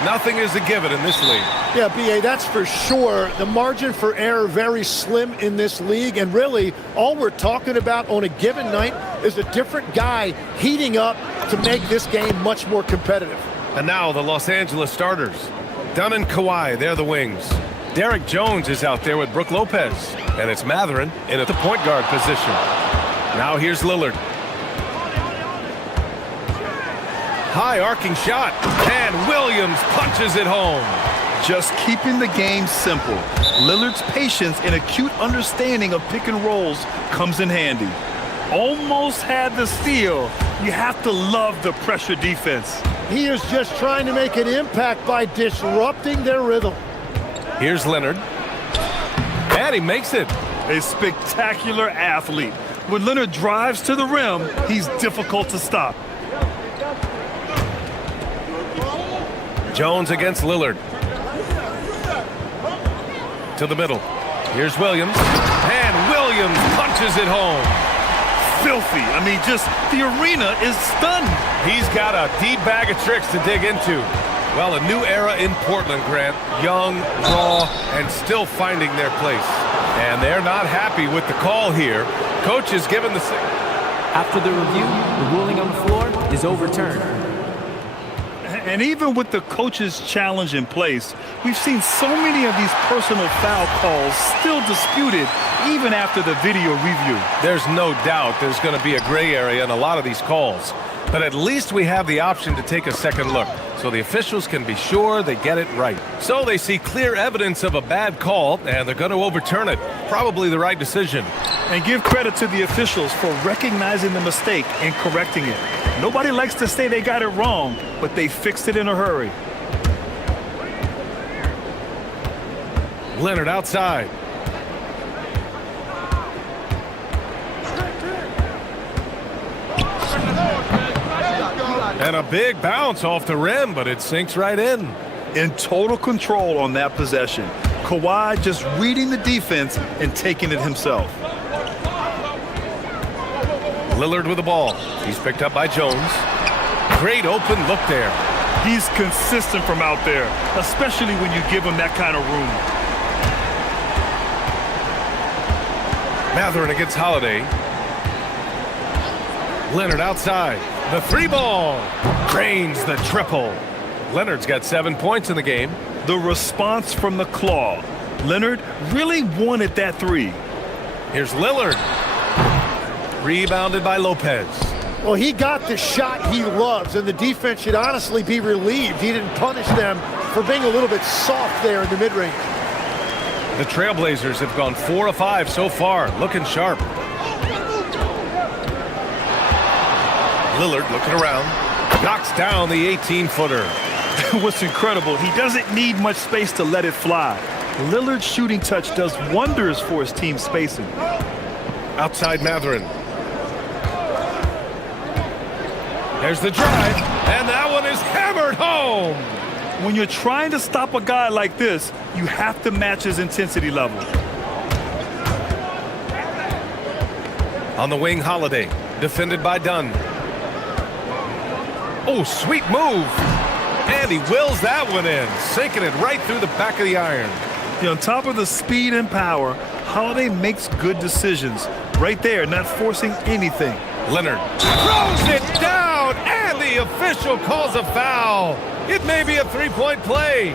Nothing is a given in this league. Yeah, B.A., that's for sure. The margin for error very slim in this league, and really all we're talking about on a given night is a different guy heating up to make this game much more competitive. And now the Los Angeles starters. Dunn and Kawhi, they're the wings. Derek Jones is out there with Brook Lopez, and it's Matherin in at the point guard position. Now here's Lillard. High arcing shot, and Williams punches it home. Just keeping the game simple. Lillard's patience and acute understanding of pick and rolls comes in handy. Almost had the steal. You have to love the pressure defense. He is just trying to make an impact by disrupting their rhythm. Here's Leonard. And he makes it. A spectacular athlete. When Leonard drives to the rim, he's difficult to stop. Jones against Lillard. To the middle. Here's Williams. And Williams punches it home. Filthy. I mean, just the arena is stunned. He's got a deep bag of tricks to dig into. Well, a new era in Portland, Grant. Young, raw, and still finding their place. And they're not happy with the call here. Coach is given the signal. After the review, the ruling on the floor is overturned. And even with the coach's challenge in place, we've seen so many of these personal foul calls still disputed even after the video review. There's no doubt there's going to be a gray area in a lot of these calls. But at least we have the option to take a second look, so the officials can be sure they get it right. So they see clear evidence of a bad call, and they're going to overturn it. Probably the right decision. And give credit to the officials for recognizing the mistake and correcting it. Nobody likes to say they got it wrong, but they fixed it in a hurry. Leonard outside. And a big bounce off the rim, but it sinks right in. In total control on that possession. Kawhi just reading the defense and taking it himself. Lillard with the ball. He's picked up by Jones. Great open look there. He's consistent from out there, especially when you give him that kind of room. Matherin against Holiday. Leonard outside. The three ball. Drains the triple. Leonard's got 7 points in the game. The response from the claw. Leonard really wanted that three. Here's Lillard. Rebounded by Lopez. Well, he got the shot he loves, and the defense should honestly be relieved. He didn't punish them for being a little bit soft there in the mid-range. The Trailblazers have gone 4 of 5 so far, looking sharp. Lillard looking around, knocks down the 18-footer. What's incredible, he doesn't need much space to let it fly. Lillard's shooting touch does wonders for his team spacing. Outside Matherin. There's the drive, and that one is hammered home. When you're trying to stop a guy like this, you have to match his intensity level. On the wing, Holiday, defended by Dunn. Oh, sweet move. And he wills that one in, sinking it right through the back of the iron. On top of the speed and power, Holiday makes good decisions. Right there, not forcing anything. Leonard throws it down, and the official calls a foul. It may be a three-point play.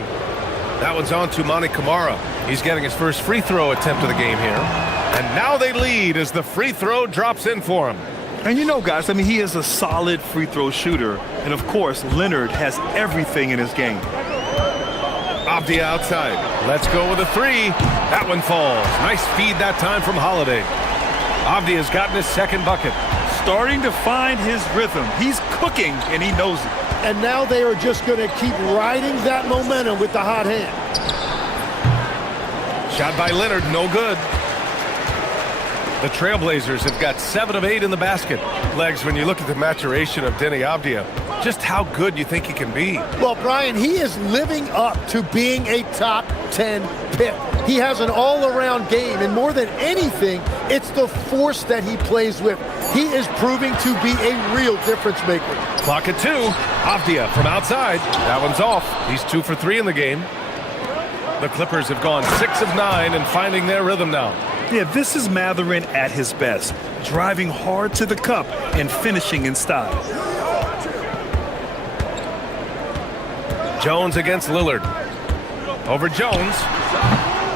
That one's on to Monty Kamara. He's getting his first free throw attempt of the game here. And now they lead as the free throw drops in for him. And you know, guys, I mean, he is a solid free throw shooter. And, of course, Leonard has everything in his game. Abdia outside. Let's go with a three. That one falls. Nice feed that time from Holiday. Abdia's gotten his second bucket. Starting to find his rhythm. He's cooking, and he knows it. And now they are just going to keep riding that momentum with the hot hand. Shot by Leonard, no good. The Trailblazers have got 7 of 8 in the basket. Legs, when you look at the maturation of Denny Abdia, just how good you think he can be. Well, Brian, he is living up to being a top 10 pick. He has an all-around game, and more than anything, it's the force that he plays with. He is proving to be a real difference maker. Clock at 2. Avdia from outside. That one's off. He's 2 for 3 in the game. The Clippers have gone 6 of 9 and finding their rhythm now. Yeah, this is Mathurin at his best, driving hard to the cup and finishing in style. Jones against Lillard. Over Jones.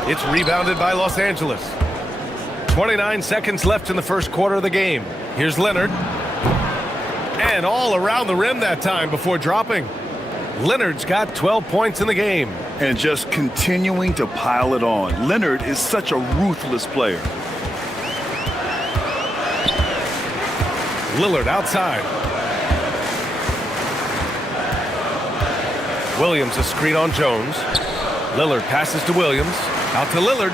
It's rebounded by Los Angeles. 29 seconds left in the first quarter of the game. Here's Leonard. And all around the rim that time before dropping. Leonard's got 12 points in the game. And just continuing to pile it on. Leonard is such a ruthless player. Lillard outside. Williams a screen on Jones. Lillard passes to Williams. Out to Lillard.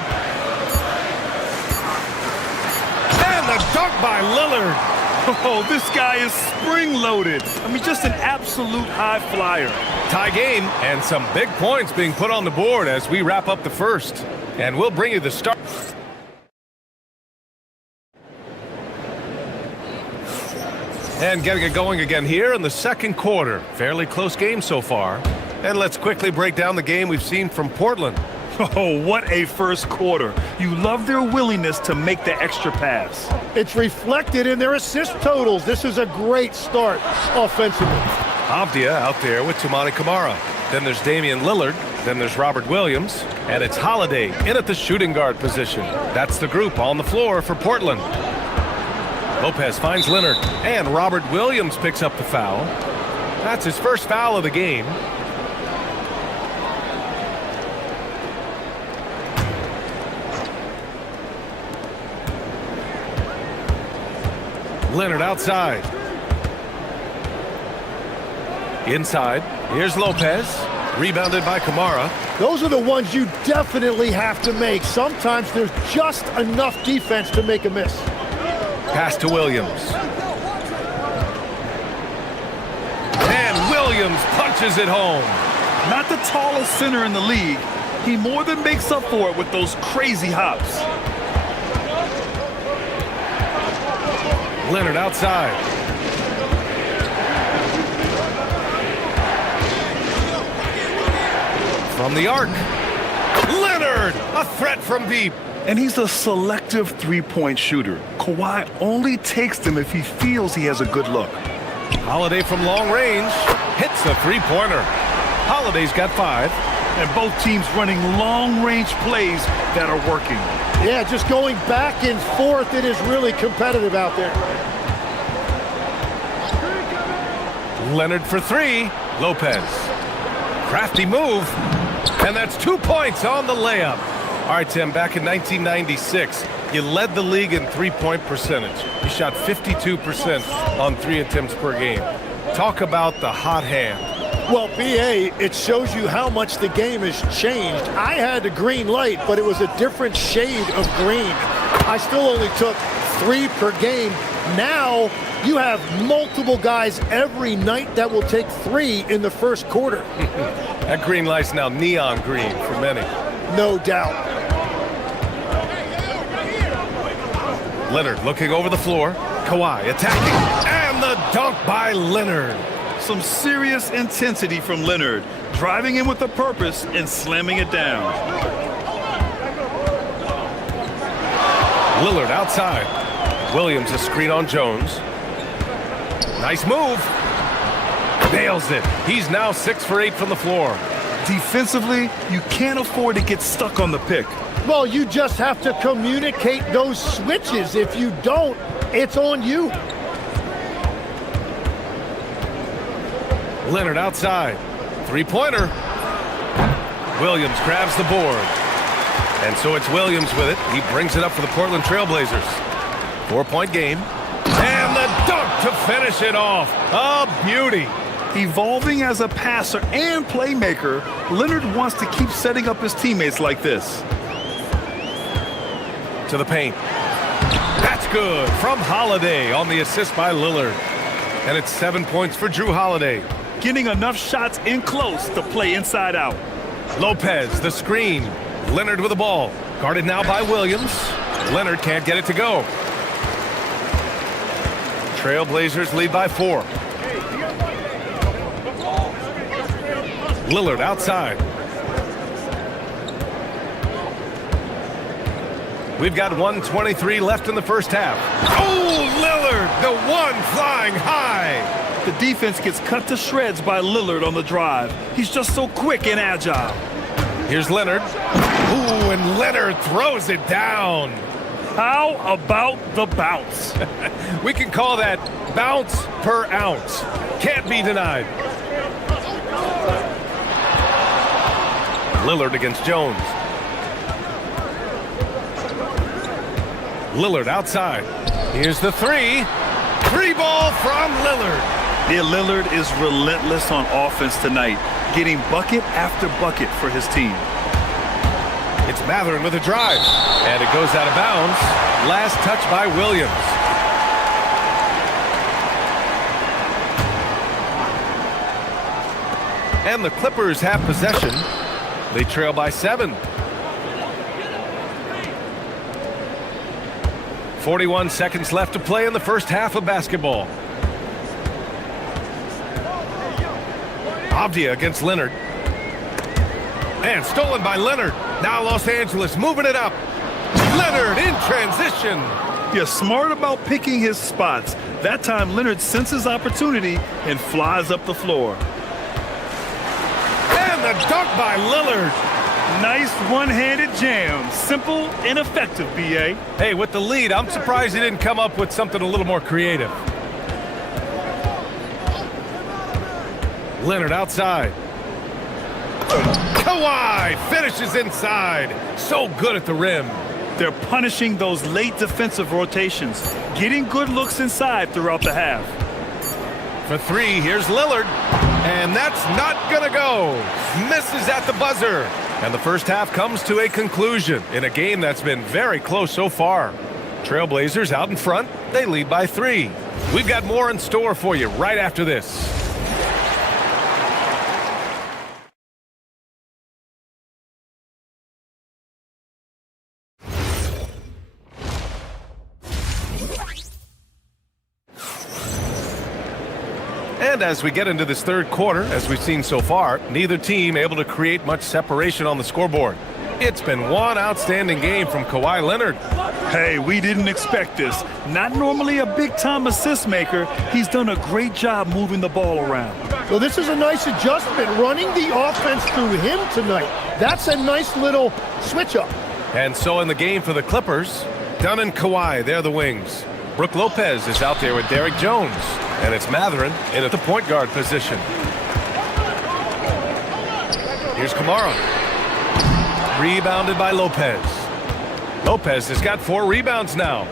And the dunk by Lillard. Oh, this guy is spring-loaded. I mean, just an absolute high flyer. Tie game and some big points being put on the board as we wrap up the first. And we'll bring you the start. And getting it going again here in the second quarter. Fairly close game so far. And let's quickly break down the game we've seen from Portland. Oh, what a first quarter. You love their willingness to make the extra pass. It's reflected in their assist totals. This is a great start offensively. Avdia out there with Tumani Kamara. Then there's Damian Lillard. Then there's Robert Williams. And it's Holiday in at the shooting guard position. That's the group on the floor for Portland. Lopez finds Leonard. And Robert Williams picks up the foul. That's his first foul of the game. Leonard outside. Inside. Here's Lopez. Rebounded by Kamara. Those are the ones you definitely have to make. Sometimes there's just enough defense to make a miss. Pass to Williams. And Williams punches it home. Not the tallest center in the league. He more than makes up for it with those crazy hops. Leonard outside. From the arc. Leonard! A threat from deep. And he's a selective three-point shooter. Kawhi only takes them if he feels he has a good look. Holiday from long range. Hits a three-pointer. Holiday's got 5. And both teams running long-range plays that are working. Yeah, just going back and forth. It is really competitive out there. Leonard for 3. Lopez. Crafty move. And that's 2 points on the layup. All right, Tim, back in 1996, you led the league in three-point percentage. You shot 52% on 3 attempts per game. Talk about the hot hand. Well, BA, it shows you how much the game has changed. I had a green light, but it was a different shade of green. I still only took 3 per game. Now you have multiple guys every night that will take 3 in the first quarter. That green light's now neon green for many. No doubt. Leonard looking over the floor. Kawhi attacking. And the dunk by Leonard. Some serious intensity from Leonard, driving in with a purpose and slamming it down. Lillard outside. Williams a screen on Jones. Nice move. Nails it. He's now 6 for 8 from the floor. Defensively, you can't afford to get stuck on the pick. Well, you just have to communicate those switches. If you don't, it's on you. Leonard outside. Three-pointer. Williams grabs the board. And so it's Williams with it. He brings it up for the Portland Trailblazers. 4-point game. And the dunk to finish it off. A beauty. Evolving as a passer and playmaker, Leonard wants to keep setting up his teammates like this. To the paint. That's good from Holiday on the assist by Lillard. And it's 7 points for Drew Holiday. Getting enough shots in close to play inside out. Lopez, the screen. Leonard with the ball. Guarded now by Williams. Leonard can't get it to go. Trailblazers lead by 4. Lillard outside. We've got 1:23 left in the first half. Oh, Lillard, the one flying high. The defense gets cut to shreds by Lillard on the drive. He's just so quick and agile. Here's Leonard. Ooh, and Leonard throws it down. How about the bounce? We can call that bounce per ounce. Can't be denied. Lillard against Jones. Lillard outside. Here's the three. Three ball from Lillard. Yeah, Lillard is relentless on offense tonight, getting bucket after bucket for his team. It's Mathurin with a drive. And it goes out of bounds. Last touch by Williams. And the Clippers have possession. They trail by 7. 41 seconds left to play in the first half of basketball. Avdia against Leonard. And stolen by Leonard. Now Los Angeles moving it up. Leonard in transition. Yeah, smart about picking his spots. That time Leonard senses opportunity and flies up the floor. And the dunk by Lillard. Nice one-handed jam. Simple and effective, B.A. Hey, with the lead, I'm surprised he didn't come up with something a little more creative. Leonard outside. Kawhi finishes inside. So good at the rim. They're punishing those late defensive rotations, getting good looks inside throughout the half. For 3, here's Lillard. And that's not gonna go. Misses at the buzzer. And the first half comes to a conclusion in a game that's been very close so far. Trailblazers out in front. They lead by 3. We've got more in store for you right after this. And as we get into this third quarter, as we've seen so far, neither team able to create much separation on the scoreboard. It's been one outstanding game from Kawhi Leonard. Hey, we didn't expect this. Not normally a big-time assist maker, he's done a great job moving the ball around. Well, this is a nice adjustment, running the offense through him tonight. That's a nice little switch-up. And so in the game for the Clippers, Dunn and Kawhi, they're the wings. Brook Lopez is out there with Derrick Jones. And it's Mathurin in at the point guard position. Here's Kamara. Rebounded by Lopez. Lopez has got 4 rebounds now.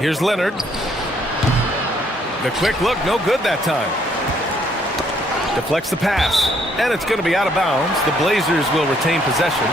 Here's Leonard. The quick look, no good that time. Deflects the pass. And it's going to be out of bounds. The Blazers will retain possession.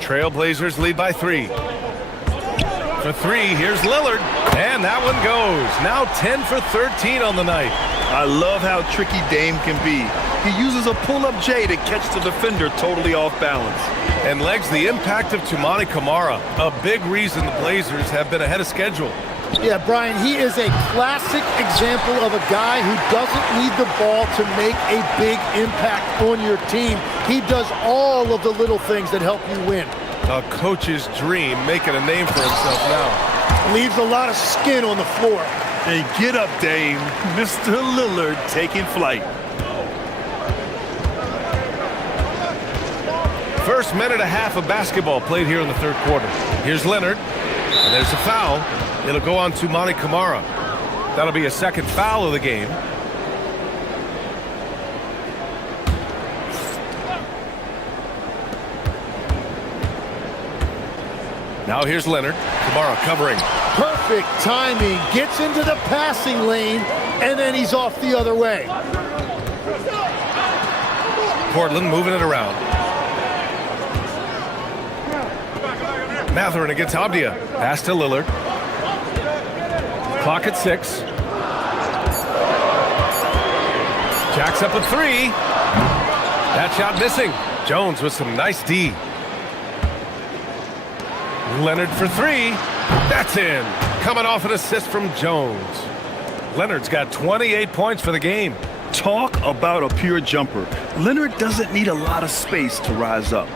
Trailblazers lead by 3. For 3, here's Lillard. And that one goes. Now 10 for 13 on the night. I love how tricky Dame can be. He uses a pull-up J to catch the defender totally off balance. And legs the impact of Toumani Camara. A big reason the Blazers have been ahead of schedule. Yeah, Brian, he is a classic example of a guy who doesn't need the ball to make a big impact on your team. He does all of the little things that help you win. A coach's dream, making a name for himself now. Leaves a lot of skin on the floor. And get up, Dame. Mr. Lillard taking flight. First minute and a half of basketball played here in the third quarter. Here's Leonard. And there's a foul. It'll go on to Toumani Camara. That'll be a second foul of the game. Now here's Leonard. Camara covering. Perfect timing. Gets into the passing lane, and then he's off the other way. Portland moving it around. Mathurin against Avdia. Pass to Lillard. Clock at 6. Jacks up a 3. That shot missing. Jones with some nice D. Leonard for three. That's in. Coming off an assist from Jones. Leonard's got 28 points for the game. Talk about a pure jumper. Leonard doesn't need a lot of space to rise up.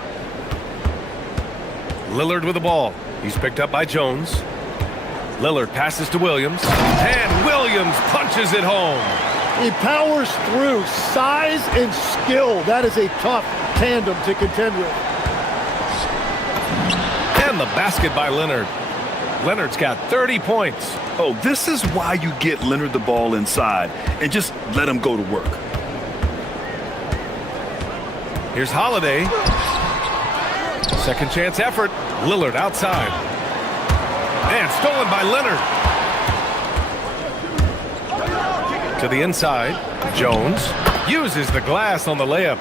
Lillard with the ball. He's picked up by Jones. Lillard passes to Williams. And Williams punches it home. He powers through. Size and skill. That is a tough tandem to contend with. And the basket by Leonard. Leonard's got 30 points. Oh, this is why you get Leonard the ball inside and just let him go to work. Here's Holiday. Second chance effort. Lillard outside. And stolen by Leonard. To the inside. Jones uses the glass on the layup.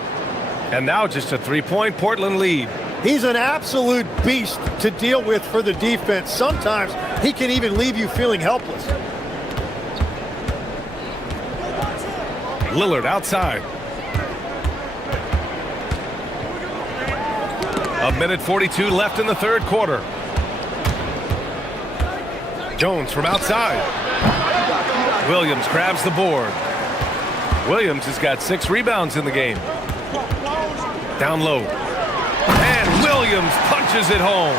And now just a three-point Portland lead. He's an absolute beast to deal with for the defense. Sometimes he can even leave you feeling helpless. Lillard outside. A minute 42 left in the third quarter. Jones from outside. Williams grabs the board. Williams has got 6 rebounds in the game. Down low. And Williams punches it home.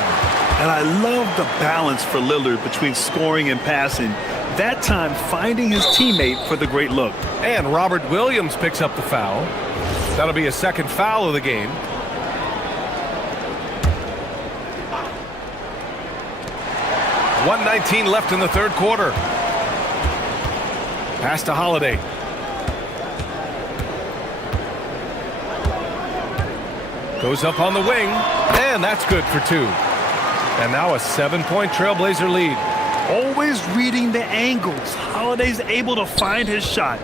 And I love the balance for Lillard between scoring and passing. That time finding his teammate for the great look. And Robert Williams picks up the foul. That'll be his second foul of the game. .119 left in the third quarter. Pass to Holiday. Goes up on the wing, and that's good for 2. And now a 7-point Trailblazer lead. Always reading the angles. Holiday's able to find his shot.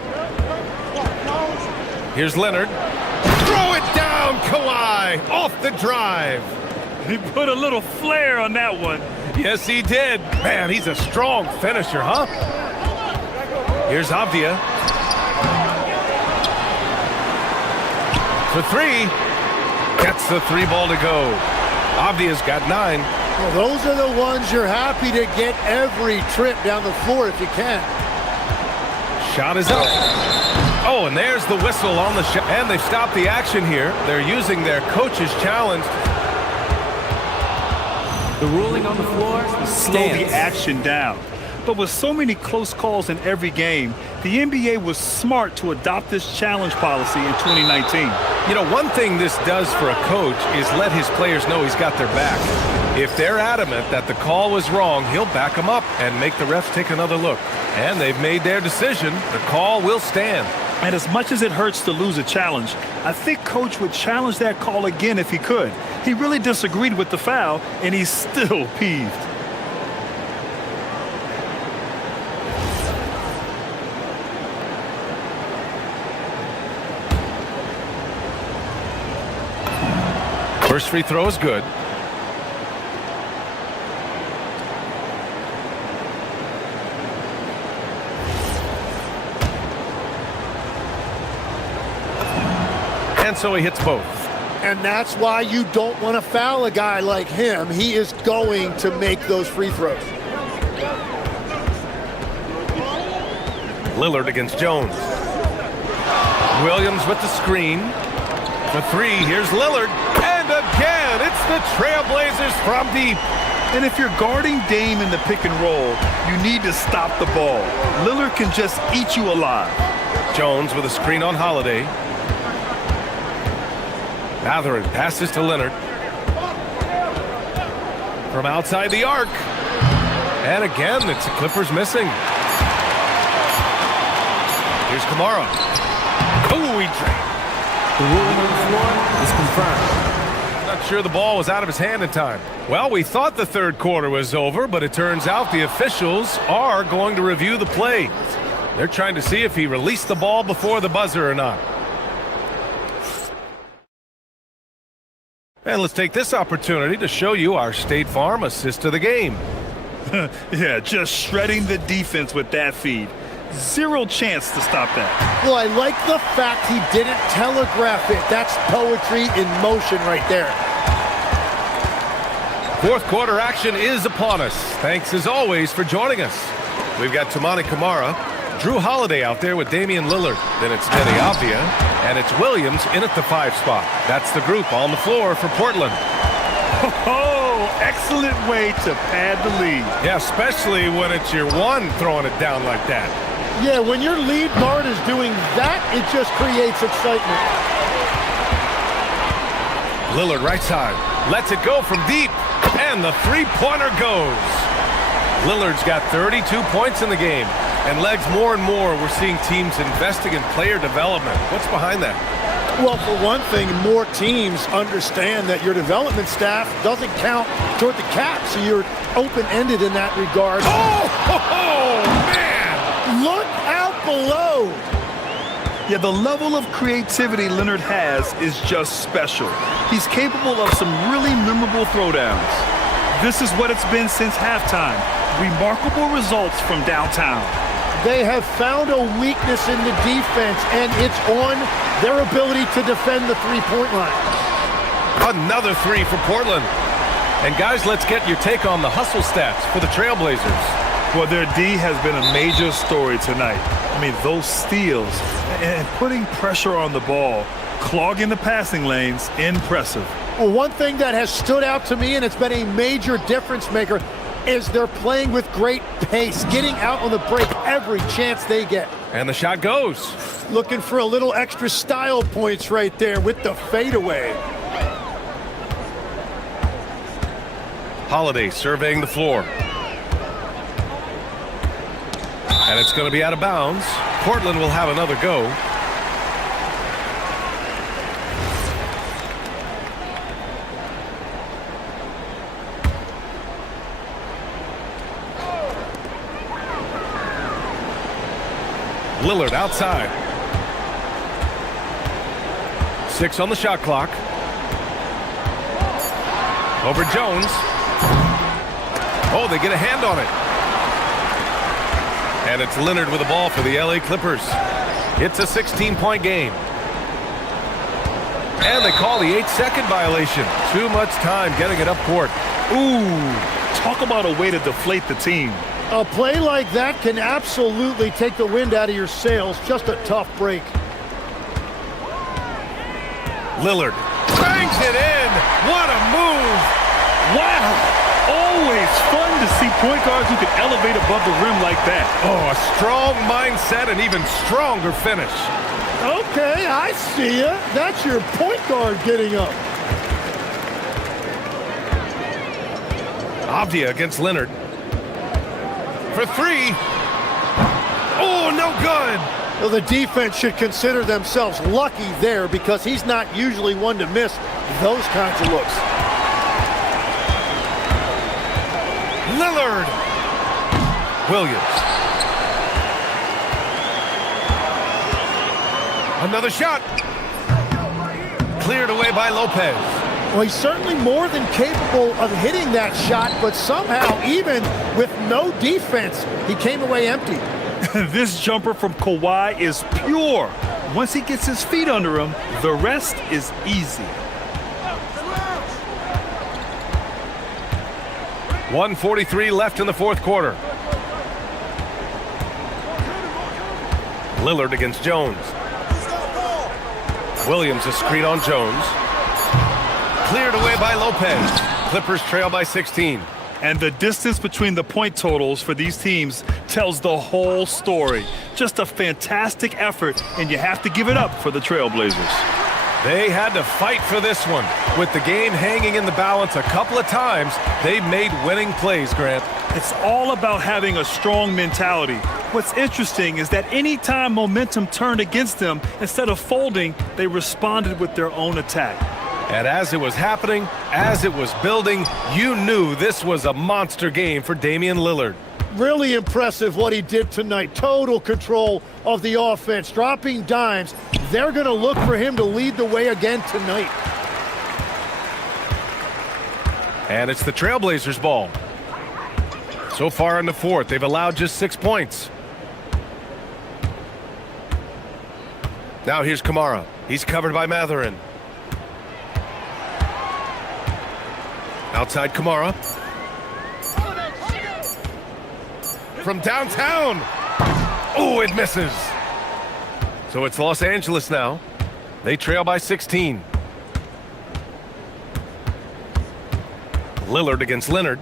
Here's Leonard. Throw it down, Kawhi, off the drive. He put a little flair on that one. Yes, he did. Man, he's a strong finisher, huh? Here's Avdia. For 3. Gets the 3 ball to go. Avdia's got 9. Well, those are the ones you're happy to get every trip down the floor if you can. Shot is up. Oh, and there's the whistle on the shot. And they've stopped the action here. They're using their coach's challenge. The ruling on the floor Slow the stands. action down. But with so many close calls in every game, the NBA was smart to adopt this challenge policy in 2019. You know, one thing this does for a coach is let his players know he's got their back. If they're adamant that the call was wrong, he'll back them up and make the refs take another look. And they've made their decision. The call will stand. And as much as it hurts to lose a challenge, I think Coach would challenge that call again if he could. He really disagreed with the foul, and he's still peeved. First free throw is good. And so he hits both. And that's why you don't want to foul a guy like him. He is going to make those free throws. Lillard against Jones. Williams with the screen. For 3, here's Lillard. And again, it's the Trailblazers from deep. And if you're guarding Dame in the pick and roll, you need to stop the ball. Lillard can just eat you alive. Jones with a screen on Holiday. Matherin passes to Leonard. From outside the arc. And again, it's the Clippers missing. Here's Kamara. Oh, he drained. The ruling on the floor is confirmed. Not sure the ball was out of his hand in time. Well, we thought the third quarter was over, but it turns out the officials are going to review the play. They're trying to see if he released the ball before the buzzer or not. And let's take this opportunity to show you our State Farm assist of the game. Yeah, just shredding the defense with that feed. Zero chance to stop that. Well, I like the fact he didn't telegraph it. That's poetry in motion right there. Fourth quarter action is upon us. Thanks as always for joining us. We've got Toumani Camara, Drew Holiday out there with Damian Lillard. Then it's Deni Avdija, and it's Williams in at the 5 spot. That's the group on the floor for Portland. Oh, excellent way to pad the lead. Yeah, especially when it's your one throwing it down like that. Yeah, when your lead guard is doing that, it just creates excitement. Lillard right side, lets it go from deep, and the three-pointer goes. Lillard's got 32 points in the game, and legs more and more we're seeing teams investing in player development. What's behind that? Well, for one thing, more teams understand that your development staff doesn't count toward the cap, so you're open-ended in that regard. Oh, man! Look out below! Yeah, the level of creativity Leonard has is just special. He's capable of some really memorable throwdowns. This is what it's been since halftime. Remarkable results from downtown. They have found a weakness in the defense, and it's on their ability to defend the three-point line. Another three for Portland. And guys, let's get your take on the hustle stats for the Trailblazers. Well, their D has been a major story tonight. I mean, those steals and putting pressure on the ball, clogging the passing lanes, impressive. Well, one thing that has stood out to me, and it's been a major difference maker, is they're playing with great pace, getting out on the break every chance they get. And the shot goes. Looking for a little extra style points right there with the fadeaway. Holiday surveying the floor. And it's going to be out of bounds. Portland will have another go. Lillard outside. 6 on the shot clock. Over Jones. Oh, they get a hand on it. And it's Leonard with the ball for the LA Clippers. It's a 16-point game. And they call the 8-second violation. Too much time getting it up court. Ooh, talk about a way to deflate the team. A play like that can absolutely take the wind out of your sails. Just a tough break. Lillard bangs it in. What a move. Wow. Always fun to see point guards who can elevate above the rim like that. Oh, a strong mindset and even stronger finish. Okay, I see ya. That's your point guard getting up. Avdija against Leonard. For 3. Oh, no good. Well, the defense should consider themselves lucky there because he's not usually one to miss those kinds of looks. Lillard. Williams. Another shot. Cleared away by Lopez. Well, he's certainly more than capable of hitting that shot, but somehow, even with no defense, he came away empty. This jumper from Kawhi is pure. Once he gets his feet under him, the rest is easy. 1:43 left in the fourth quarter. Lillard against Jones. Williams a screen on Jones. Cleared away by Lopez. Clippers trail by 16. And the distance between the point totals for these teams tells the whole story. Just a fantastic effort, and you have to give it up for the Trailblazers. They had to fight for this one. With the game hanging in the balance a couple of times, they made winning plays, Grant. It's all about having a strong mentality. What's interesting is that any time momentum turned against them, instead of folding, they responded with their own attack. And as it was happening, as it was building, you knew this was a monster game for Damian Lillard. Really impressive what he did tonight. Total control of the offense, dropping dimes. They're going to look for him to lead the way again tonight. And it's the Trailblazers' ball. So far in the fourth, they've allowed just 6 points. Now here's Kamara. He's covered by Matherin. Outside Kamara. From downtown. Oh, it misses. So it's Los Angeles now. They trail by 16. Lillard against Leonard.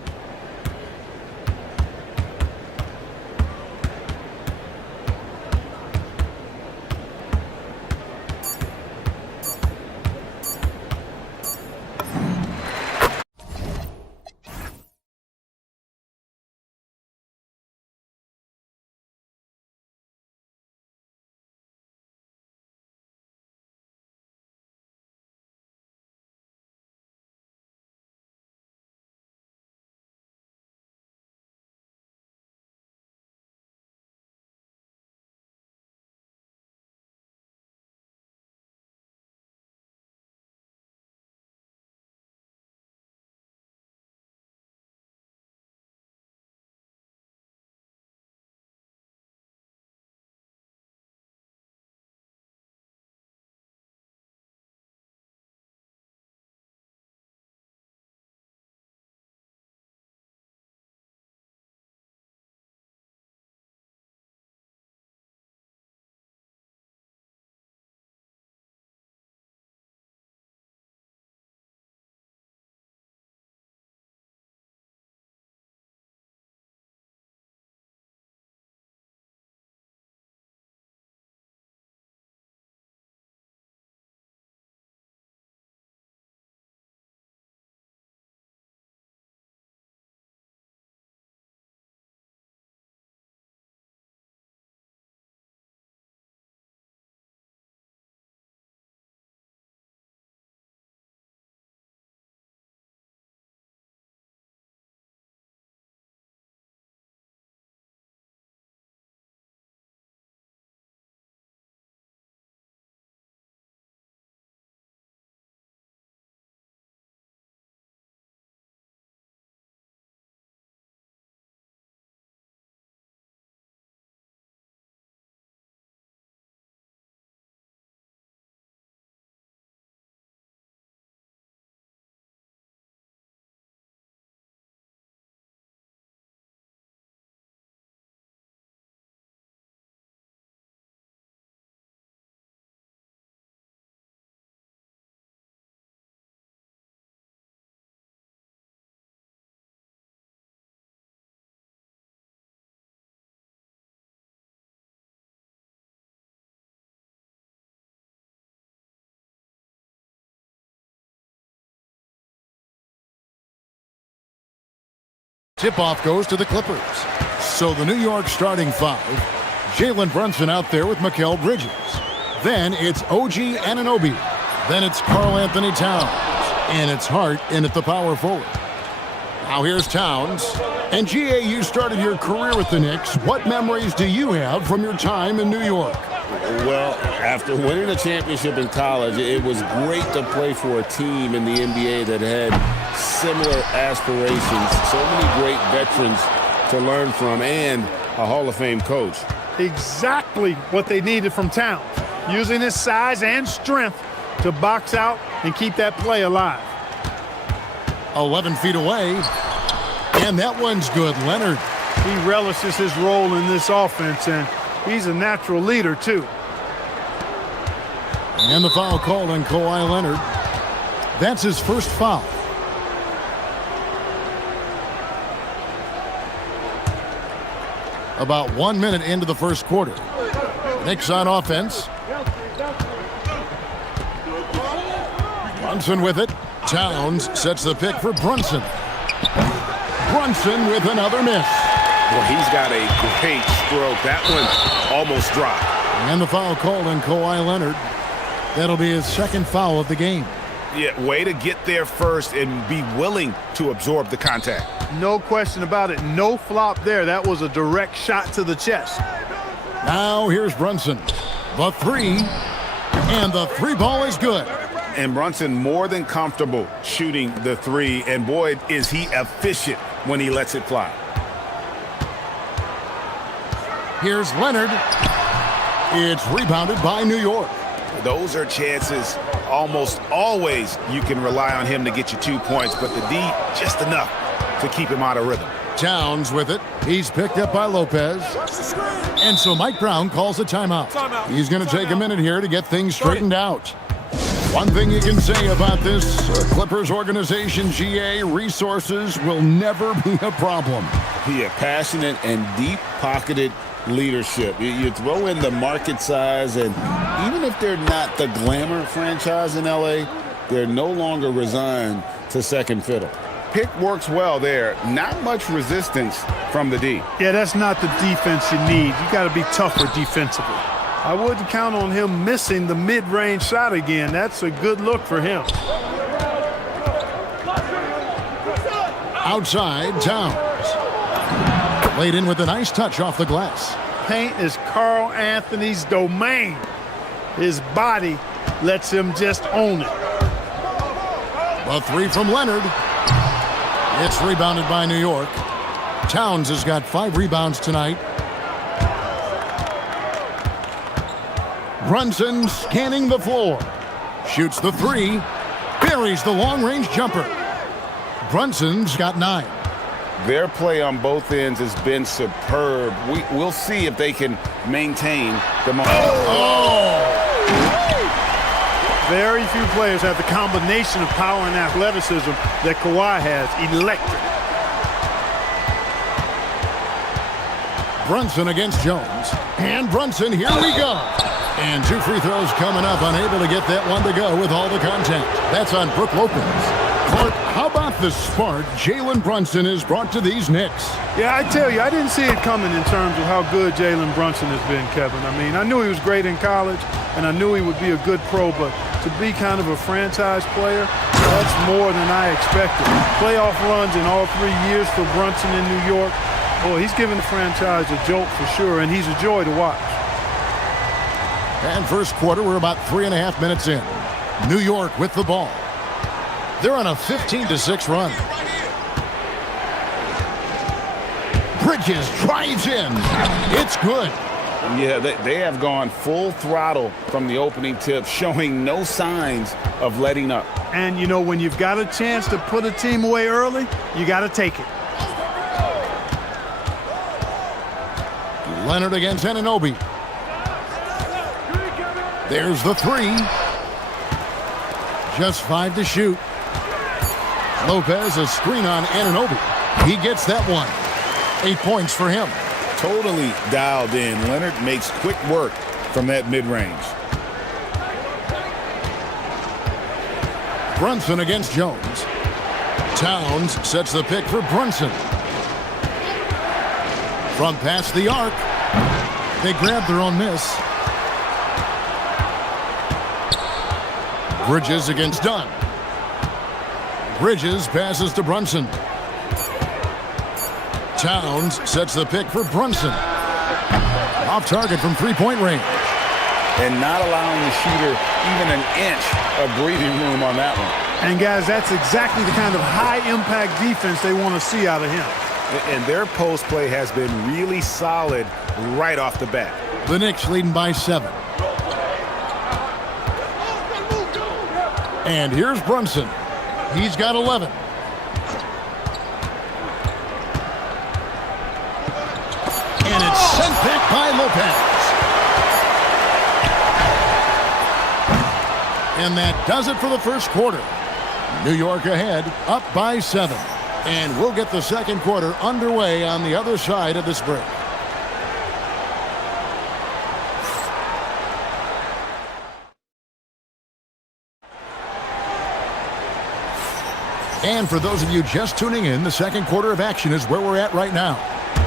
Tip-off goes to the Clippers. So the New York starting five, Jalen Brunson out there with Mikal Bridges. Then it's OG Anunoby. Then it's Karl Anthony Towns. And it's Hart in at the power forward. Now here's Towns. And GA, you started your career with the Knicks. What memories do you have from your time in New York? Well, after winning a championship in college, it was great to play for a team in the NBA that had similar aspirations, so many great veterans to learn from, and a Hall of Fame coach. Exactly what they needed from Towns, using his size and strength to box out and keep that play alive. 11 feet away, and that one's good. Leonard. He relishes his role in this offense, and he's a natural leader, too. And the foul called on Kawhi Leonard. That's his first foul. About 1 minute into the first quarter. Knicks on offense. Brunson with it. Towns sets the pick for Brunson. Brunson with another miss. Well, he's got a great stroke. That one almost dropped. And the foul called on Kawhi Leonard. That'll be his second foul of the game. Yeah, way to get there first and be willing to absorb the contact. No question about it. No flop there. That was a direct shot to the chest. Now here's Brunson. The three. And the three ball is good. And Brunson more than comfortable shooting the three. And boy, is he efficient when he lets it fly. Here's Leonard. It's rebounded by New York. Those are chances almost always you can rely on him to get you 2 points, but the D, just enough to keep him out of rhythm. Towns with it. He's picked up by Lopez. And so Mike Brown calls a timeout. He's going to take a minute here to get things straightened out. One thing you can say about this Clippers organization, GA, resources will never be a problem. Yeah, passionate and deep-pocketed leadership. You throw in the market size, and even if they're not the glamour franchise in LA, they're no longer resigned to second fiddle. Pick works well there. Not much resistance from the D. Yeah, that's not the defense you need. You got to be tougher defensively. I wouldn't count on him missing the mid-range shot again. That's a good look for him. Outside, Towns. Laid in with a nice touch off the glass. Paint is Carl Anthony's domain. His body lets him just own it. A three from Leonard. It's rebounded by New York. Towns has got 5 rebounds tonight. Brunson scanning the floor. Shoots the 3. Buries the long-range jumper. Brunson's got 9. Their play on both ends has been superb. We'll see if they can maintain the momentum. Very few players have the combination of power and athleticism that Kawhi has. Electric. Brunson against Jones. And Brunson, here we go. And 2 free throws coming up, unable to get that one to go with all the contact. That's on Brook Lopez. Clark, how about the spark Jalen Brunson has brought to these Knicks? Yeah, I tell you, I didn't see it coming in terms of how good Jalen Brunson has been, Kevin. I mean, I knew he was great in college, and I knew he would be a good pro, but to be kind of a franchise player, that's more than I expected. Playoff runs in all 3 years for Brunson in New York. Boy, he's given the franchise a jolt for sure, and he's a joy to watch. And first quarter, we're about 3.5 minutes in. New York with the ball. They're on a 15-6 run. Bridges drives in. It's good. Yeah, they have gone full throttle from the opening tip, showing no signs of letting up. And, you know, when you've got a chance to put a team away early, you got to take it. Leonard against Anunoby. There's the 3. Just 5 to shoot. Lopez, a screen on Anunoby. He gets that one. 8 points for him. Totally dialed in. Leonard makes quick work from that mid-range. Brunson against Jones. Towns sets the pick for Brunson. From past the arc. They grab their own miss. Bridges against Dunn. Bridges passes to Brunson. Towns sets the pick for Brunson. Off target from 3-point range. And not allowing the shooter even an inch of breathing room on that one. And guys, that's exactly the kind of high-impact defense they want to see out of him. And their post play has been really solid right off the bat. The Knicks leading by 7. And here's Brunson. He's got 11. And it's sent back by Lopez. And that does it for the first quarter. New York ahead, up by 7. And we'll get the second quarter underway on the other side of this break. And for those of you just tuning in, the second quarter of action is where we're at right now.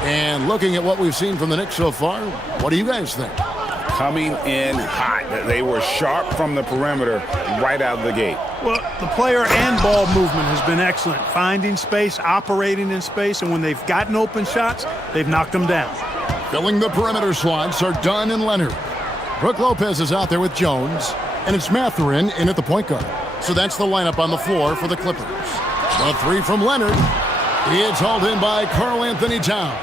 And looking at what we've seen from the Knicks so far, what do you guys think? Coming in hot. They were sharp from the perimeter right out of the gate. Well, the player and ball movement has been excellent. Finding space, operating in space, and when they've gotten open shots, they've knocked them down. Filling the perimeter slots are Dunn and Leonard. Brook Lopez is out there with Jones, and it's Mathurin in at the point guard. So that's the lineup on the floor for the Clippers. The 3 from Leonard. It's hauled in by Karl Anthony Towns.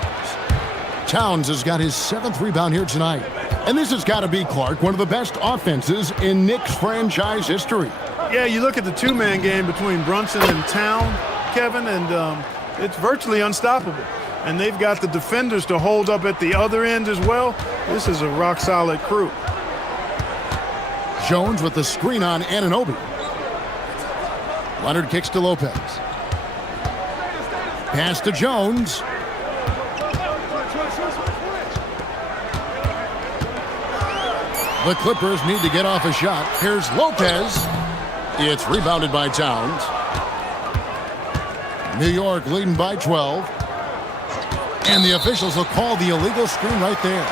Towns has got his 7th rebound here tonight. And this has got to be, Clark, one of the best offenses in Knicks franchise history. Yeah, you look at the two-man game between Brunson and Town, Kevin, and it's virtually unstoppable. And they've got the defenders to hold up at the other end as well. This is a rock-solid crew. Jones with the screen on Anunoby. Leonard kicks to Lopez. Pass to Jones. The Clippers need to get off a shot. Here's Lopez. It's rebounded by Towns. New York leading by 12. And the officials will call the illegal screen right there.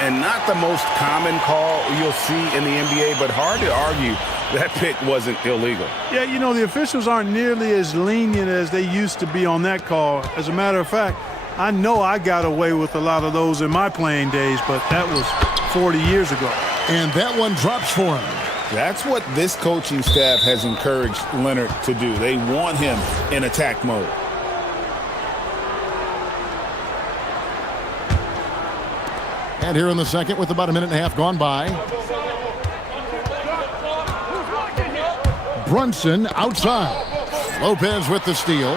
And not the most common call you'll see in the NBA, but hard to argue that pick wasn't illegal. Yeah, you know, the officials aren't nearly as lenient as they used to be on that call. As a matter of fact, I know I got away with a lot of those in my playing days, but that was 40 years ago. And that one drops for him. That's what this coaching staff has encouraged Leonard to do. They want him in attack mode. And here in the second with about a minute and a half gone by. Brunson outside. Lopez with the steal.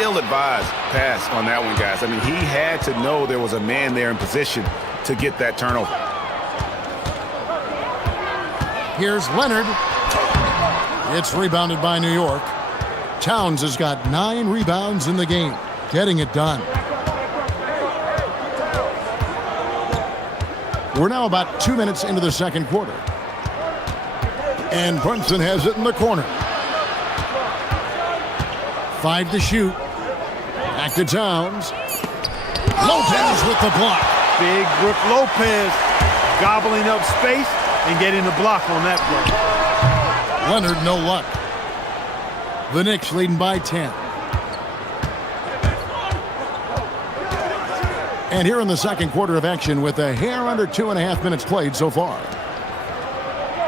Ill-advised pass on that one, guys. I mean, he had to know there was a man there in position to get that turnover. Here's Leonard. It's rebounded by New York. Towns has got 9 rebounds in the game, getting it done. We're now about 2 minutes into the second quarter. And Brunson has it in the corner. 5 to shoot. Back to Towns. Lopez with the block. Big Brook Lopez gobbling up space and getting the block on that play. Leonard, no luck. The Knicks leading by 10. And here in the second quarter of action with a hair under 2.5 minutes played so far.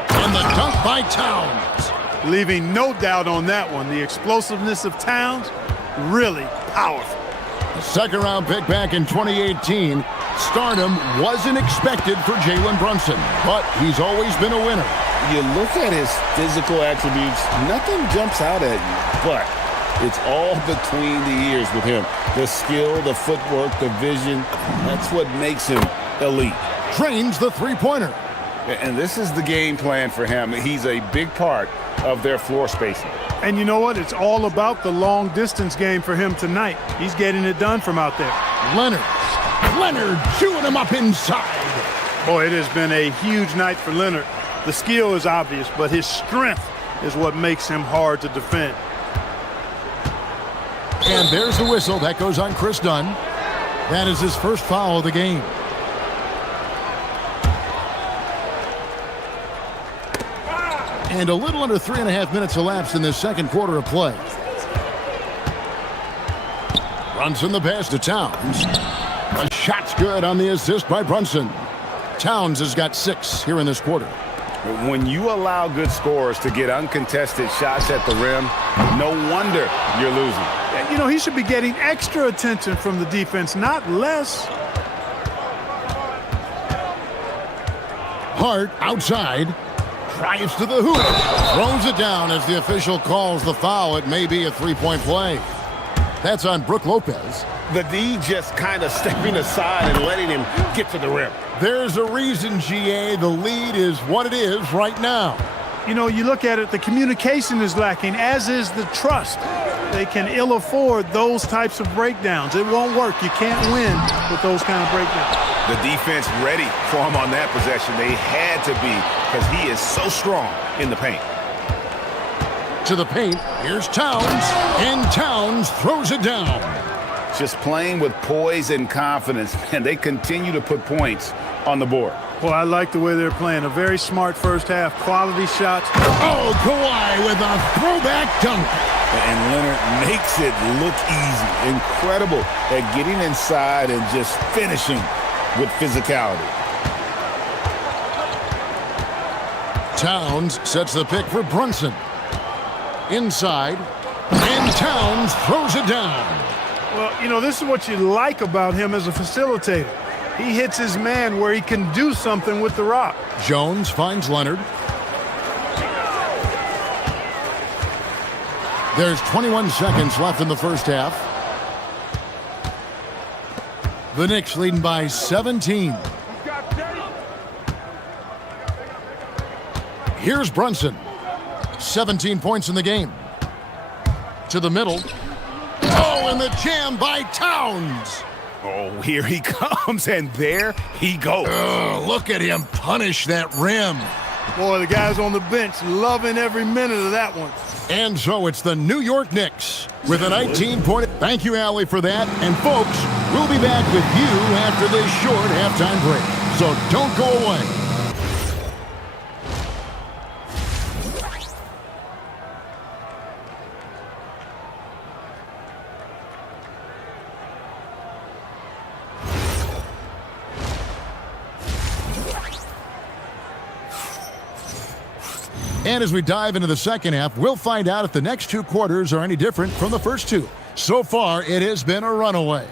And the dunk by Towns. Leaving no doubt on that one. The explosiveness of Towns, really powerful. A second-round pick back in 2018. Stardom wasn't expected for Jalen Brunson, but he's always been a winner. You look at his physical attributes, nothing jumps out at you, but it's all between the ears with him. The skill, the footwork, the vision, that's what makes him elite. Trains the three-pointer. And this is the game plan for him. He's a big part of their floor spacing. And you know what? It's all about the long-distance game for him tonight. He's getting it done from out there. Leonard chewing him up inside. Boy, it has been a huge night for Leonard. The skill is obvious, but his strength is what makes him hard to defend. And there's the whistle. That goes on Chris Dunn. That is his first foul of the game. And a little under 3.5 minutes elapsed in this second quarter of play. Brunson the pass to Towns. The shot's good on the assist by Brunson. Towns has got 6 here in this quarter. When you allow good scorers to get uncontested shots at the rim, no wonder you're losing. You know, he should be getting extra attention from the defense, not less. Hart outside. Drives to the hoop. Throws it down as the official calls the foul. It may be a three-point play. That's on Brook Lopez. The D just kind of stepping aside and letting him get to the rim. There's a reason, GA. The lead is what it is right now. You know, you look at it, the communication is lacking, as is the trust. They can ill afford those types of breakdowns. It won't work. You can't win with those kind of breakdowns. The defense ready for him on that possession. They had to be, because he is so strong in the paint. To the paint, here's Towns, and Towns throws it down. Just playing with poise and confidence, and they continue to put points on the board. Well, I like the way they're playing. A very smart first half, quality shots. Oh, Kawhi with a throwback dunk. And Leonard makes it look easy. Incredible at getting inside and just finishing with physicality. Towns sets the pick for Brunson. Inside, and Towns throws it down. Well, you know, this is what you like about him as a facilitator. He hits his man where he can do something with the rock. Jones finds Leonard. There's 21 seconds left in the first half. The Knicks leading by 17. Here's Brunson. 17 points in the game. To the middle. Oh, and the jam by Towns. Oh, here he comes, and there he goes. Look at him punish that rim. Boy, the guys on the bench loving every minute of that one. And so it's the New York Knicks with a 19-point. Thank you, Allie, for that. And folks, we'll be back with you after this short halftime break. So don't go away. And as we dive into the second half, we'll find out if the next two quarters are any different from the first two. So far, it has been a runaway.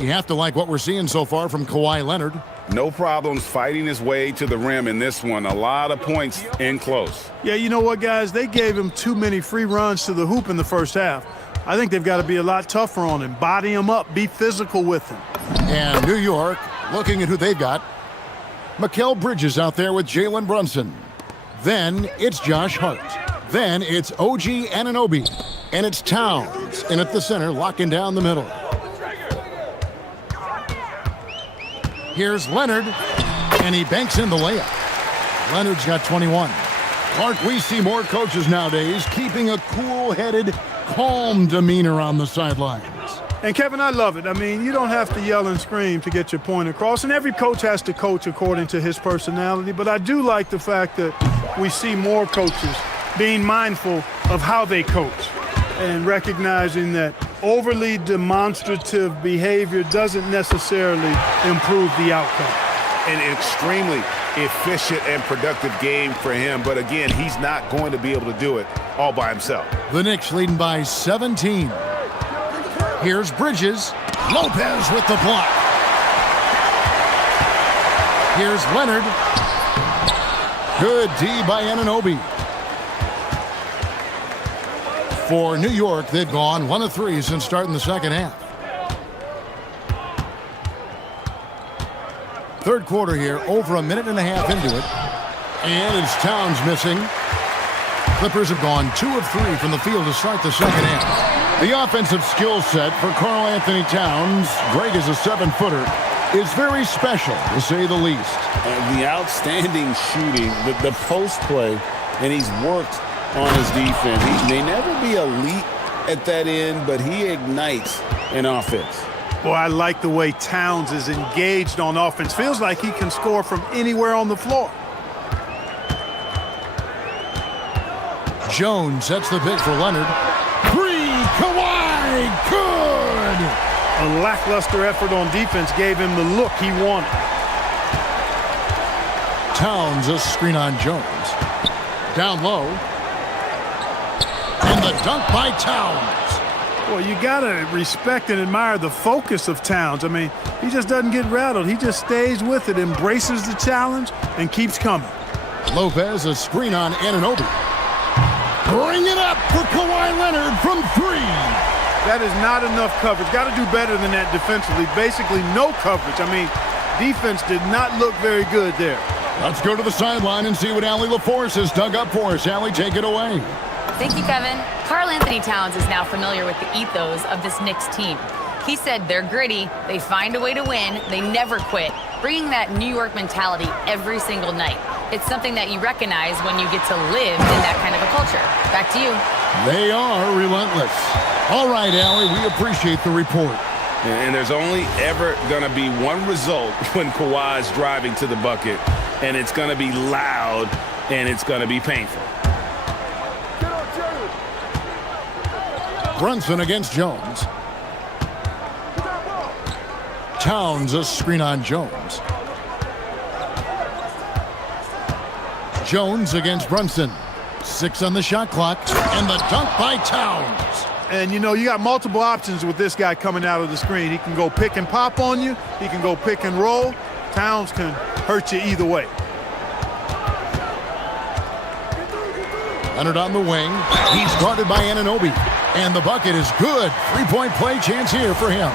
You have to like what we're seeing so far from Kawhi Leonard. No problems fighting his way to the rim in this one. A lot of points in close. Yeah, you know what, guys? They gave him too many free runs to the hoop in the first half. I think they've got to be a lot tougher on him. Body him up. Be physical with him. And New York, looking at who they've got. Mikal Bridges out there with Jalen Brunson. Then it's Josh Hart. Then it's OG Anunoby. And it's Towns in at the center, locking down the middle. Here's Leonard, and he banks in the layup. Leonard's got 21. Clark, we see more coaches nowadays keeping a cool-headed, calm demeanor on the sidelines. And, Kevin, I love it. I mean, you don't have to yell and scream to get your point across, and every coach has to coach according to his personality. But I do like the fact that we see more coaches being mindful of how they coach and recognizing that overly demonstrative behavior doesn't necessarily improve the outcome. An extremely efficient and productive game for him. But, again, he's not going to be able to do it all by himself. The Knicks leading by 17. Here's Bridges. Lopez with the block. Here's Leonard. Good D by Anunoby. For New York, they've gone 1 of 3 since starting the second half. Third quarter here, over a minute and a half into it. And it's Towns missing. Clippers have gone 2 of 3 from the field to start the second half. The offensive skill set for Karl Anthony Towns, Greg is a 7-footer, is very special, to say the least. The outstanding shooting, the post play, and he's worked on his defense. He may never be elite at that end, but he ignites an offense. Boy, I like the way Towns is engaged on offense. Feels like he can score from anywhere on the floor. Jones sets the pick for Leonard. Kawhi, good! A lackluster effort on defense gave him the look he wanted. Towns, a screen on Jones. Down low. And the dunk by Towns. Well, you got to respect and admire the focus of Towns. I mean, he just doesn't get rattled. He just stays with it, embraces the challenge, and keeps coming. Lopez, a screen on Anunoby. Bring it up for Kawhi Leonard from 3. That is not enough coverage. Got to do better than that defensively. Basically, no coverage. I mean, defense did not look very good there. Let's go to the sideline and see what Allie LaForce has dug up for us. Allie, take it away. Thank you, Kevin. Karl Anthony Towns is now familiar with the ethos of this Knicks team. He said they're gritty, they find a way to win, they never quit, bringing that New York mentality every single night. It's something that you recognize when you get to live in that kind of a culture. Back to you. They are relentless. All right, Allie, we appreciate the report. And there's only ever going to be one result when Kawhi's driving to the bucket, and it's going to be loud, and it's going to be painful. Brunson against Jones. Towns, a screen on Jones. Jones against Brunson. 6 on the shot clock, and the dunk by Towns. And, you know, you got multiple options with this guy coming out of the screen. He can go pick and pop on you. He can go pick and roll. Towns can hurt you either way. Leonard on the wing. He's guarded by Anunoby. And the bucket is good. Three-point play chance here for him.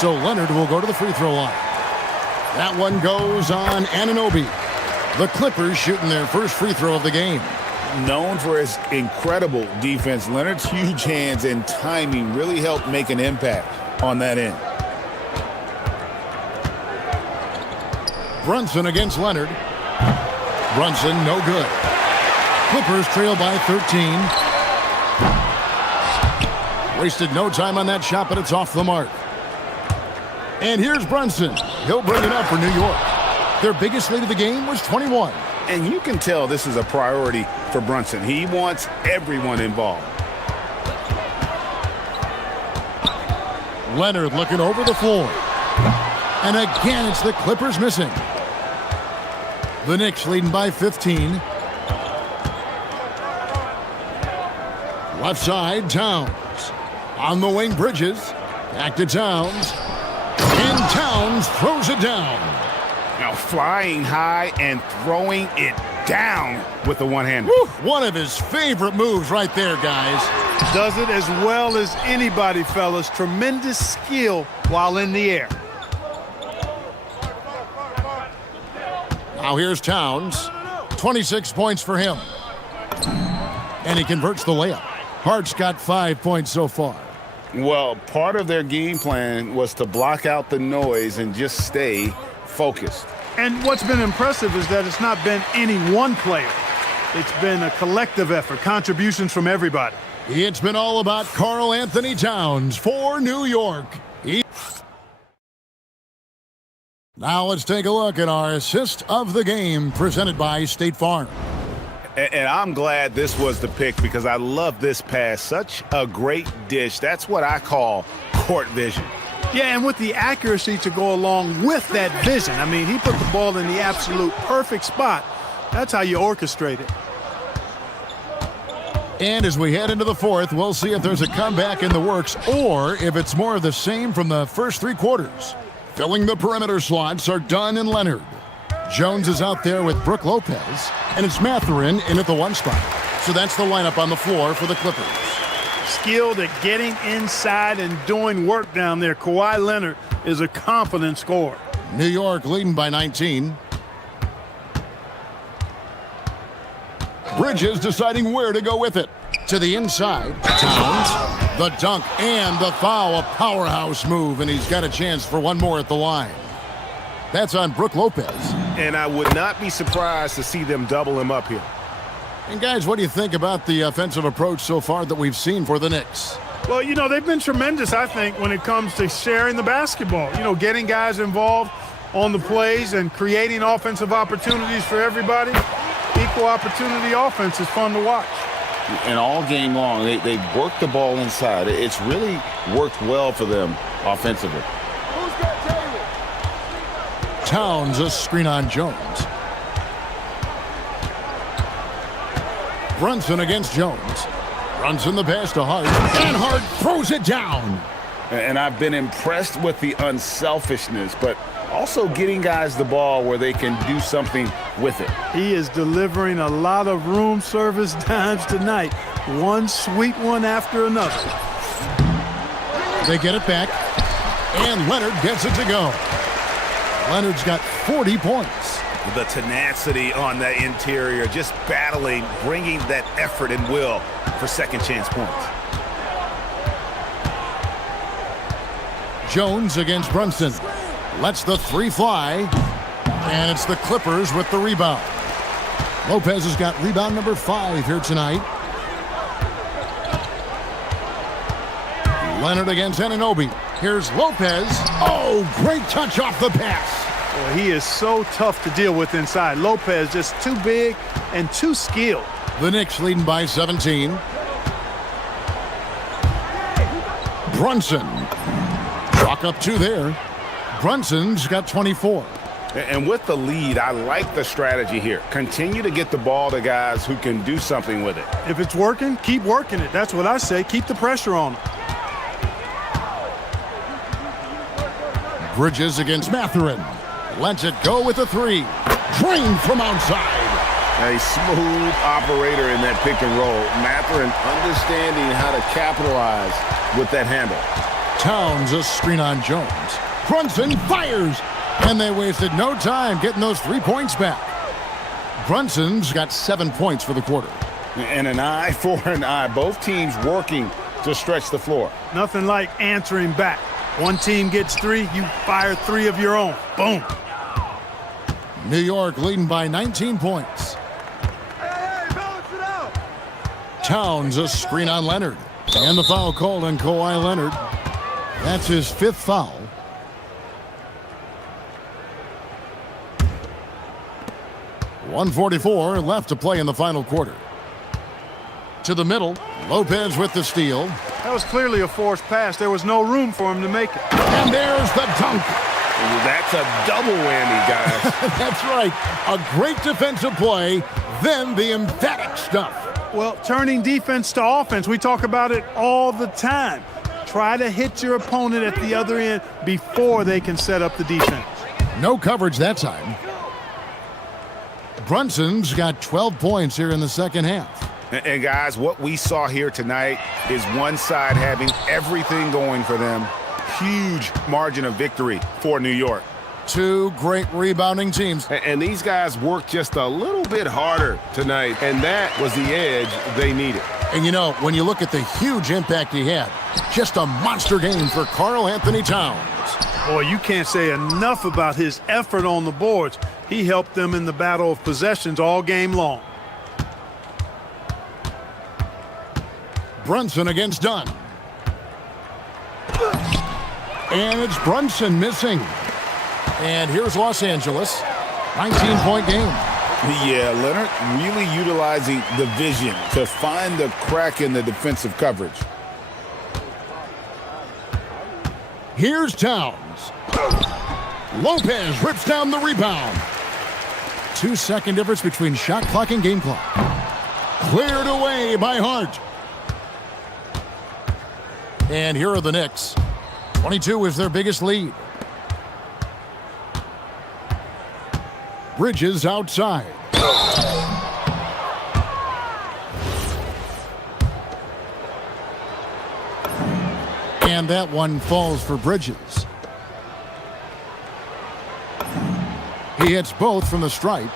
So Leonard will go to the free throw line. That one goes on Anunoby. The Clippers shooting their first free throw of the game. Known for his incredible defense, Leonard's huge hands and timing really helped make an impact on that end. Brunson against Leonard. Brunson, no good. Clippers trail by 13. Wasted no time on that shot, but it's off the mark. And here's Brunson. He'll bring it up for New York. Their biggest lead of the game was 21. And you can tell this is a priority for Brunson. He wants everyone involved. Leonard looking over the floor. And again, it's the Clippers missing. The Knicks leading by 15. Left side, Towns. On the wing, Bridges. Back to Towns. And Towns throws it down. Now flying high and throwing it down with the one-hander. One of his favorite moves right there, guys. Does it as well as anybody, fellas. Tremendous skill while in the air. Now here's Towns. 26 points for him. And he converts the layup. Hart's got 5 points so far. Well, part of their game plan was to block out the noise and just stay focused. And what's been impressive is that it's not been any one player. It's been a collective effort, contributions from everybody. It's been all about Karl Anthony Towns for New York. Now let's take a look at our assist of the game presented by State Farm. And I'm glad this was the pick because I love this pass. Such a great dish. That's what I call court vision. Yeah, and with the accuracy to go along with that vision. I mean, he put the ball in the absolute perfect spot. That's how you orchestrate it. And as we head into the fourth, we'll see if there's a comeback in the works or if it's more of the same from the first three quarters. Filling the perimeter slots are Dunn and Leonard. Jones is out there with Brook Lopez, and it's Mathurin in at the one spot. So that's the lineup on the floor for the Clippers. Skilled at getting inside and doing work down there. Kawhi Leonard is a confident scorer. New York leading by 19. Bridges deciding where to go with it. To the inside, Towns, the dunk and the foul, a powerhouse move, and he's got a chance for one more at the line. That's on Brook Lopez. And I would not be surprised to see them double him up here. And guys, what do you think about the offensive approach so far that we've seen for the Knicks? Well, you know, they've been tremendous, I think, when it comes to sharing the basketball. You know, getting guys involved on the plays and creating offensive opportunities for everybody. Equal opportunity offense is fun to watch. And all game long, they work the ball inside. It's really worked well for them offensively. Towns, a screen on Jones. Brunson against Jones. Brunson the pass to Hart. And Hart throws it down. And I've been impressed with the unselfishness, but also getting guys the ball where they can do something with it. He is delivering a lot of room service dimes tonight. One sweet one after another. They get it back. And Leonard gets it to go. Leonard's got 40 points. The tenacity on that interior, just battling, bringing that effort and will for second chance points. Jones against Brunson. Lets the three fly. And it's the Clippers with the rebound. Lopez has got rebound number 5 here tonight. Leonard against Anunoby. Here's Lopez. Oh, great touch off the pass. Well, he is so tough to deal with inside. Lopez just too big and too skilled. The Knicks leading by 17. Brunson. Chalk up 2 there. Brunson's got 24. And with the lead, I like the strategy here. Continue to get the ball to guys who can do something with it. If it's working, keep working it. That's what I say. Keep the pressure on them. Bridges against Mathurin. Lets it go with a three. Drained from outside. A smooth operator in that pick and roll. Mathurin understanding how to capitalize with that handle. Towns a screen on Jones. Brunson fires. And they wasted no time getting those 3 points back. Brunson's got 7 points for the quarter. And an eye for an eye. Both teams working to stretch the floor. Nothing like answering back. One team gets 3, you fire 3 of your own. Boom. New York leading by 19 points. Balance it out. Towns a screen on Leonard. And the foul called on Kawhi Leonard. That's his 5th foul. .144 left to play in the final quarter. To the middle, Lopez with the steal. That was clearly a forced pass. There was no room for him to make it. And there's the dunk. That's a double whammy, guys. That's right. A great defensive play, then the emphatic stuff. Well, turning defense to offense, we talk about it all the time. Try to hit your opponent at the other end before they can set up the defense. No coverage that time. Brunson's got 12 points here in the second half. And guys, what we saw here tonight is one side having everything going for them. Huge margin of victory for New York. 2 great rebounding teams. And these guys worked just a little bit harder tonight, and that was the edge they needed. And you know, when you look at the huge impact he had, just a monster game for Karl Anthony Towns. Boy, you can't say enough about his effort on the boards. He helped them in the battle of possessions all game long. Brunson against Dunn. And it's Brunson missing. And here's Los Angeles. 19-point game. Yeah, Leonard really utilizing the vision to find the crack in the defensive coverage. Here's Towns. Lopez rips down the rebound. 2-second difference between shot clock and game clock. Cleared away by Hart. And here are the Knicks. 22 is their biggest lead. Bridges outside. And that one falls for Bridges. He hits both from the stripe.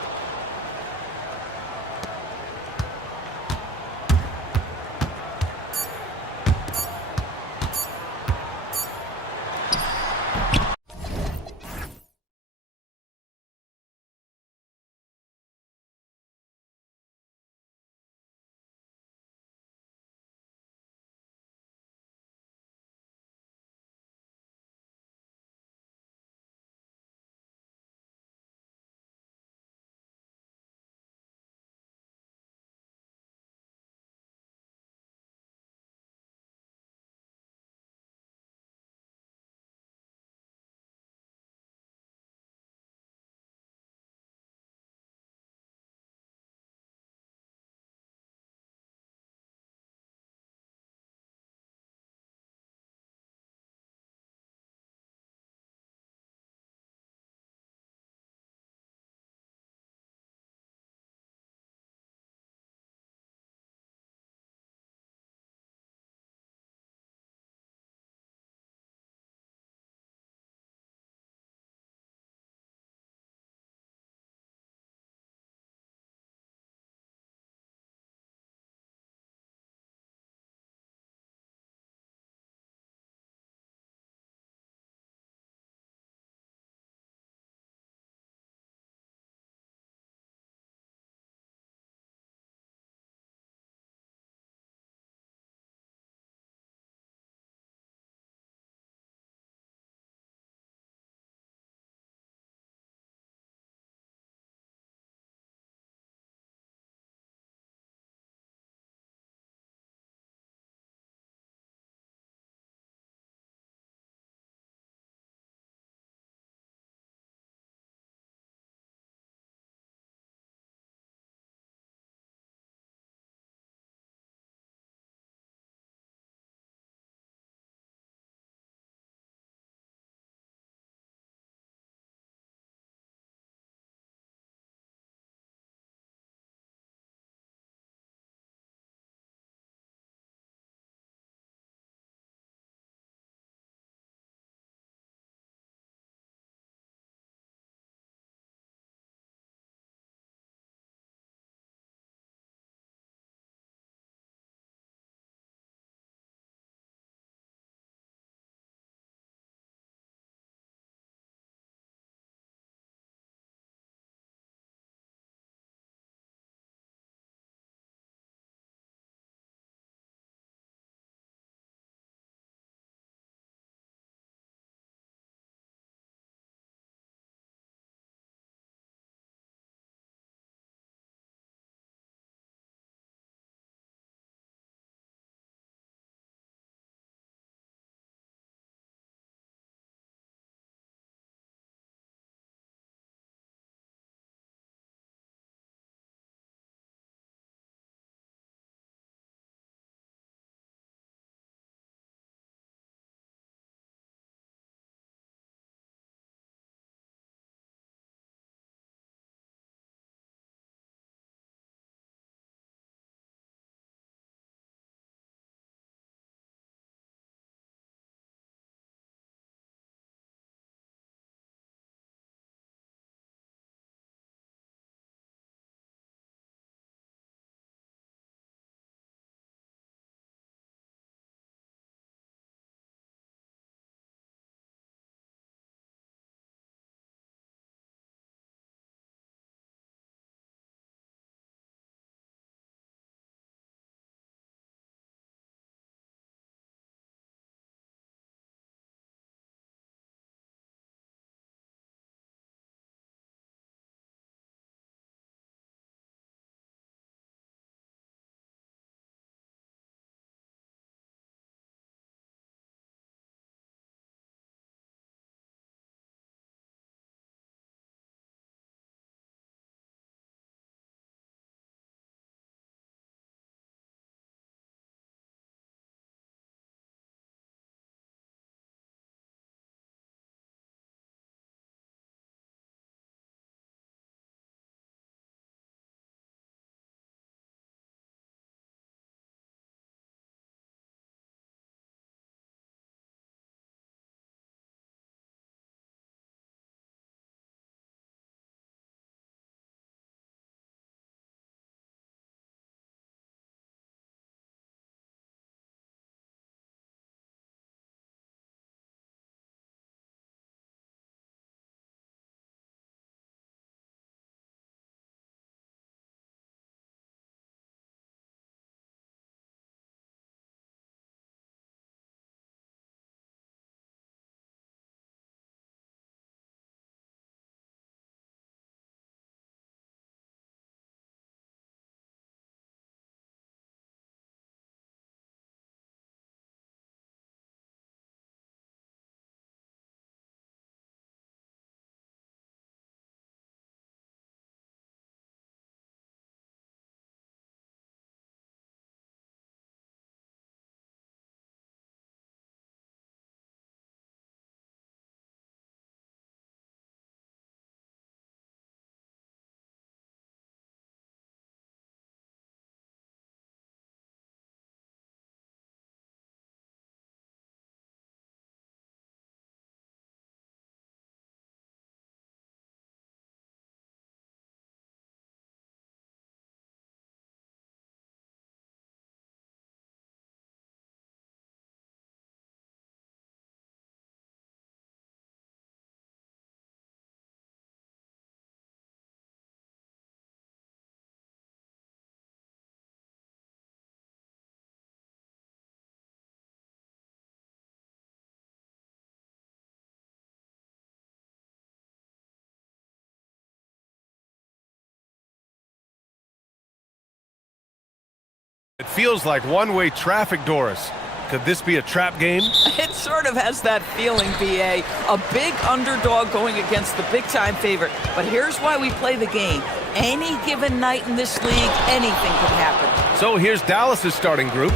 It feels like one-way traffic, Doris. Could this be a trap game? It sort of has that feeling, BA. A big underdog going against the big-time favorite. But here's why we play the game. Any given night in this league, anything can happen. So here's Dallas's starting group.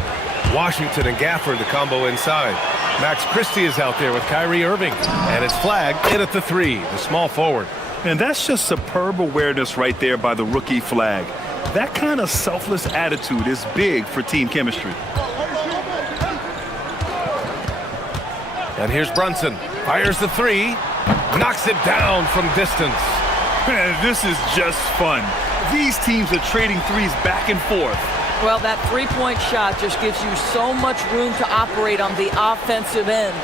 Washington and Gafford, the combo inside. Max Christie is out there with Kyrie Irving. And it's flagged in at the 3, the small forward. And that's just superb awareness right there by the rookie flag. That kind of selfless attitude is big for team chemistry. And here's Brunson. Fires the 3. Knocks it down from distance. Man, this is just fun. These teams are trading threes back and forth. Well, that three-point shot just gives you so much room to operate on the offensive end.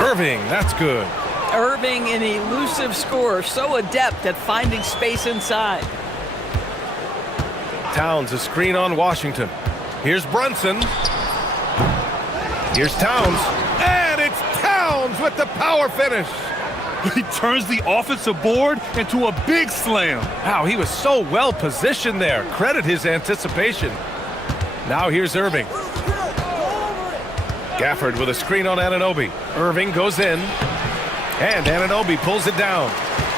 Irving, that's good. Irving, an elusive scorer, so adept at finding space inside. Towns, a screen on Washington. Here's Brunson. Here's Towns. And it's Towns with the power finish. He turns the offensive board into a big slam. Wow, he was so well positioned there. Credit his anticipation. Now here's Irving. Gafford with a screen on Anunoby. Irving goes in. And Anunoby pulls it down.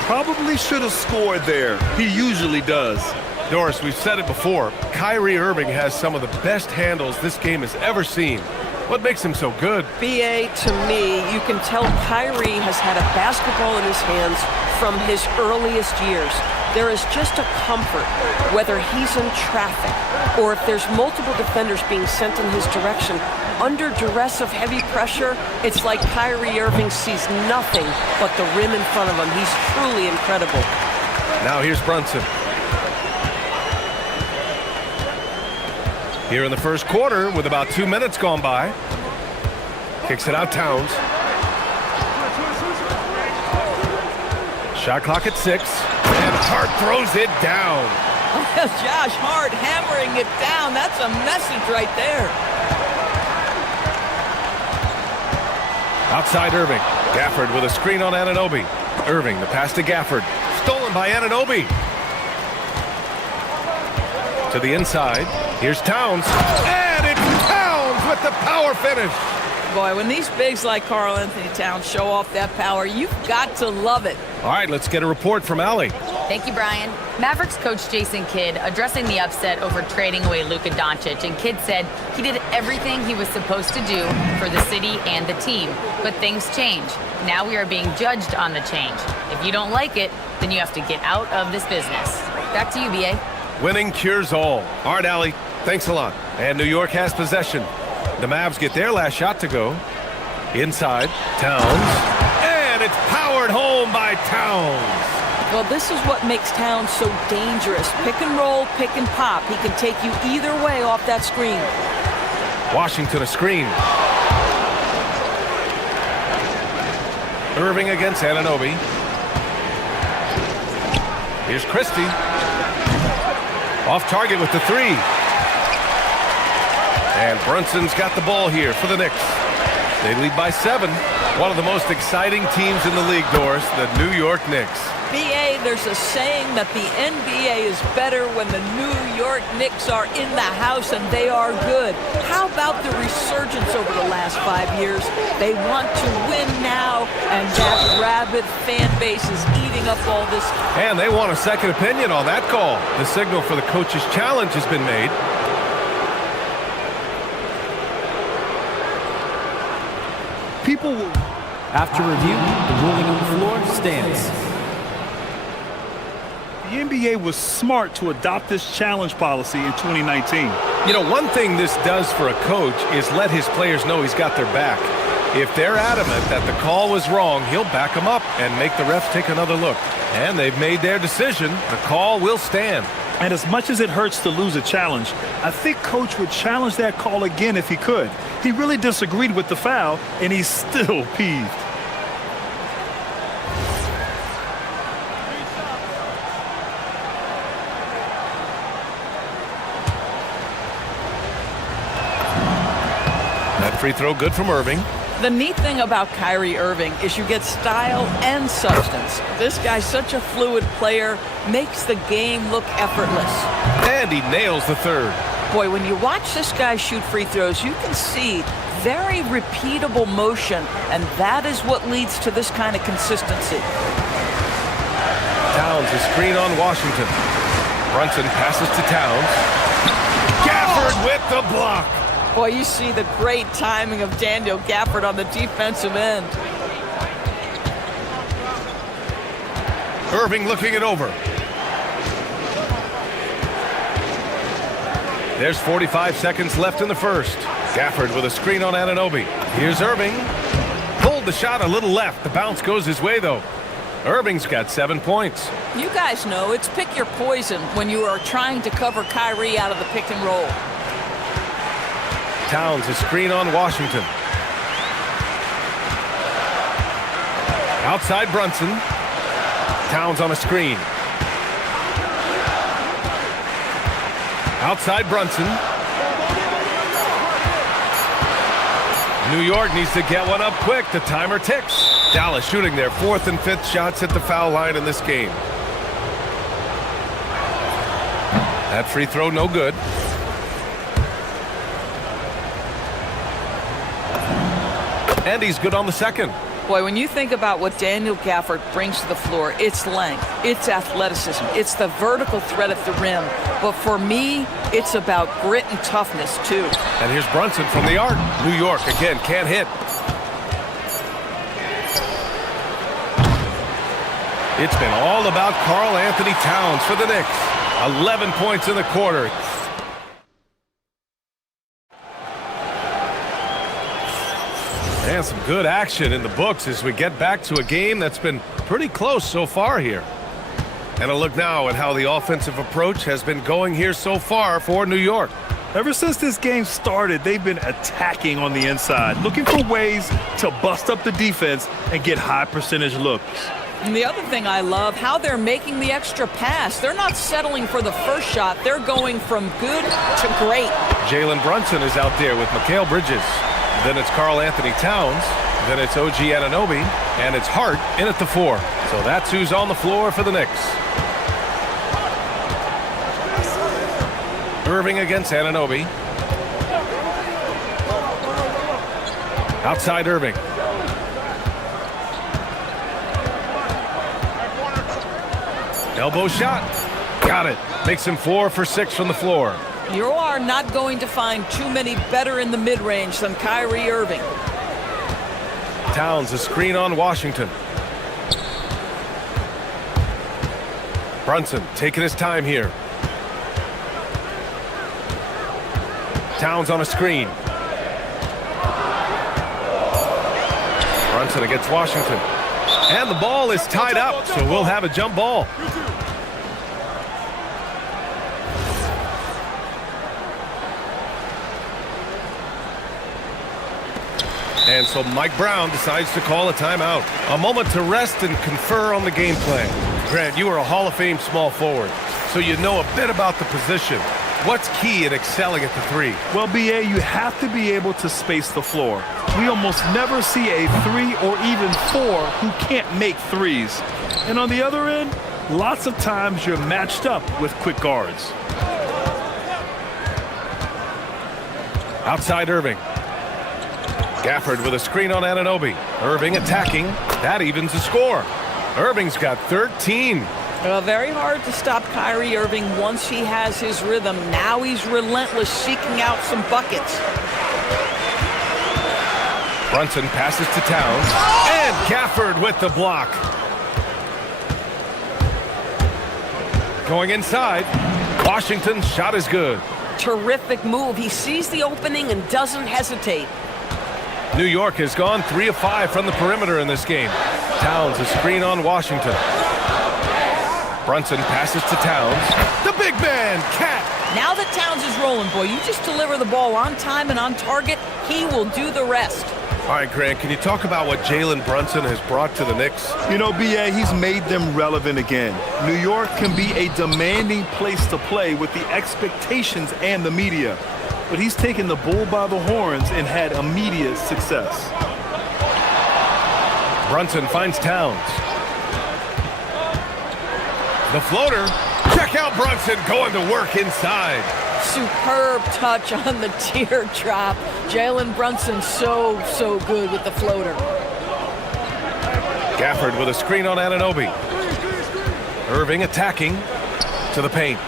Probably should have scored there. He usually does. Doris, we've said it before. Kyrie Irving has some of the best handles this game has ever seen. What makes him so good? BA, to me, you can tell Kyrie has had a basketball in his hands from his earliest years. There is just a comfort, whether he's in traffic or if there's multiple defenders being sent in his direction. Under duress of heavy pressure, it's like Kyrie Irving sees nothing but the rim in front of him. He's truly incredible. Now here's Brunson. Here in the first quarter with about 2 minutes gone by. Kicks it out Towns. Shot clock at 6. And Hart throws it down. Josh Hart hammering it down. That's a message right there. Outside Irving. Gafford with a screen on Anunoby. Irving, the pass to Gafford. Stolen by Anunoby. To the inside. Here's Towns. And it's Towns with the power finish. Boy, when these bigs like Karl Anthony Towns show off that power, you've got to love it. All right, let's get a report from Allie. Thank you, Brian. Mavericks coach Jason Kidd addressing the upset over trading away Luka Doncic, and Kidd said he did everything he was supposed to do for the city and the team. But things change. Now we are being judged on the change. If you don't like it, then you have to get out of this business. Back to you, BA. Winning cures all. All right, Allie, thanks a lot. And New York has possession. The Mavs get their last shot to go. Inside, Towns. And it's powered home by Towns. Well, this is what makes Towns so dangerous. Pick and roll, pick and pop. He can take you either way off that screen. Washington a screen. Irving against Anunoby. Here's Christie. Off target with the 3. And Brunson's got the ball here for the Knicks. They lead by 7. One of the most exciting teams in the league, Doris, the New York Knicks. BA, there's a saying that the NBA is better when the New York Knicks are in the house and they are good. How about the resurgence over the last 5 years? They want to win now, and that rabid fan base is eating up all this. And they want a second opinion on that call. The signal for the coach's challenge has been made. People will... After review, the ruling on the floor stands. The NBA was smart to adopt this challenge policy in 2019. You know, one thing this does for a coach is let his players know he's got their back. If they're adamant that the call was wrong, he'll back them up and make the refs take another look. And they've made their decision. The call will stand. And as much as it hurts to lose a challenge, I think Coach would challenge that call again if he could. He really disagreed with the foul, and he's still peeved. That free throw good from Irving. The neat thing about Kyrie Irving is you get style and substance. This guy's such a fluid player, makes the game look effortless. And he nails the third. Boy, when you watch this guy shoot free throws, you can see very repeatable motion, and that is what leads to this kind of consistency. Towns, a screen on Washington. Brunson passes to Towns. Gafford with the block. Boy, you see the great timing of Daniel Gafford on the defensive end. Irving looking it over. There's 45 seconds left in the first. Gafford with a screen on Anunoby. Here's Irving. Pulled the shot a little left. The bounce goes his way, though. Irving's got 7 points. You guys know it's pick your poison when you are trying to cover Kyrie out of the pick and roll. Towns, a screen on Washington. Outside Brunson. Towns on a screen. Outside Brunson. New York needs to get one up quick. The timer ticks. Dallas shooting their 4th and 5th shots at the foul line in this game. That free throw no good. And he's good on the second. Boy, when you think about what Daniel Gafford brings to the floor, it's length, it's athleticism, it's the vertical threat at the rim. But for me, it's about grit and toughness, too. And here's Brunson from the arc. New York, again, can't hit. It's been all about Karl Anthony Towns for the Knicks. 11 points in the quarter. And some good action in the books as we get back to a game that's been pretty close so far here. And a look now at how the offensive approach has been going here so far for New York. Ever since this game started, they've been attacking on the inside, looking for ways to bust up the defense and get high percentage looks. And the other thing I love, how they're making the extra pass. They're not settling for the first shot. They're going from good to great. Jalen Brunson is out there with Mikal Bridges. Then it's Karl Anthony Towns. Then it's OG Anunoby. And it's Hart in at the 4. So that's who's on the floor for the Knicks. Irving against Anunoby. Outside Irving. Elbow shot. Got it. Makes him 4 for 6 from the floor. You are not going to find too many better in the mid-range than Kyrie Irving. Towns, a screen on Washington. Brunson taking his time here. Towns on a screen. Brunson against Washington. And the ball is tied up, so we'll have a jump ball. And so Mike Brown decides to call a timeout. A moment to rest and confer on the game plan. Grant, you are a Hall of Fame small forward, so you know a bit about the position. What's key in excelling at the 3? Well, BA, you have to be able to space the floor. We almost never see a 3 or even 4 who can't make threes. And on the other end, lots of times you're matched up with quick guards. Outside Irving. Gafford with a screen on Anunoby. Irving attacking. That evens the score. Irving's got 13. Well, very hard to stop Kyrie Irving once he has his rhythm. Now he's relentless, seeking out some buckets. Brunson passes to Towns. And Gafford with the block. Going inside. Washington's shot is good. Terrific move. He sees the opening and doesn't hesitate. New York has gone 3 of 5 from the perimeter in this game. Towns, a screen on Washington. Brunson passes to Towns. The big man, Cat. Now that Towns is rolling, boy, you just deliver the ball on time and on target, he will do the rest. All right, Grant, can you talk about what Jalen Brunson has brought to the Knicks? You know, BA, he's made them relevant again. New York can be a demanding place to play with the expectations and the media. But he's taken the bull by the horns and had immediate success. Brunson finds Towns. The floater. Check out Brunson going to work inside. Superb touch on the teardrop. Jalen Brunson so good with the floater. Gafford with a screen on Anunoby. Irving attacking to the paint.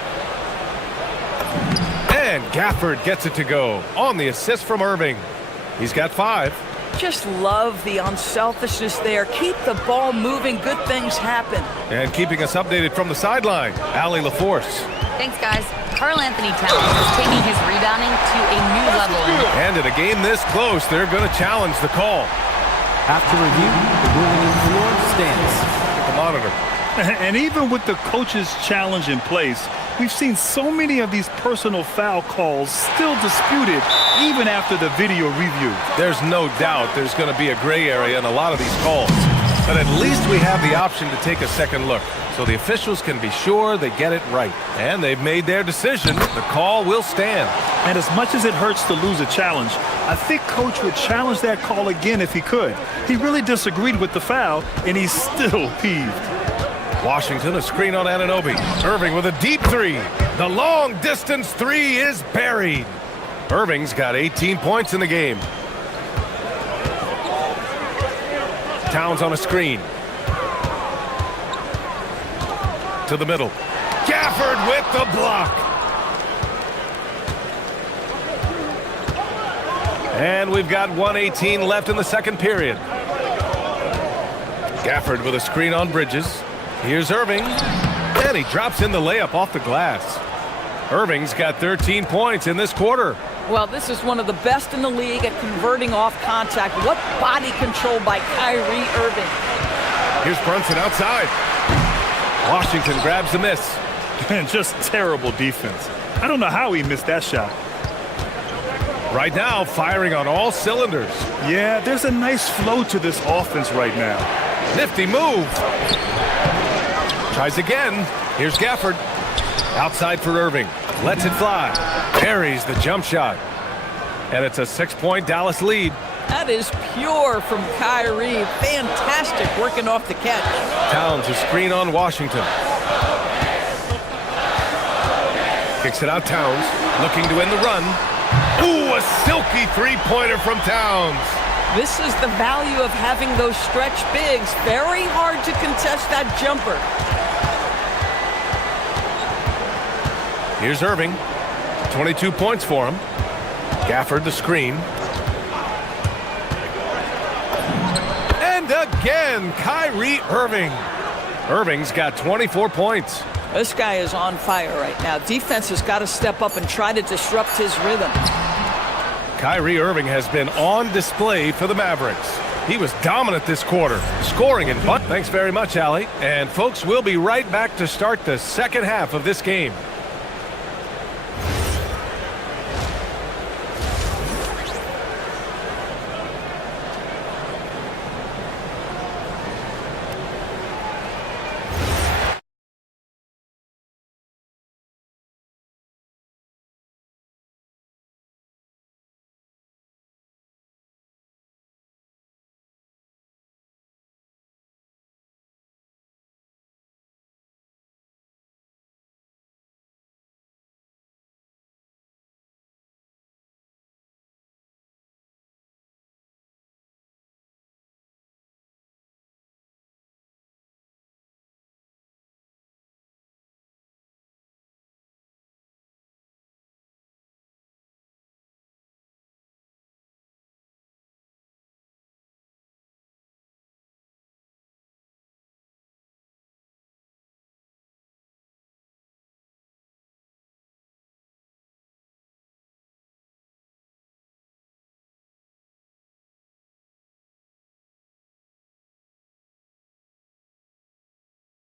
And Gafford gets it to go on the assist from Irving. He's got 5. Just love the unselfishness there. Keep the ball moving. Good things happen. And keeping us updated from the sideline, Allie LaForce. Thanks, guys. Karl Anthony Towns is taking his rebounding to a new level. And in a game this close, they're going to challenge the call. After review, the ruling on the floor stands. The monitor. And even with the coach's challenge in place, we've seen so many of these personal foul calls still disputed even after the video review. There's no doubt there's going to be a gray area in a lot of these calls. But at least we have the option to take a second look, so the officials can be sure they get it right. And they've made their decision. The call will stand. And as much as it hurts to lose a challenge, I think Coach would challenge that call again if he could. He really disagreed with the foul, and he's still peeved. Washington, a screen on Anunoby. Irving with a deep 3. The long-distance 3 is buried. Irving's got 18 points in the game. Towns on a screen. To the middle. Gafford with the block. And we've got 1:18 left in the second period. Gafford with a screen on Bridges. Here's Irving, and he drops in the layup off the glass. Irving's got 13 points in this quarter. Well, this is one of the best in the league at converting off contact. What body control by Kyrie Irving. Here's Brunson outside. Washington grabs the miss. And just terrible defense. I don't know how he missed that shot. Right now, firing on all cylinders. Yeah, there's a nice flow to this offense right now. Nifty move. Tries again. Here's Gafford. Outside for Irving. Lets it fly. Buries the jump shot. And it's a 6-point Dallas lead. That is pure from Kyrie. Fantastic working off the catch. Towns a screen on Washington. Kicks it out Towns. Looking to end the run. Ooh, a silky 3-pointer from Towns. This is the value of having those stretch bigs. Very hard to contest that jumper. Here's Irving. 22 points for him. Gafford the screen. And again, Kyrie Irving. Irving's got 24 points. This guy is on fire right now. Defense has got to step up and try to disrupt his rhythm. Kyrie Irving has been on display for the Mavericks. He was dominant this quarter, scoring in butt. Thanks very much, Allie. And folks, we'll be right back to start the second half of this game.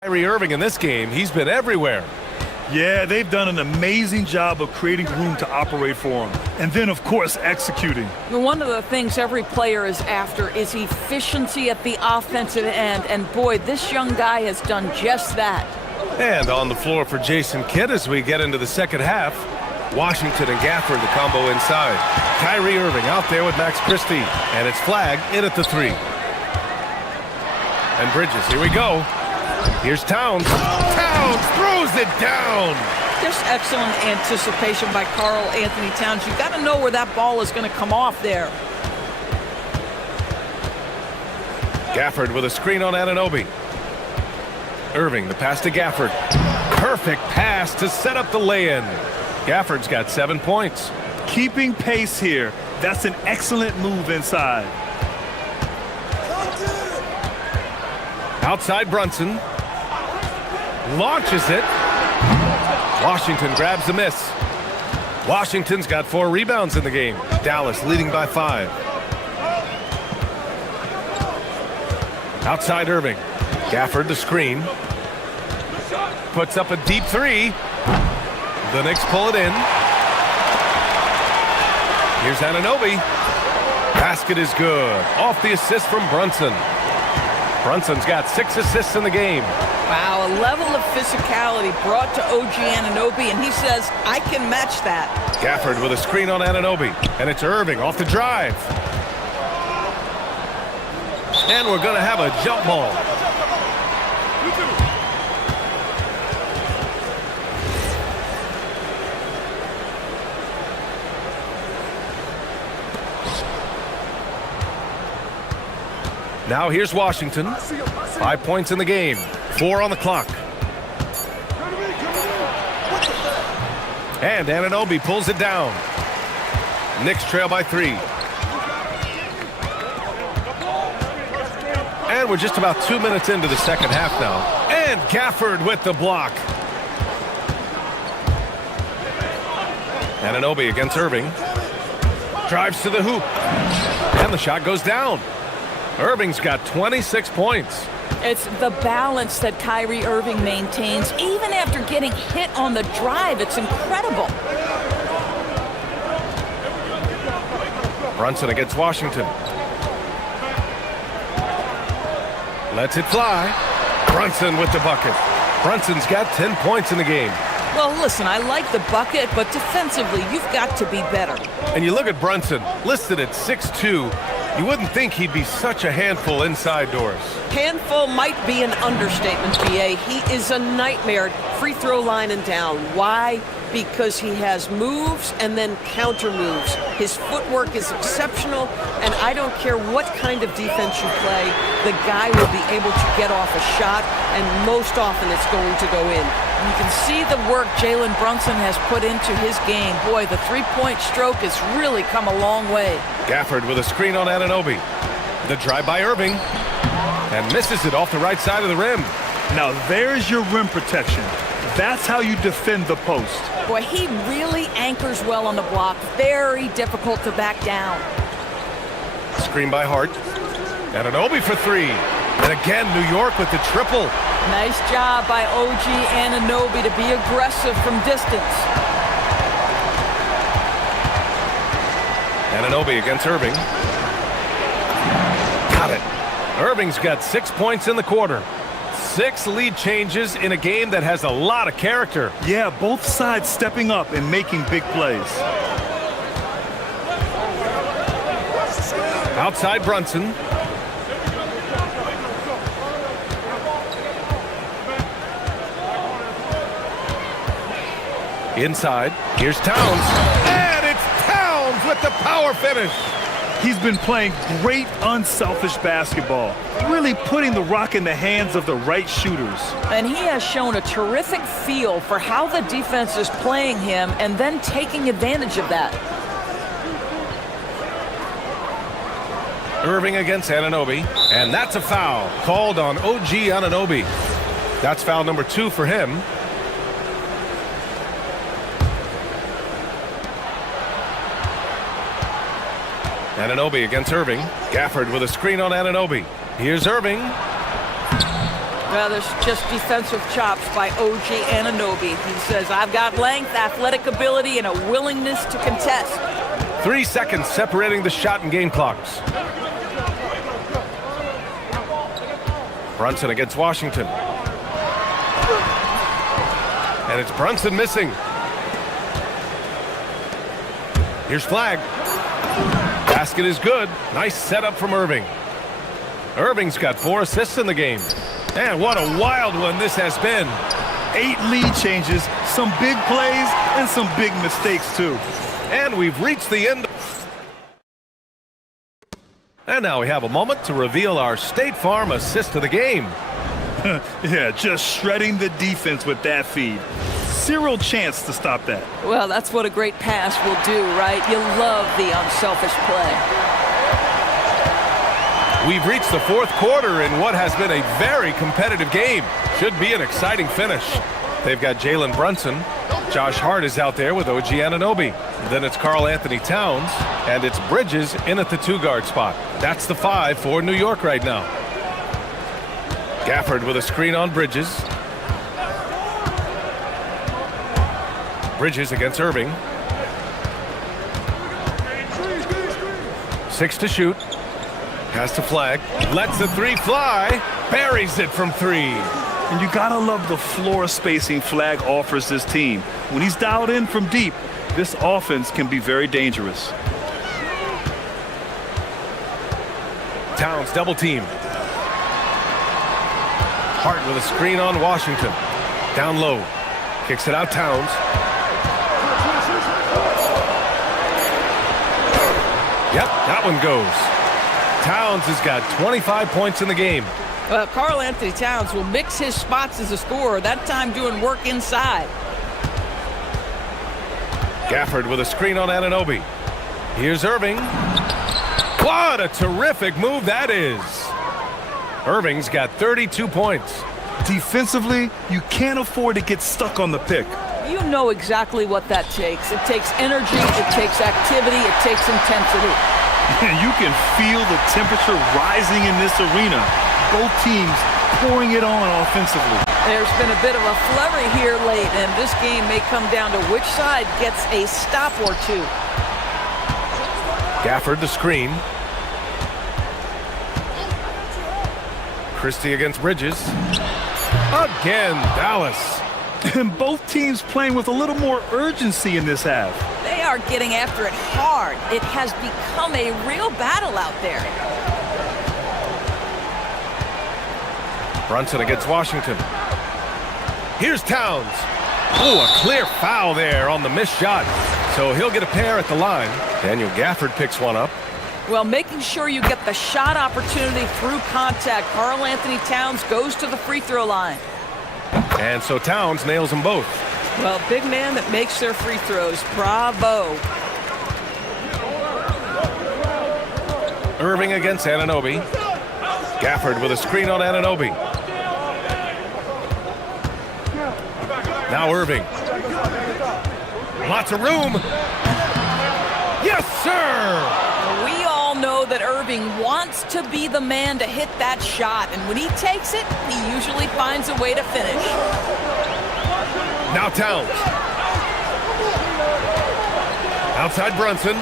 Kyrie Irving in this game, he's been everywhere. Yeah, they've done an amazing job of creating room to operate for him. And then, of course, executing. One of the things every player is after is efficiency at the offensive end. And boy, this young guy has done just that. And on the floor for Jason Kidd as we get into the second half. Washington and Gafford, the combo inside. Kyrie Irving out there with Max Christie. And it's flagged in at the 3. And Bridges, here we go. Here's Towns. Towns throws it down. Just excellent anticipation by Karl Anthony Towns. You've got to know where that ball is going to come off there. Gafford with a screen on Anunoby. Irving, the pass to Gafford. Perfect pass to set up the lay-in. Gafford's got 7 points. Keeping pace here. That's an excellent move inside. Outside Brunson. Launches it. Washington grabs the miss. Washington's got 4 rebounds in the game. Dallas leading by 5. Outside Irving. Gafford the screen. Puts up a deep 3. The Knicks pull it in. Here's Anunoby. Basket is good. Off the assist from Brunson. Brunson's got 6 assists in the game. Wow, a level of physicality brought to OG Anunoby, and he says, I can match that. Gafford with a screen on Anunoby. And it's Irving off the drive. And we're going to have a jump ball. Now here's Washington. 5 points in the game. 4 on the clock. And Anunoby pulls it down. Knicks trail by 3. And we're just about 2 minutes into the second half now. And Gafford with the block. Anunoby against Irving. Drives to the hoop. And the shot goes down. Irving's got 26 points. It's the balance that Kyrie Irving maintains even after getting hit on the drive. It's incredible. Brunson against Washington. Lets it fly. Brunson with the bucket. Brunson's got 10 points in the game. Well, listen, I like the bucket, but defensively, you've got to be better. And you look at Brunson, listed at 6'2". You wouldn't think he'd be such a handful inside doors. Handful might be an understatement, BA. He is a nightmare free throw line and down. Why? Because he has moves and then counter moves. His footwork is exceptional, and I don't care what kind of defense you play, the guy will be able to get off a shot, and most often it's going to go in. You can see the work Jalen Brunson has put into his game. Boy, the three-point stroke has really come a long way. Gafford with a screen on Anunoby. The drive by Irving. And misses it off the right side of the rim. Now there's your rim protection. That's how you defend the post. Boy, he really anchors well on the block. Very difficult to back down. Screen by Hart. Anunoby for 3. And again, New York with the triple. Nice job by OG Anunoby to be aggressive from distance. Anunoby against Irving. Got it. Irving's got 6 points in the quarter. 6 lead changes in a game that has a lot of character. Yeah, both sides stepping up and making big plays. Outside Brunson. Inside, here's Towns. And it's Towns with the power finish. He's been playing great unselfish basketball, really putting the rock in the hands of the right shooters. And he has shown a terrific feel for how the defense is playing him and then taking advantage of that. Irving against Anunoby, and that's a foul called on OG Anunoby. That's foul number 2 for him. Anunoby against Irving. Gafford with a screen on Anunoby. Here's Irving. Well, there's just defensive chops by OG Anunoby. He says, I've got length, athletic ability, and a willingness to contest. 3 seconds separating the shot and game clocks. Brunson against Washington. And it's Brunson missing. Here's Flag. Basket is good. Nice setup from Irving. Irving's got 4 assists in the game. And what a wild one this has been. 8 lead changes, Some big plays and some big mistakes, too. And we've reached the end. And now we have a moment to reveal our State Farm assist of the game. Yeah, just shredding the defense with that feed. Zero chance to stop that. Well, that's what a great pass will do, right? You love the unselfish play. We've reached the fourth quarter in what has been a very competitive game. Should be an exciting finish. They've got Jalen Brunson. Josh Hart is out there with OG Anunoby. Then it's Karl Anthony Towns, and it's Bridges in at the two-guard spot. That's the 5 for New York right now. Gafford with a screen on Bridges. Bridges against Irving. 6 to shoot. Has to flag. Lets the 3 fly. Buries it from 3. And you gotta love the floor spacing Flag offers this team. When he's dialed in from deep, this offense can be very dangerous. Towns double team. Hart with a screen on Washington. Down low. Kicks it out Towns. Yep, that one goes. Towns has got 25 points in the game. Well, Karl Anthony Towns will mix his spots as a scorer, that time doing work inside. Gafford with a screen on Anunoby. Here's Irving. What a terrific move that is. Irving's got 32 points. Defensively, you can't afford to get stuck on the pick. You know exactly what that takes. It takes energy, it takes activity, it takes intensity. You can feel the temperature rising in this arena. Both teams pouring it on offensively. There's been a bit of a flurry here late, and this game may come down to which side gets a stop or two. Gafford the screen. Christie against Bridges. Again, Dallas. And both teams playing with a little more urgency in this half. They are getting after it hard. It has become a real battle out there. Brunson against Washington. Here's Towns. Oh, a clear foul there on the missed shot. So he'll get a pair at the line. Daniel Gafford picks one up. Well, making sure you get the shot opportunity through contact. Karl Anthony Towns goes to the free throw line. And so Towns nails them both. Well, big man that makes their free throws. Bravo. Irving against Anunoby. Gafford with a screen on Anunoby. Now Irving. Lots of room. Yes, sir! We all know that Irving wants to be the man to hit that shot, and when he takes it, he usually finds a way to finish. Now Towns. Outside Brunson.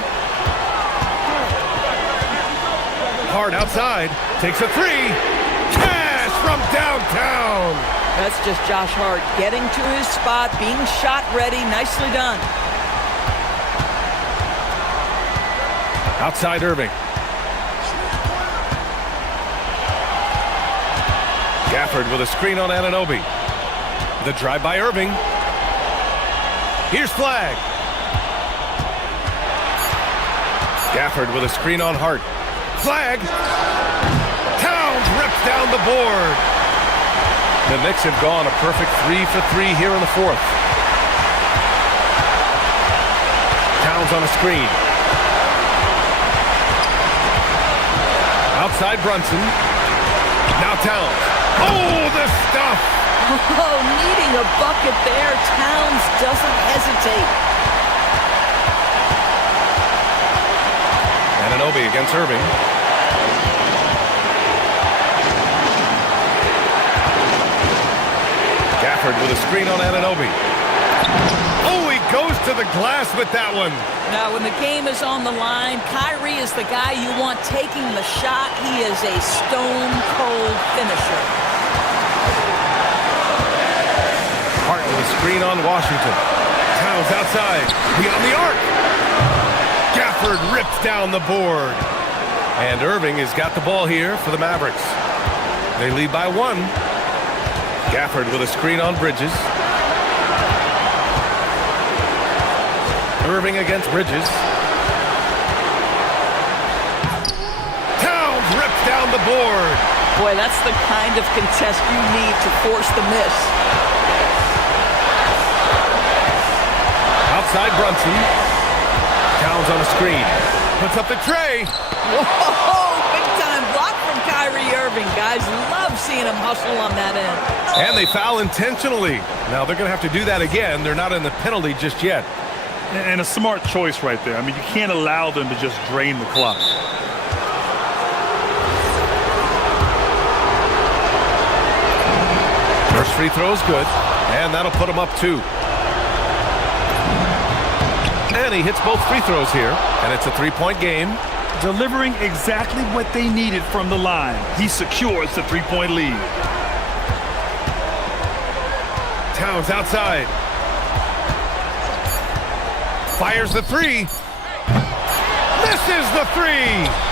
Hard outside. Takes a 3. Cash from downtown. That's just Josh Hart getting to his spot, being shot ready. Nicely done. Outside Irving. Gafford with a screen on Anunoby. The drive by Irving. Here's Flag. Gafford with a screen on Hart. Flag. Towns rips down the board. The Knicks have gone a perfect 3 for 3 here in the fourth. Towns on a screen. Outside Brunson. Now Towns. Oh, the stuff! Oh, needing a bucket there. Towns doesn't hesitate. Anunoby against Irving. Gafford with a screen on Anunoby. Oh, he goes to the glass with that one. Now, when the game is on the line, Kyrie is the guy you want taking the shot. He is a stone-cold finisher. Hart with a screen on Washington. Towns outside. Beyond the arc. Gafford rips down the board. And Irving has got the ball here for the Mavericks. They lead by 1. Gafford with a screen on Bridges. Irving against Bridges. Towns rips down the board. Boy, that's the kind of contest you need to force the miss. Outside Brunson. Towns on a screen. Puts up the tray. Whoa, big time block from Kyrie Irving. Guys love seeing him hustle on that end. And they foul intentionally. Now they're going to have to do that again. They're not in the penalty just yet. And a smart choice right there. I mean, you can't allow them to just drain the clock. First free throw is good, and that'll put him up 2. And he hits both free throws here, and it's a 3-point game. Delivering exactly what they needed from the line. He secures the 3-point lead. Towns outside. Fires the 3. Misses the 3.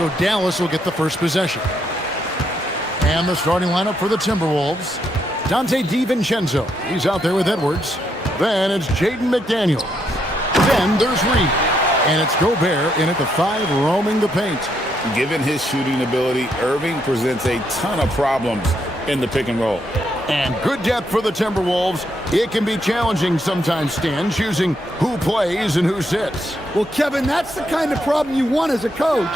So Dallas will get the first possession. And the starting lineup for the Timberwolves. Dante DiVincenzo. He's out there with Edwards. Then it's Jaden McDaniel. Then there's Reed. And it's Gobert in at the 5 roaming the paint. Given his shooting ability, Irving presents a ton of problems in the pick and roll. And good depth for the Timberwolves. It can be challenging sometimes, Stan, choosing who plays and who sits. Well, Kevin, that's the kind of problem you want as a coach.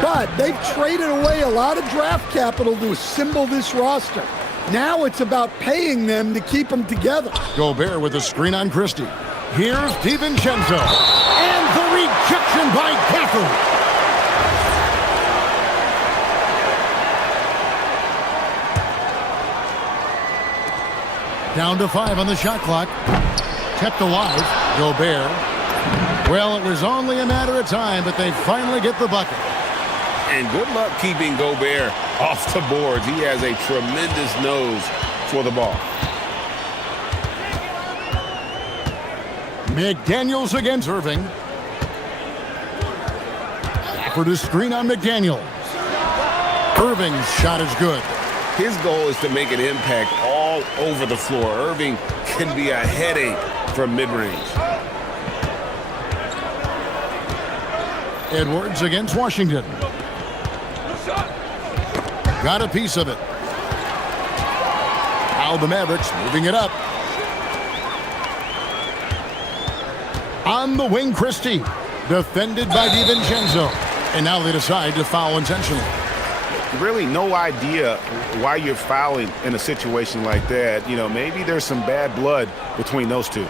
But they've traded away a lot of draft capital to assemble this roster. Now it's about paying them to keep them together. Gobert with a screen on Christie. Here's DiVincenzo. And the rejection by Gafford. Down to 5 on the shot clock. Kept alive. Gobert. Well, it was only a matter of time, but they finally get the bucket. And good luck keeping Gobert off the boards. He has a tremendous nose for the ball. McDaniels against Irving. For the screen on McDaniels. Irving's shot is good. His goal is to make an impact all over the floor. Irving can be a headache from mid-range. Edwards against Washington. Got a piece of it. Now the Mavericks moving it up. On the wing, Christie. Defended by DiVincenzo. And now they decide to foul intentionally. Really no idea why you're fouling in a situation like that. You know, maybe there's some bad blood between those two.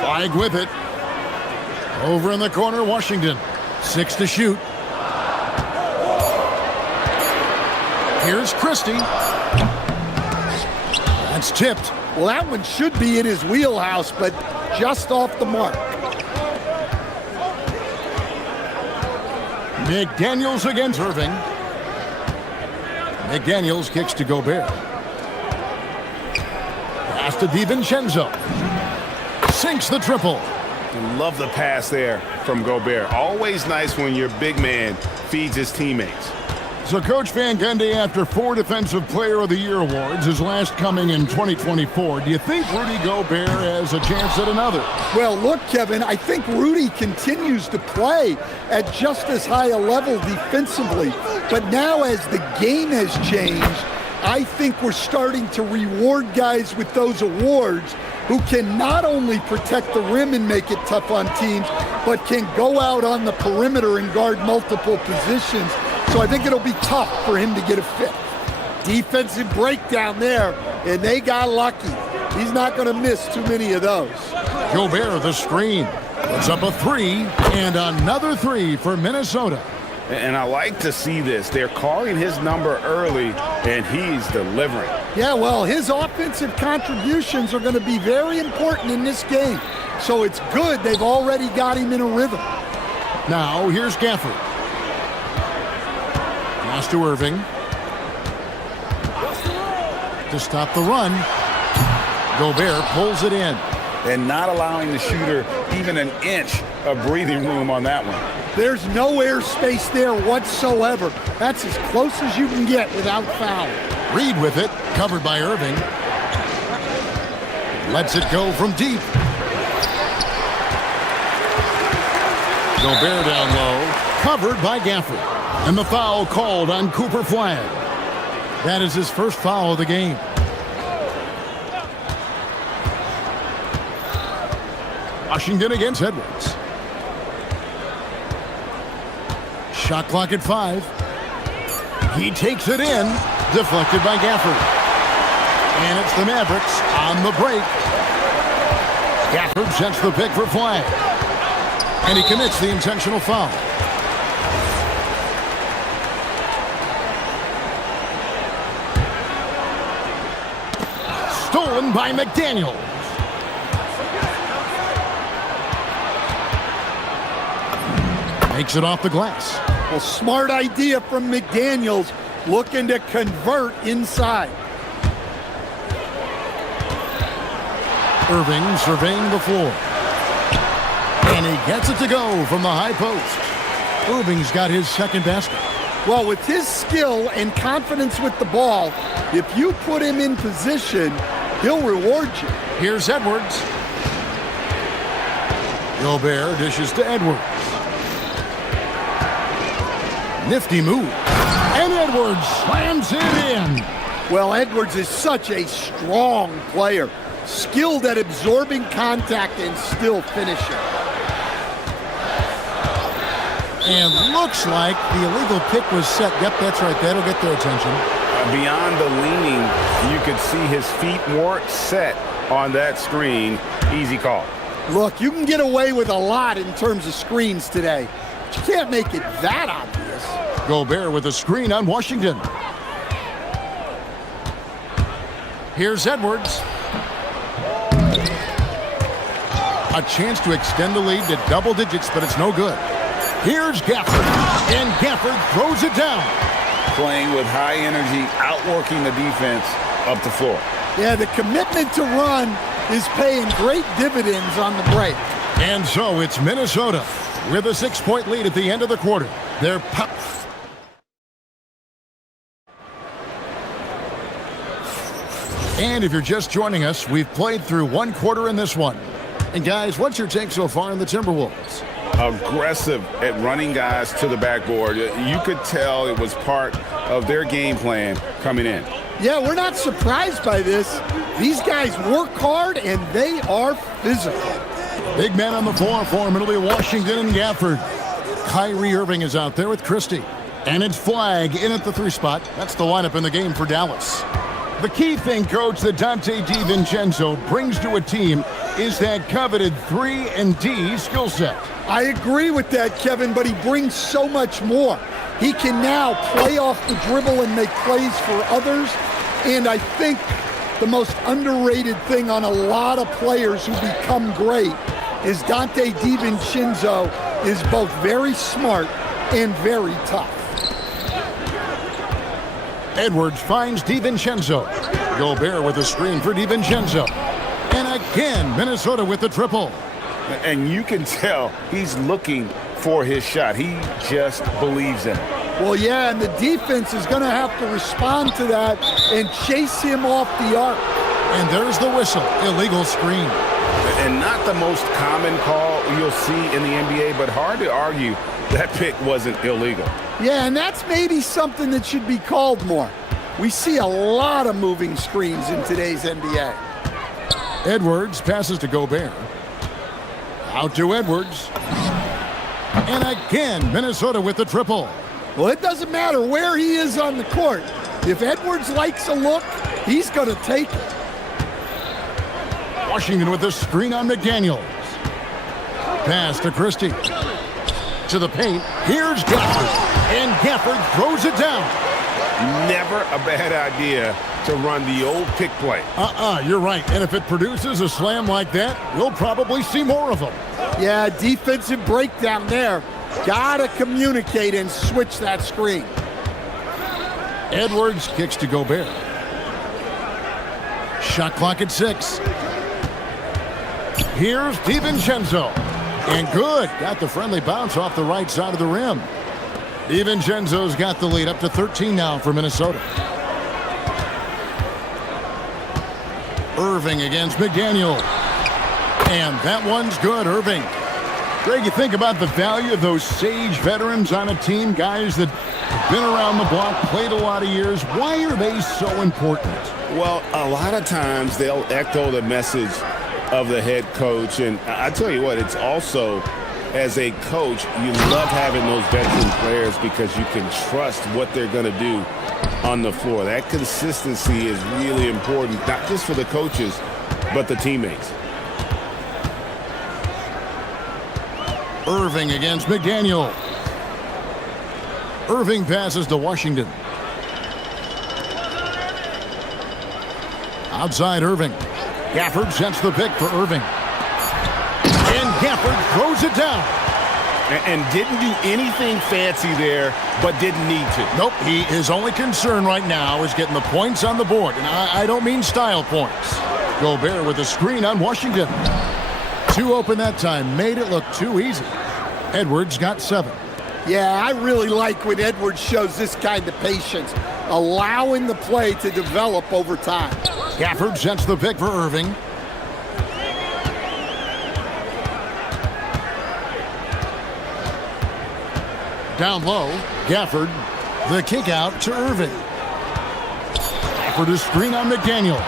Flag with it. Over in the corner, Washington. 6 to shoot. Here's Christie. That's tipped. Well, that one should be in his wheelhouse, but just off the mark. McDaniels against Irving. McDaniels kicks to Gobert. Pass to DiVincenzo. Sinks the triple. Love the pass there from Gobert. Always nice when your big man feeds his teammates. So Coach Van Gundy, after 4 Defensive Player of the Year awards, his last coming in 2024, do you think Rudy Gobert has a chance at another? Well, look, Kevin, I think Rudy continues to play at just as high a level defensively. But now as the game has changed, I think we're starting to reward guys with those awards who can not only protect the rim and make it tough on teams, but can go out on the perimeter and guard multiple positions. So I think it'll be tough for him to get a 5th. Defensive breakdown there, and they got lucky. He's not going to miss too many of those. Gobert, the screen. Puts up a 3, and another 3 for Minnesota. And I like to see this. They're calling his number early, and he's delivering. Yeah, well, his offensive contributions are going to be very important in this game. So it's good they've already got him in a rhythm. Now, here's Gafford. Pass to Irving. To stop the run. Gobert pulls it in. And not allowing the shooter even an inch of breathing room on that one. There's no air space there whatsoever. That's as close as you can get without foul. Reed with it, covered by Irving. Lets it go from deep. Gobert down low, covered by Gafford. And the foul called on Cooper Flag. That is his first foul of the game. Washington against Edwards. Shot clock at 5. He takes it in, deflected by Gafford. And it's the Mavericks on the break. Gafford sets the pick for Flag. And he commits the intentional foul. Stolen by McDaniels. Makes it off the glass. Well, smart idea from McDaniels, looking to convert inside. Irving surveying the floor. And he gets it to go from the high post. Irving's got his second basket. Well, with his skill and confidence with the ball, if you put him in position, he'll reward you. Here's Edwards. Gobert dishes to Edwards. Nifty move. And Edwards slams it in. Well, Edwards is such a strong player, skilled at absorbing contact and still finishing. And looks like the illegal pick was set. Yep, that's right. That'll get their attention. Beyond the leaning, you could see his feet weren't set on that screen. Easy call. Look, you can get away with a lot in terms of screens today, but you can't make it that obvious. Gobert with a screen on Washington. Here's Edwards. A chance to extend the lead to double digits, but it's no good. Here's Gafford, and Gafford throws it down. Playing with high energy, outworking the defense up the floor. Yeah, the commitment to run is paying great dividends on the break. And so it's Minnesota with a 6-point lead at the end of the quarter. They're And if you're just joining us, we've played through one quarter in this one. And guys, what's your take so far on the Timberwolves? Aggressive at running guys to the backboard. You could tell it was part of their game plan coming in. Yeah, we're not surprised by this. These guys work hard and they are physical. Big man on the floor for him. It'll be Washington and Gafford. Kyrie Irving is out there with Christie. And it's Flag in at the 3 spot. That's the lineup in the game for Dallas. The key thing, Coach, that Dante DiVincenzo brings to a team is that coveted 3-and-D skill set. I agree with that, Kevin, but he brings so much more. He can now play off the dribble and make plays for others. And I think the most underrated thing on a lot of players who become great is Dante DiVincenzo is both very smart and very tough. Edwards finds DiVincenzo. Gobert with a screen for DiVincenzo. And again, Minnesota with the triple. And you can tell he's looking for his shot. He just believes in it. Well, yeah, and the defense is going to have to respond to that and chase him off the arc. And there's the whistle. Illegal screen. And not the most common call you'll see in the NBA, but hard to argue that pick wasn't illegal. Yeah, and that's maybe something that should be called more. We see a lot of moving screens in today's NBA. Edwards passes to Gobert. Out to Edwards. And again, Minnesota with the triple. Well, it doesn't matter where he is on the court. If Edwards likes a look, he's going to take it. Washington with the screen on McDaniels. Pass to Christie. To the paint. Here's Gafford. And Gafford throws it down. Never a bad idea to run the old pick play. You're right. And if it produces a slam like that, we'll probably see more of them. Yeah, defensive breakdown there. Gotta communicate and switch that screen. Edwards kicks to Gobert. Shot clock at 6. Here's DiVincenzo. And good. Got the friendly bounce off the right side of the rim. DiVincenzo's got the lead up to 13 now for Minnesota. Irving against McDaniel. And that one's good, Irving. Greg, you think about the value of those sage veterans on a team, guys that have been around the block, played a lot of years. Why are they so important? Well, a lot of times they'll echo the message of the head coach. And I tell you what, it's also, as a coach, you love having those veteran players because you can trust what they're going to do on the floor. That consistency is really important, not just for the coaches, but the teammates. Irving against McDaniel. Irving passes to Washington. Outside Irving. Gafford sets the pick for Irving. And Gafford throws it down. And didn't do anything fancy there, but didn't need to. Nope, his only concern right now is getting the points on the board. And I don't mean style points. Gobert with a screen on Washington. Too open that time. Made it look too easy. Edwards got 7. Yeah, I really like when Edwards shows this kind of patience, allowing the play to develop over time. Gafford sets the pick for Irving. Down low, Gafford. The kick out to Irving. Gafford is screen on McDaniel.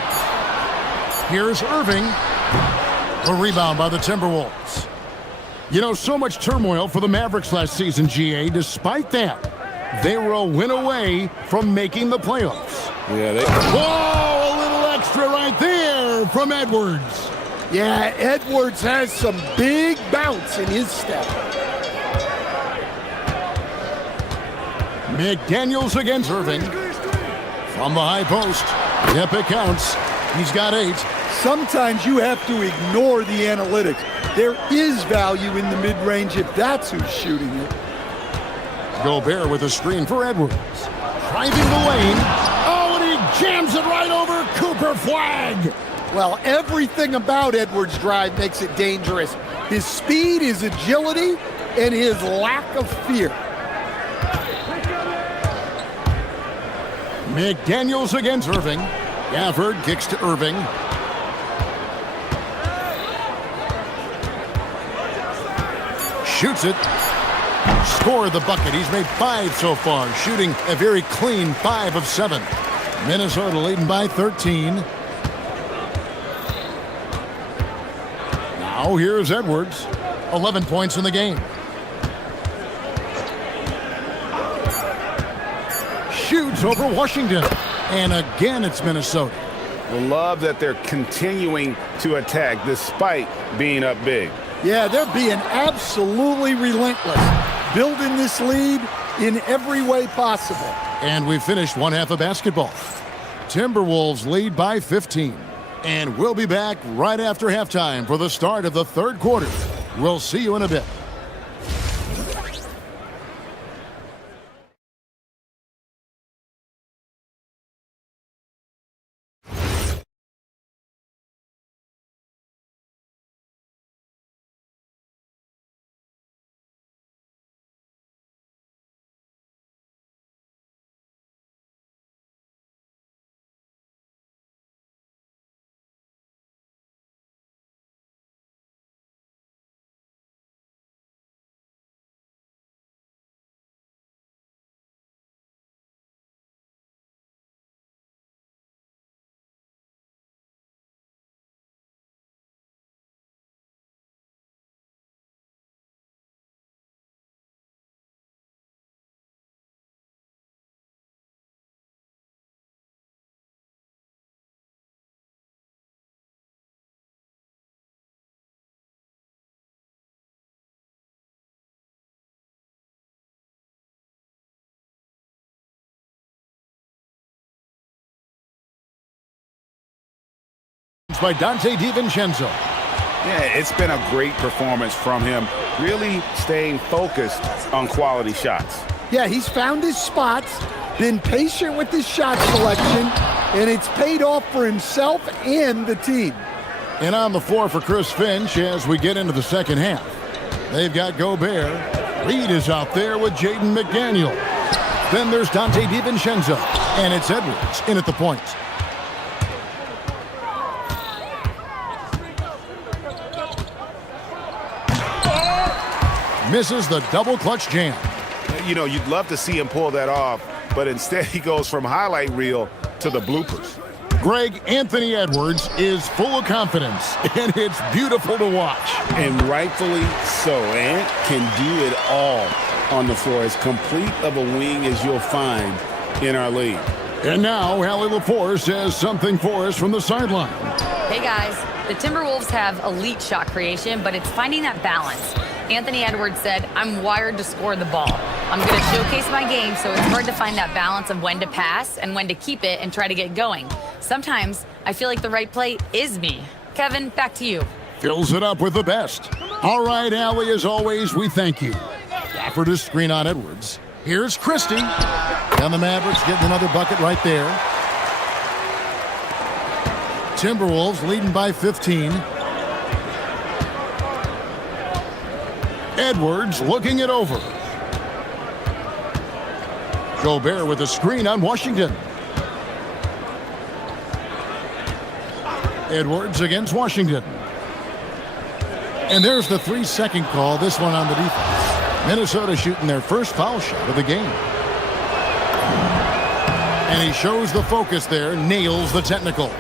Here's Irving. A rebound by the Timberwolves. You know, so much turmoil for the Mavericks last season, GA. Despite that, they were a win away from making the playoffs. Yeah, Whoa, a little extra right there from Edwards. Yeah, Edwards has some big bounce in his step. McDaniels against Irving. From the high post. Yep, it counts. He's got 8. Sometimes you have to ignore the analytics. There is value in the mid-range if that's who's shooting it. Gobert with a screen for Edwards. Driving the lane. Oh, and he jams it right over Cooper flag. Well, everything about Edwards' drive makes it dangerous. His speed, his agility, and his lack of fear. McDaniels against Irving. Gafford kicks to Irving. Shoots it. Scored the bucket. He's made 5 so far, shooting a very clean 5 of 7. Minnesota leading by 13. Now here's Edwards. 11 points in the game. Shoots over Washington. And again, it's Minnesota. I love that they're continuing to attack despite being up big. Yeah, they're being absolutely relentless, building this lead in every way possible. And we finished one half of basketball. Timberwolves lead by 15. And we'll be back right after halftime for the start of the third quarter. We'll see you in a bit. By Dante DiVincenzo. Yeah, it's been a great performance from him, really staying focused on quality shots. Yeah, he's found his spots, been patient with his shot selection, and it's paid off for himself and the team. And on the floor for Chris Finch as we get into the second half. They've got Gobert. Reed is out there with Jaden McDaniel. Then there's Dante DiVincenzo. And it's Edwards in at the point. Misses the double clutch jam. You know, you'd love to see him pull that off, but instead he goes from highlight reel to the bloopers. Greg Anthony Edwards is full of confidence, and it's beautiful to watch. And rightfully so. Ant can do it all on the floor, as complete of a wing as you'll find in our league. And now, Allie LaForce has something for us from the sideline. Hey guys, the Timberwolves have elite shot creation, but it's finding that balance. Anthony Edwards said, "I'm wired to score the ball. I'm going to showcase my game, so it's hard to find that balance of when to pass and when to keep it and try to get going. Sometimes I feel like the right play is me." Kevin, back to you. Fills it up with the best. All right, Allie, as always, we thank you. Gafford is screen on Edwards. Here's Christie. And the Mavericks getting another bucket right there. Timberwolves leading by 15. Edwards looking it over. Gobert with a screen on Washington. Edwards against Washington. And there's the 3-second call, this one on the defense. Minnesota shooting their first foul shot of the game. And he shows the focus there, nails the technical.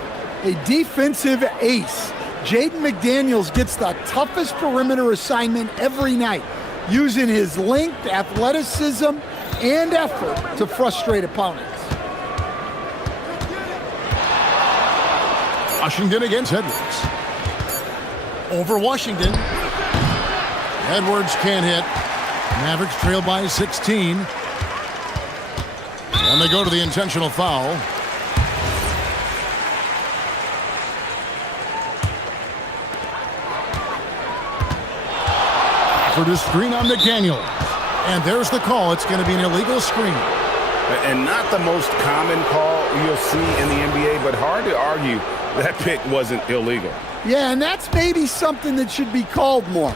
A defensive ace. Jaden McDaniels gets the toughest perimeter assignment every night, using his length, athleticism, and effort to frustrate opponents. Washington against Edwards. Over Washington. Edwards can't hit. Mavericks trail by 16. And they go to the intentional foul. For the screen on McDaniel. And there's the call. It's going to be an illegal screen. And not the most common call you'll see in the NBA, but hard to argue that pick wasn't illegal. Yeah, and that's maybe something that should be called more.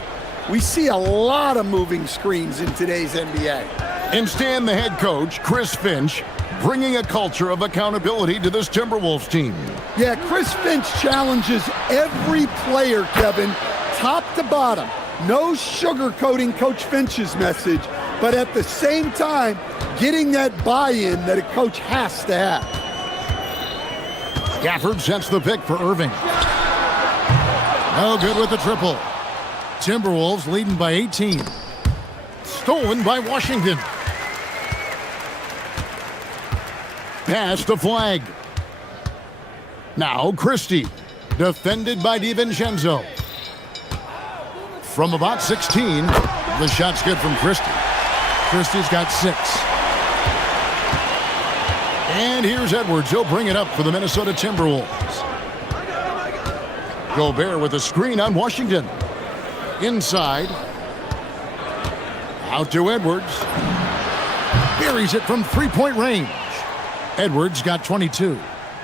We see a lot of moving screens in today's NBA. And Stan, the head coach, Chris Finch, bringing a culture of accountability to this Timberwolves team. Yeah, Chris Finch challenges every player, Kevin, top to bottom. No sugarcoating Coach Finch's message, but at the same time, getting that buy-in that a coach has to have. Gafford sets the pick for Irving. No good with the triple. Timberwolves leading by 18. Stolen by Washington. Pass to Flag. Now Christie. Defended by DiVincenzo. From about 16, the shot's good from Christie. Christie's got 6. And here's Edwards. He'll bring it up for the Minnesota Timberwolves. Gobert with a screen on Washington. Inside. Out to Edwards. Buries it from three-point range. Edwards got 22.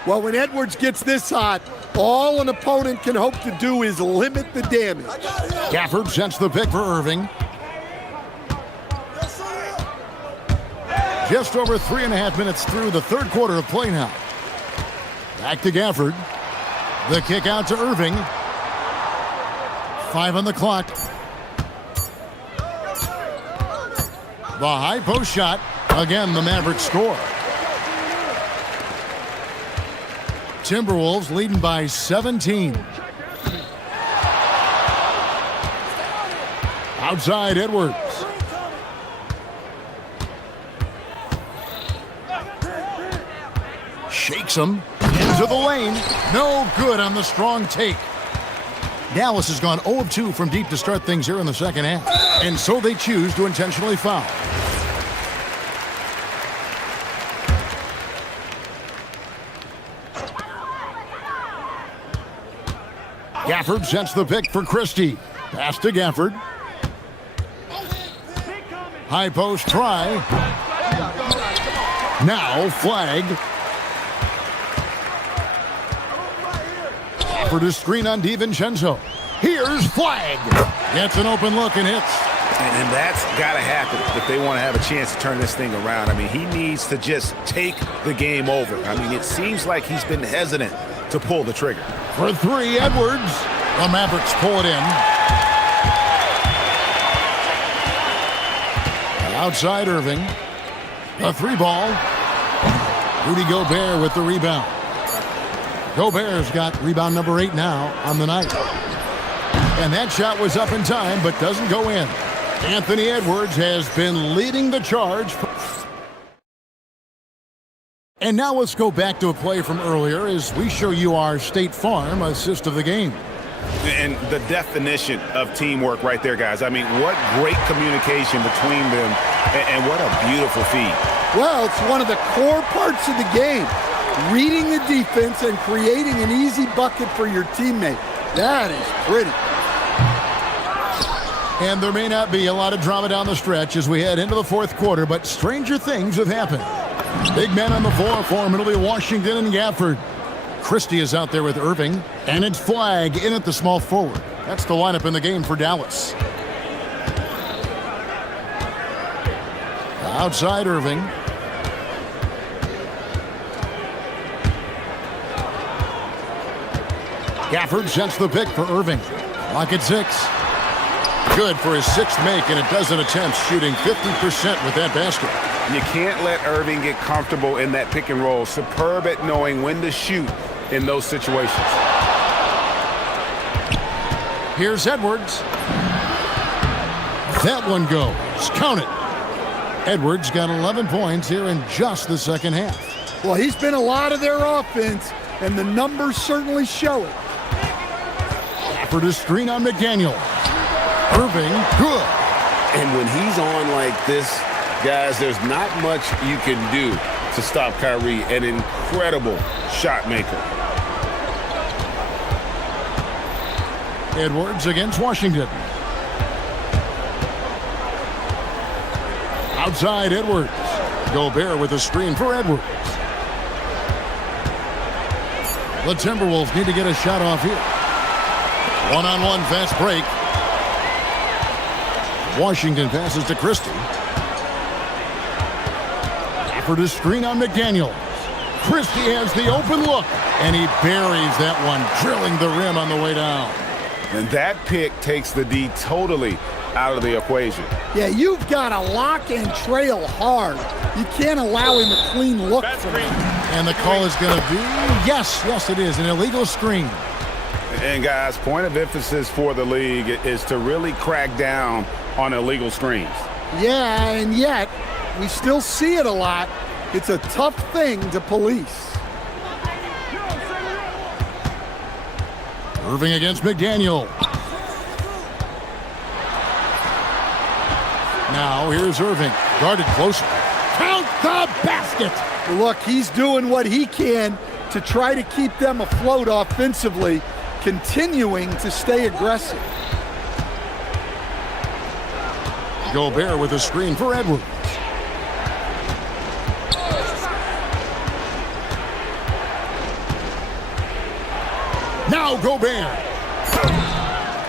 Well, when Edwards gets this hot, all an opponent can hope to do is limit the damage. Gafford sets the pick for Irving. Just over 3.5 minutes through the third quarter of play now. Back to Gafford. The kick out to Irving. 5 on the clock. The high post shot. Again, the Mavericks score. Timberwolves leading by 17. Outside Edwards. Shakes him into the lane. No good on the strong take. Dallas has gone 0 of 2 from deep to start things here in the second half. And so they choose to intentionally foul. Gafford sets the pick for Christie. Pass to Gafford. High post try. Now Flag. For the screen on DiVincenzo. Here's Flag. Gets an open look and hits. And that's got to happen if they want to have a chance to turn this thing around. I mean, he needs to just take the game over. I mean, it seems like he's been hesitant to pull the trigger. For 3, Edwards. The Mavericks pull it in. Outside Irving. A 3-ball. Rudy Gobert with the rebound. Gobert's got rebound number 8 now on the night. And that shot was up in time, but doesn't go in. Anthony Edwards has been leading the charge. And now let's go back to a play from earlier as we show you our State Farm assist of the game. And the definition of teamwork right there, guys. I mean, what great communication between them, and what a beautiful feed. Well, it's one of the core parts of the game. Reading the defense and creating an easy bucket for your teammate. That is pretty. And there may not be a lot of drama down the stretch as we head into the fourth quarter, but stranger things have happened. Big men on the floor for him. It'll be Washington and Gafford. Christie is out there with Irving, and it's Flag in at the small forward. That's the lineup in the game for Dallas. Outside Irving. Gafford sends the pick for Irving. Lock at 6. Good for his 6th make, and a dozen attempts, shooting 50% with that basket. You can't let Irving get comfortable in that pick and roll. Superb at knowing when to shoot in those situations. Here's Edwards. That one goes. Count it. Edwards got 11 points here in just the second half. Well, he's been a lot of their offense, and the numbers certainly show it. For the screen on McDaniel. Irving, good. And when he's on like this, guys, there's not much you can do to stop Kyrie, an incredible shot maker. Edwards against Washington. Outside Edwards. Gobert with a screen for Edwards. The Timberwolves need to get a shot off here. One-on-one fast break. Washington passes to Christie. For the screen on McDaniel. Christie has the open look, and he buries that one, drilling the rim on the way down. And that pick takes the D totally out of the equation. Yeah, you've got to lock and trail hard. You can't allow him a clean look for him. And the call is going to be, yes, it is, an illegal screen. And guys, point of emphasis for the league is to really crack down on illegal screens. Yeah, and yet we still see it a lot. It's a tough thing to police. Irving against McDaniel. Now here's Irving, guarded closer. Count the basket. Look, he's doing what he can to try to keep them afloat offensively, continuing to stay aggressive. Gobert with a screen for Edwards. Now Gobert.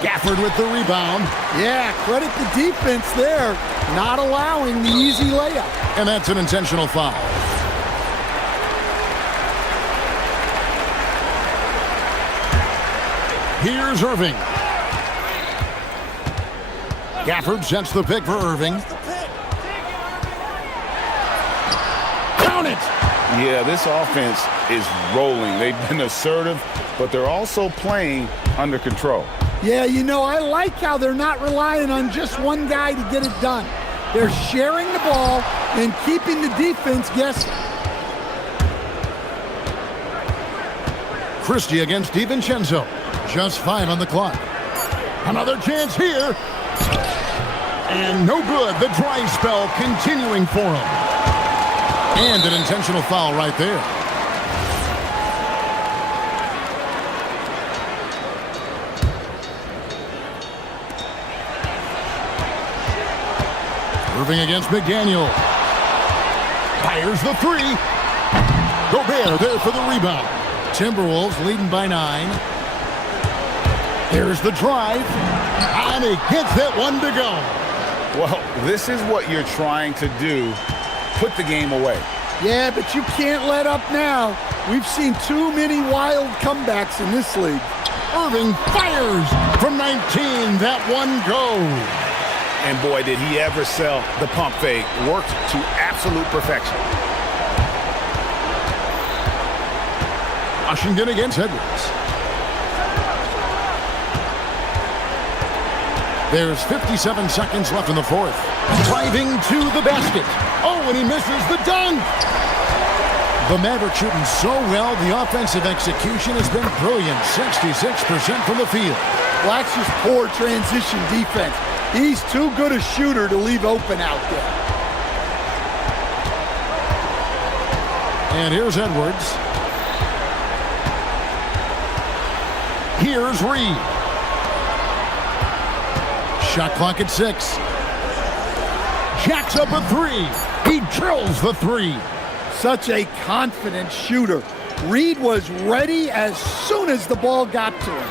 Gafford with the rebound. Yeah, credit the defense there, not allowing the easy layup. And that's an intentional foul. Here's Irving. Gafford sets the pick for Irving. Count it! Yeah, this offense is rolling. They've been assertive, but they're also playing under control. Yeah, you know, I like how they're not relying on just one guy to get it done. They're sharing the ball and keeping the defense guessing. Christie against DiVincenzo. Just 5 on the clock. Another chance here. And no good. The dry spell continuing for him. And an intentional foul right there. Irving against McDaniel. Fires the 3. Gobert there for the rebound. Timberwolves leading by 9. There's the drive. And he gets that one to go. Well, this is what you're trying to do. Put the game away. Yeah, but you can't let up now. We've seen too many wild comebacks in this league. Irving fires from 19. That one goes. And boy, did he ever sell the pump fake. Worked to absolute perfection. Washington against Edwards. There's 57 seconds left in the fourth. Driving to the basket. Oh, and he misses the dunk. The Mavericks shooting so well. The offensive execution has been brilliant. 66% from the field. That's just poor transition defense. He's too good a shooter to leave open out there. And here's Edwards. Here's Reed. Shot clock at 6. Jacks up a 3. He drills the 3. Such a confident shooter. Reed was ready as soon as the ball got to him.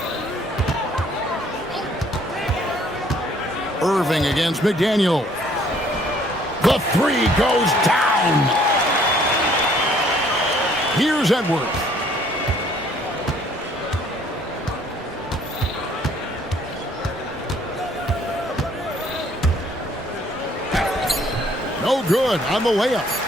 Irving against McDaniel. The The three goes down. Here's Edwards. No good on the layup.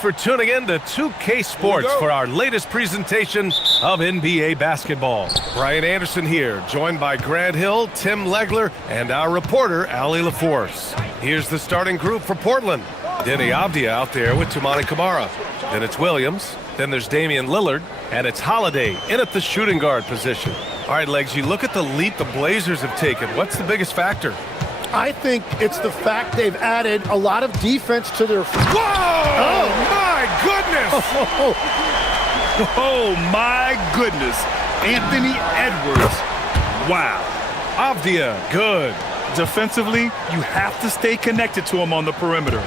for tuning in to 2K Sports for our latest presentation of NBA basketball. Brian Anderson here, joined by Grant Hill, Tim Legler, and our reporter, Ali LaForce. Here's the starting group for Portland. Denny Avdia out there with Toumani Camara. Then it's Williams. Then there's Damian Lillard. And it's Holiday in at the shooting guard position. All right, Legs, you look at the leap the Blazers have taken. What's the biggest factor? I think it's the fact they've added a lot of defense to their... Whoa! Oh, my goodness! Oh, my goodness. Anthony Edwards. Wow. Avdia, good. Defensively, you have to stay connected to him on the perimeter.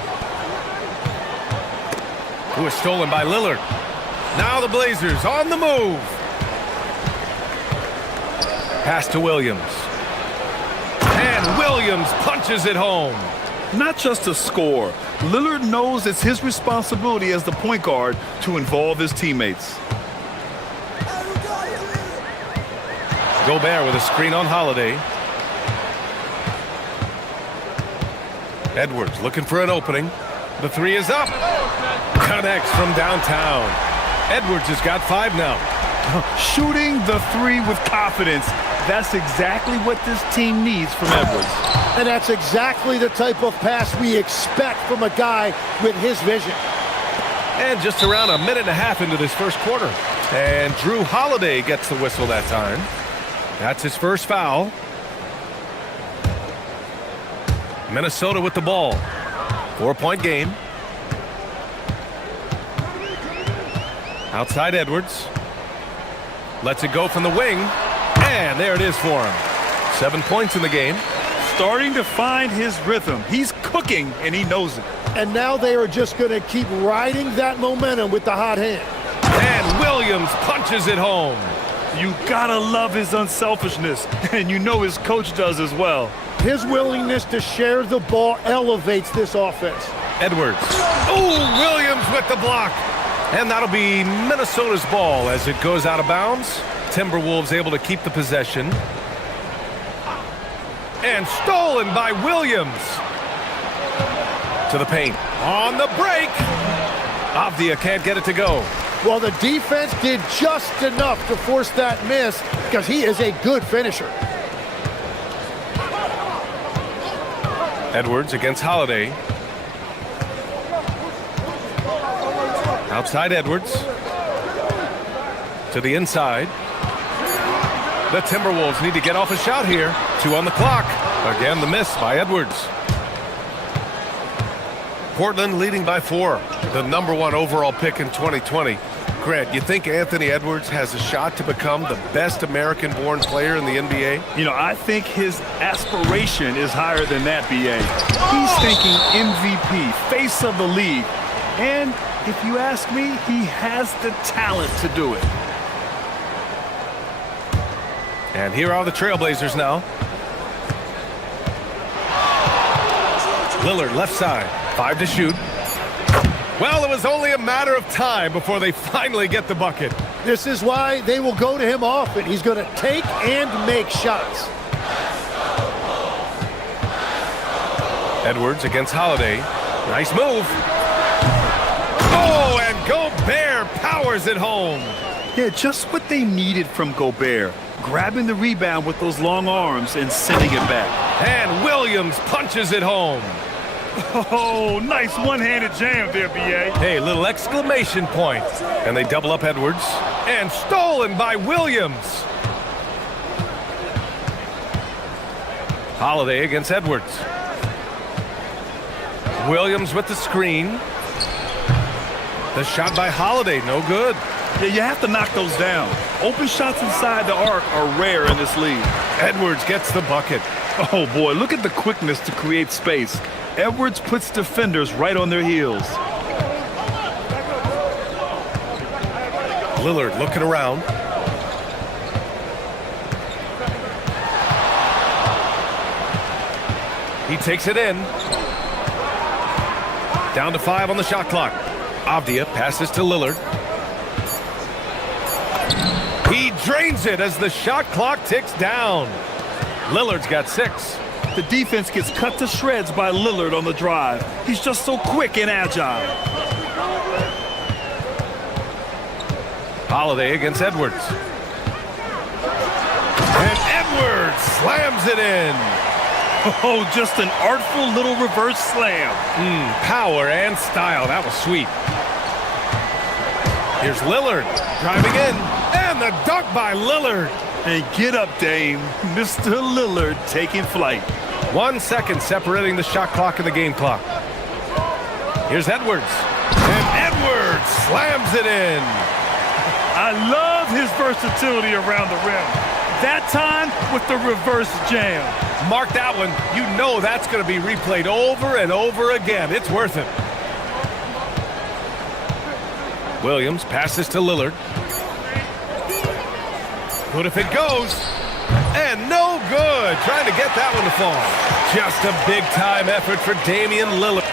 Who was stolen by Lillard. Now the Blazers on the move. Pass to Williams. And Williams punches it home. Not just to score. Lillard knows it's his responsibility as the point guard to involve his teammates. Gobert with a screen on Holiday. Edwards looking for an opening. The three is up. Connects from downtown. Edwards has got 5 now. Shooting the three with confidence. That's exactly what this team needs from Edwards. And that's exactly the type of pass we expect from a guy with his vision. And just around a minute and a half into this first quarter. And Drew Holiday gets the whistle that time. That's his first foul. Minnesota with the ball. 4-point game. Outside Edwards. Lets it go from the wing. And there it is for him. 7 points in the game. Starting to find his rhythm. He's cooking, and he knows it. And now they are just going to keep riding that momentum with the hot hand. And Williams punches it home. You gotta love his unselfishness, and you know his coach does as well. His willingness to share the ball elevates this offense. Edwards. Oh, Williams with the block. And that'll be Minnesota's ball as it goes out of bounds. Timberwolves able to keep the possession. And stolen by Williams. To the paint. On the break. Avdia can't get it to go. Well, the defense did just enough to force that miss because he is a good finisher. Edwards against Holiday. Outside Edwards. To the inside. The Timberwolves need to get off a shot here. 2 on the clock. Again, the miss by Edwards. Portland leading by 4. The #1 overall pick in 2020. Grant, you think Anthony Edwards has a shot to become the best American-born player in the NBA? You know, I think his aspiration is higher than that, B.A. He's thinking MVP, face of the league. And if you ask me, he has the talent to do it. And here are the Trailblazers now. Lillard left side, 5 to shoot. Well, it was only a matter of time before they finally get the bucket. This is why they will go to him often. He's going to take and make shots. Edwards against Holiday. Nice move. Oh, and Gobert powers it home. Yeah, just what they needed from Gobert. Grabbing the rebound with those long arms and sending it back. And Williams punches it home. Oh, nice one-handed jam there, B.A. Hey, little exclamation point. And they double up Edwards. And stolen by Williams. Holiday against Edwards. Williams with the screen. The shot by Holiday, no good. Yeah, you have to knock those down. Open shots inside the arc are rare in this league. Edwards gets the bucket. Oh, boy, look at the quickness to create space. Edwards puts defenders right on their heels. Lillard looking around. He takes it in. Down to 5 on the shot clock. Avdia passes to Lillard. He drains it as the shot clock ticks down. Lillard's got 6. The defense gets cut to shreds by Lillard on the drive. He's just so quick and agile. Holiday against Edwards. And Edwards slams it in. Oh, just an artful little reverse slam. Power and style. That was sweet. Here's Lillard driving in. And the dunk by Lillard. And get up, Dame. Mr. Lillard taking flight. 1 second separating the shot clock and the game clock. Here's Edwards. And Edwards slams it in. I love his versatility around the rim. That time with the reverse jam. Mark that one. You know that's going to be replayed over and over again. It's worth it. Williams passes to Lillard. Good if it goes. And no good. Trying to get that one to fall. Just a big-time effort for Damian Lillard.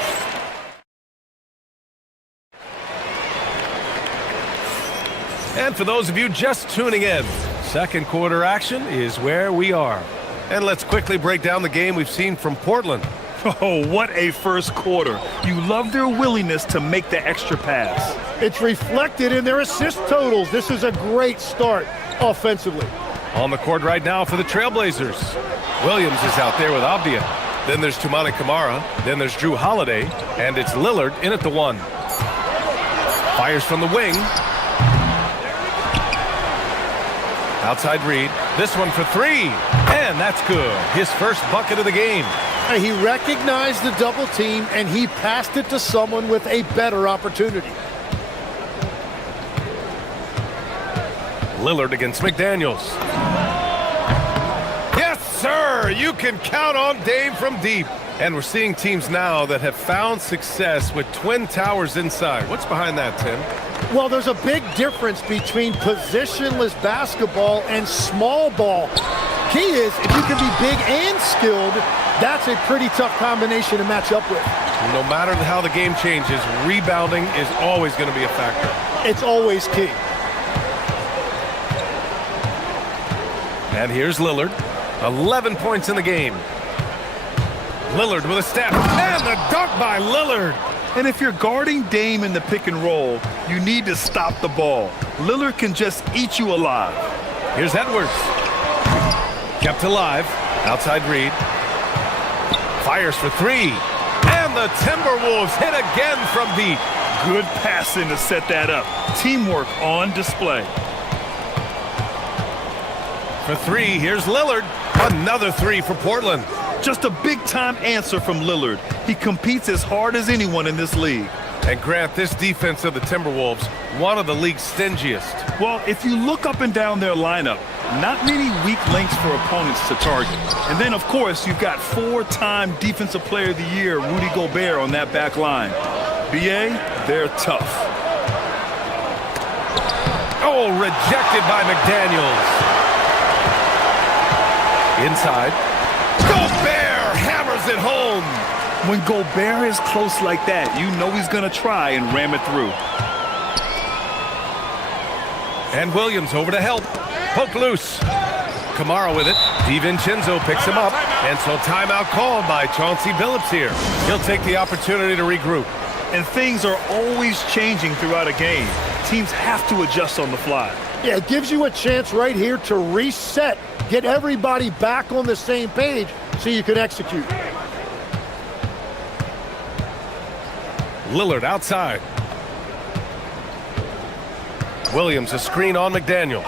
And for those of you just tuning in, second quarter action is where we are. And let's quickly break down the game we've seen from Portland. Oh, what a first quarter. You love their willingness to make the extra pass. It's reflected in their assist totals. This is a great start offensively. On the court right now for the Trailblazers. Williams is out there with Avdia. Then there's Tumani Kamara. Then there's Drew Holiday. And it's Lillard in at the 1. Fires from the wing. Outside Reed. This one for 3. And that's good. His first bucket of the game. He recognized the double team, and he passed it to someone with a better opportunity. Lillard against McDaniels. Yes, sir! You can count on Dame from deep. And we're seeing teams now that have found success with twin towers inside. What's behind that, Tim? Well, there's a big difference between positionless basketball and small ball. Key is, if you can be big and skilled, that's a pretty tough combination to match up with. No matter how the game changes, rebounding is always going to be a factor. It's always key. And here's Lillard. 11 points in the game. Lillard with a step. And the dunk by Lillard. And if you're guarding Dame in the pick and roll, you need to stop the ball. Lillard can just eat you alive. Here's Edwards. Kept alive. Outside Reed. Fires for 3. And the Timberwolves hit again from deep. Good passing to set that up. Teamwork on display. For 3, here's Lillard. Another 3 for Portland. Just a big-time answer from Lillard. He competes as hard as anyone in this league. And Grant, this defense of the Timberwolves, one of the league's stingiest. Well, if you look up and down their lineup, not many weak links for opponents to target. And then, of course, you've got 4-time Defensive Player of the Year, Rudy Gobert, on that back line. BA, they're tough. Oh, rejected by McDaniels. Inside. Gobert hammers it home. When Gobert is close like that, you know he's going to try and ram it through. And Williams over to help. Poke loose. Kamara with it. DiVincenzo picks him up. And so timeout called by Chauncey Billups here. He'll take the opportunity to regroup. And things are always changing throughout a game. Teams have to adjust on the fly. Yeah, it gives you a chance right here to reset. Get everybody back on the same page so you can execute. Lillard outside. Williams a screen on McDaniels.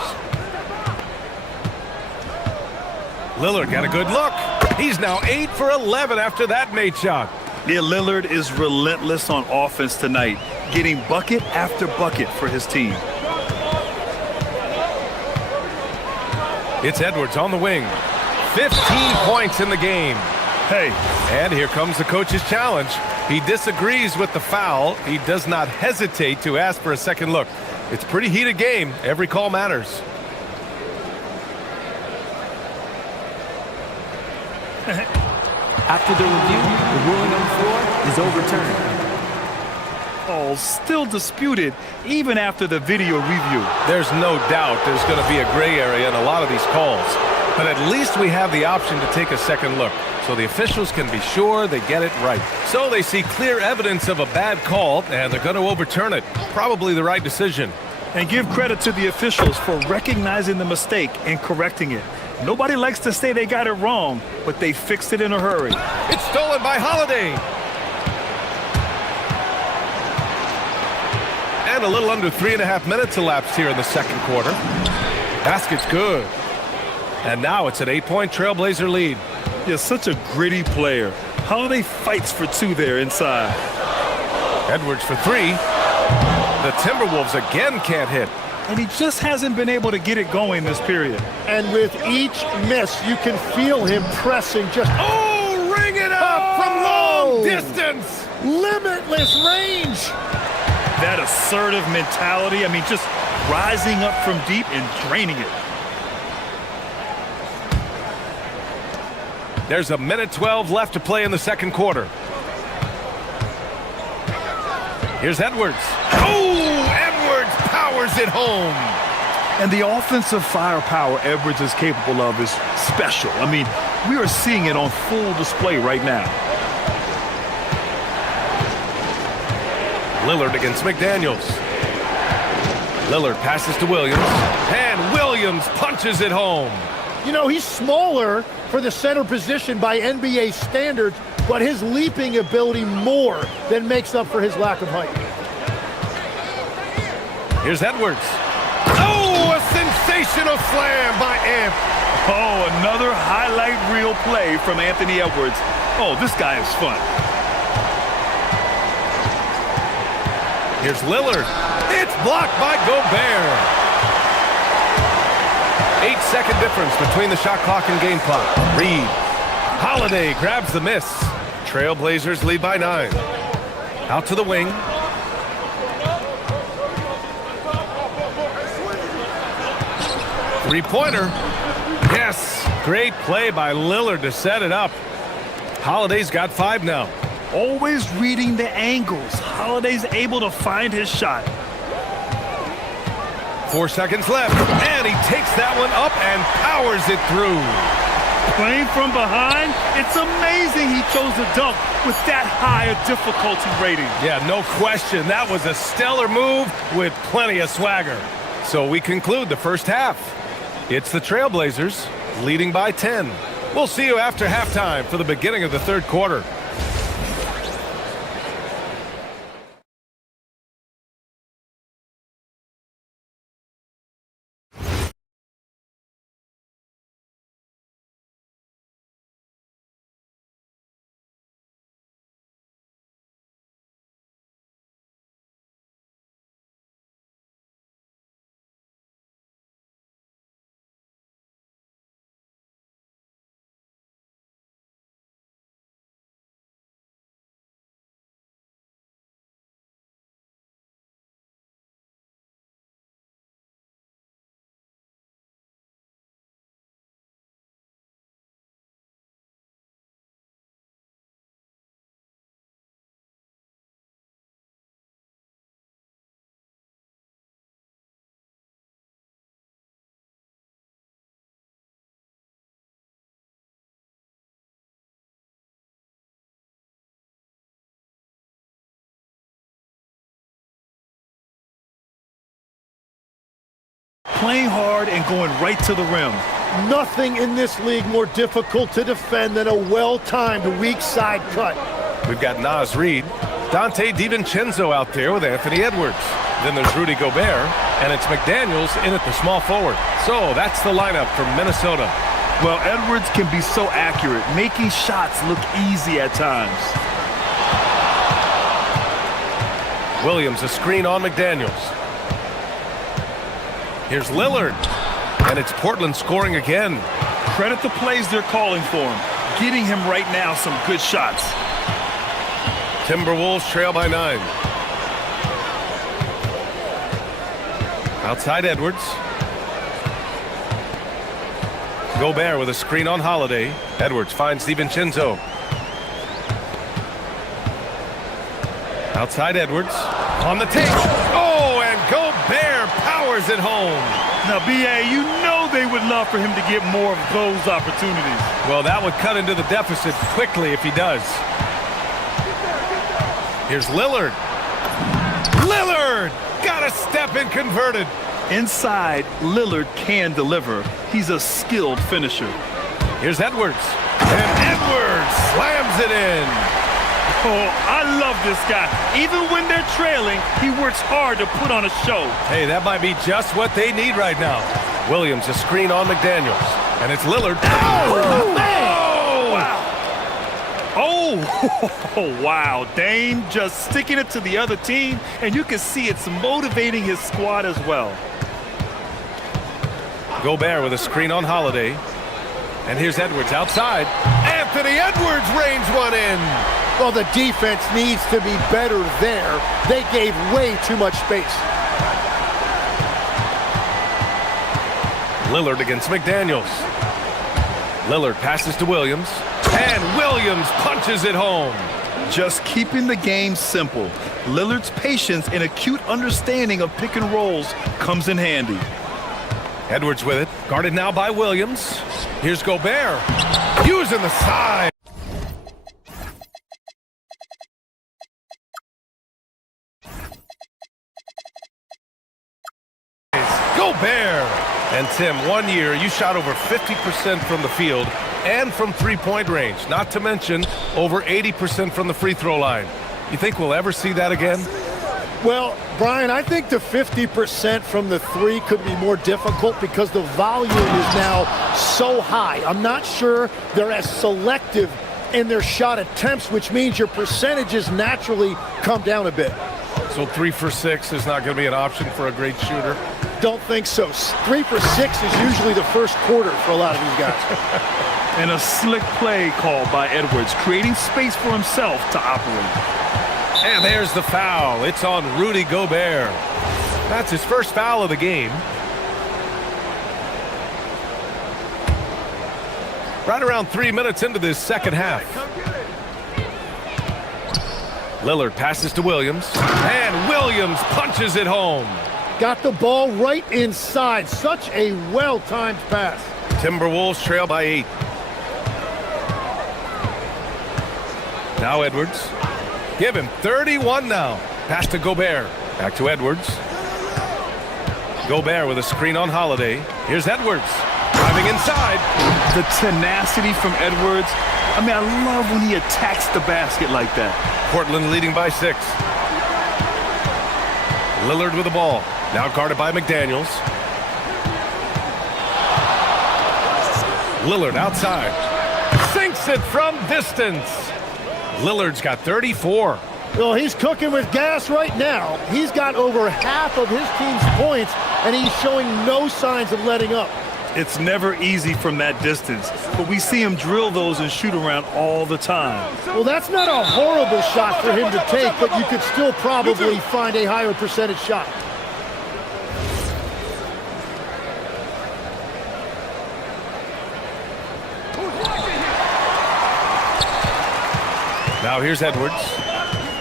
Lillard got a good look. He's now 8 for 11 after that made shot. Yeah, Lillard is relentless on offense tonight, getting bucket after bucket for his team. It's Edwards on the wing. 15 points in the game. Hey. And here comes the coach's challenge. He disagrees with the foul. He does not hesitate to ask for a second look. It's a pretty heated game. Every call matters. After the review, the ruling on the floor is overturned. Oh, still disputed even after the video review. There's no doubt there's going to be a gray area in a lot of these calls. But at least we have the option to take a second look, so the officials can be sure they get it right. So they see clear evidence of a bad call, and they're going to overturn it. Probably the right decision. And give credit to the officials for recognizing the mistake and correcting it. Nobody likes to say they got it wrong, but they fixed it in a hurry. It's stolen by Holiday. And a little under 3.5 minutes elapsed here in the second quarter. Basket's good. And now it's an 8-point Trailblazer lead. He's such a gritty player. Holiday fights for two there inside. Edwards for three. The Timberwolves again can't hit. And he just hasn't been able to get it going this period. And with each miss, you can feel him pressing just... Oh, ring it up from long distance. Limitless range. That assertive mentality, I mean, just rising up from deep and draining it. There's a minute 12 left to play in the second quarter. Here's Edwards. Oh, Edwards powers it home. And the offensive firepower Edwards is capable of is special. I mean, we are seeing it on full display right now. Lillard against McDaniels. Lillard passes to Williams. And Williams punches it home. You know, he's smaller for the center position by NBA standards, but his leaping ability more than makes up for his lack of height. Here's Edwards. Oh, a sensational slam by Amp. Oh, another highlight reel play from Anthony Edwards. Oh, this guy is fun. Here's Lillard. It's blocked by Gobert. 8-second difference between the shot clock and game clock. Reed. Holiday grabs the miss. Trailblazers lead by 9. Out to the wing. Three-pointer. Yes. Great play by Lillard to set it up. Holiday's got 5 now. Always reading the angles. Holiday's able to find his shot. 4 seconds left, and he takes that one up and powers it through. Playing from behind, it's amazing he chose to dunk with that high a difficulty rating. Yeah, no question. That was a stellar move with plenty of swagger. So we conclude the first half. It's the Trailblazers leading by 10. We'll see you after halftime for the beginning of the third quarter. Playing hard and going right to the rim. Nothing in this league more difficult to defend than a well-timed weak side cut. We've got Naz Reid, Dante DiVincenzo out there with Anthony Edwards. Then there's Rudy Gobert, and it's McDaniels in at the small forward. So that's the lineup from Minnesota. Well, Edwards can be so accurate, making shots look easy at times. Williams, a screen on McDaniels. Here's Lillard, and it's Portland scoring again. Credit the plays they're calling for him. Getting him right now some good shots. Timberwolves trail by 9. Outside Edwards. Gobert with a screen on Holiday. Edwards finds DiVincenzo. Outside Edwards. On the take. Oh, and Gobert powers it home. Now, B.A., you know they would love for him to get more of those opportunities. Well, that would cut into the deficit quickly if he does. Here's Lillard. Lillard! Got a step and converted. Inside, Lillard can deliver. He's a skilled finisher. Here's Edwards. And Edwards slams it in. Oh, I love this guy. Even when they're trailing, he works hard to put on a show. Hey, that might be just what they need right now. Williams, a screen on McDaniels. And it's Lillard. Oh, man! Wow. Oh, wow. Dame just sticking it to the other team, and you can see it's motivating his squad as well. Gobert with a screen on Holiday. And here's Edwards outside. Anthony Edwards range one in. Well, the defense needs to be better there. They gave way too much space. Lillard against McDaniels. Lillard passes to Williams. And Williams punches it home. Just keeping the game simple. Lillard's patience and acute understanding of pick and rolls comes in handy. Edwards with it. Guarded now by Williams. Here's Gobert. Using the side. Gobert. And Tim, 1 year, you shot over 50% from the field and from three-point range. Not to mention over 80% from the free throw line. You think we'll ever see that again? Well, Brian, I think the 50% from the three could be more difficult because the volume is now so high. I'm not sure they're as selective in their shot attempts, which means your percentages naturally come down a bit. So 3 for 6 is not going to be an option for a great shooter? Don't think so. 3 for 6 is usually the first quarter for a lot of these guys. And a slick play called by Edwards, creating space for himself to operate. And there's the foul. It's on Rudy Gobert. That's his first foul of the game. Right around 3 minutes into this second half. Lillard passes to Williams. And Williams punches it home. Got the ball right inside. Such a well-timed pass. Timberwolves trail by 8. Now Edwards. Give him 31 now. Pass to Gobert. Back to Edwards. Gobert with a screen on Holiday. Here's Edwards. Driving inside. The tenacity from Edwards. I mean, I love when he attacks the basket like that. Portland leading by 6. Lillard with the ball. Now guarded by McDaniels. Lillard outside. Sinks it from distance. Lillard's got 34. Well, he's cooking with gas right now. He's got over half of his team's points, and he's showing no signs of letting up. It's never easy from that distance, but we see him drill those and shoot around all the time. Well, that's not a horrible shot for him to take, but you could still probably find a higher percentage shot. Now here's Edwards.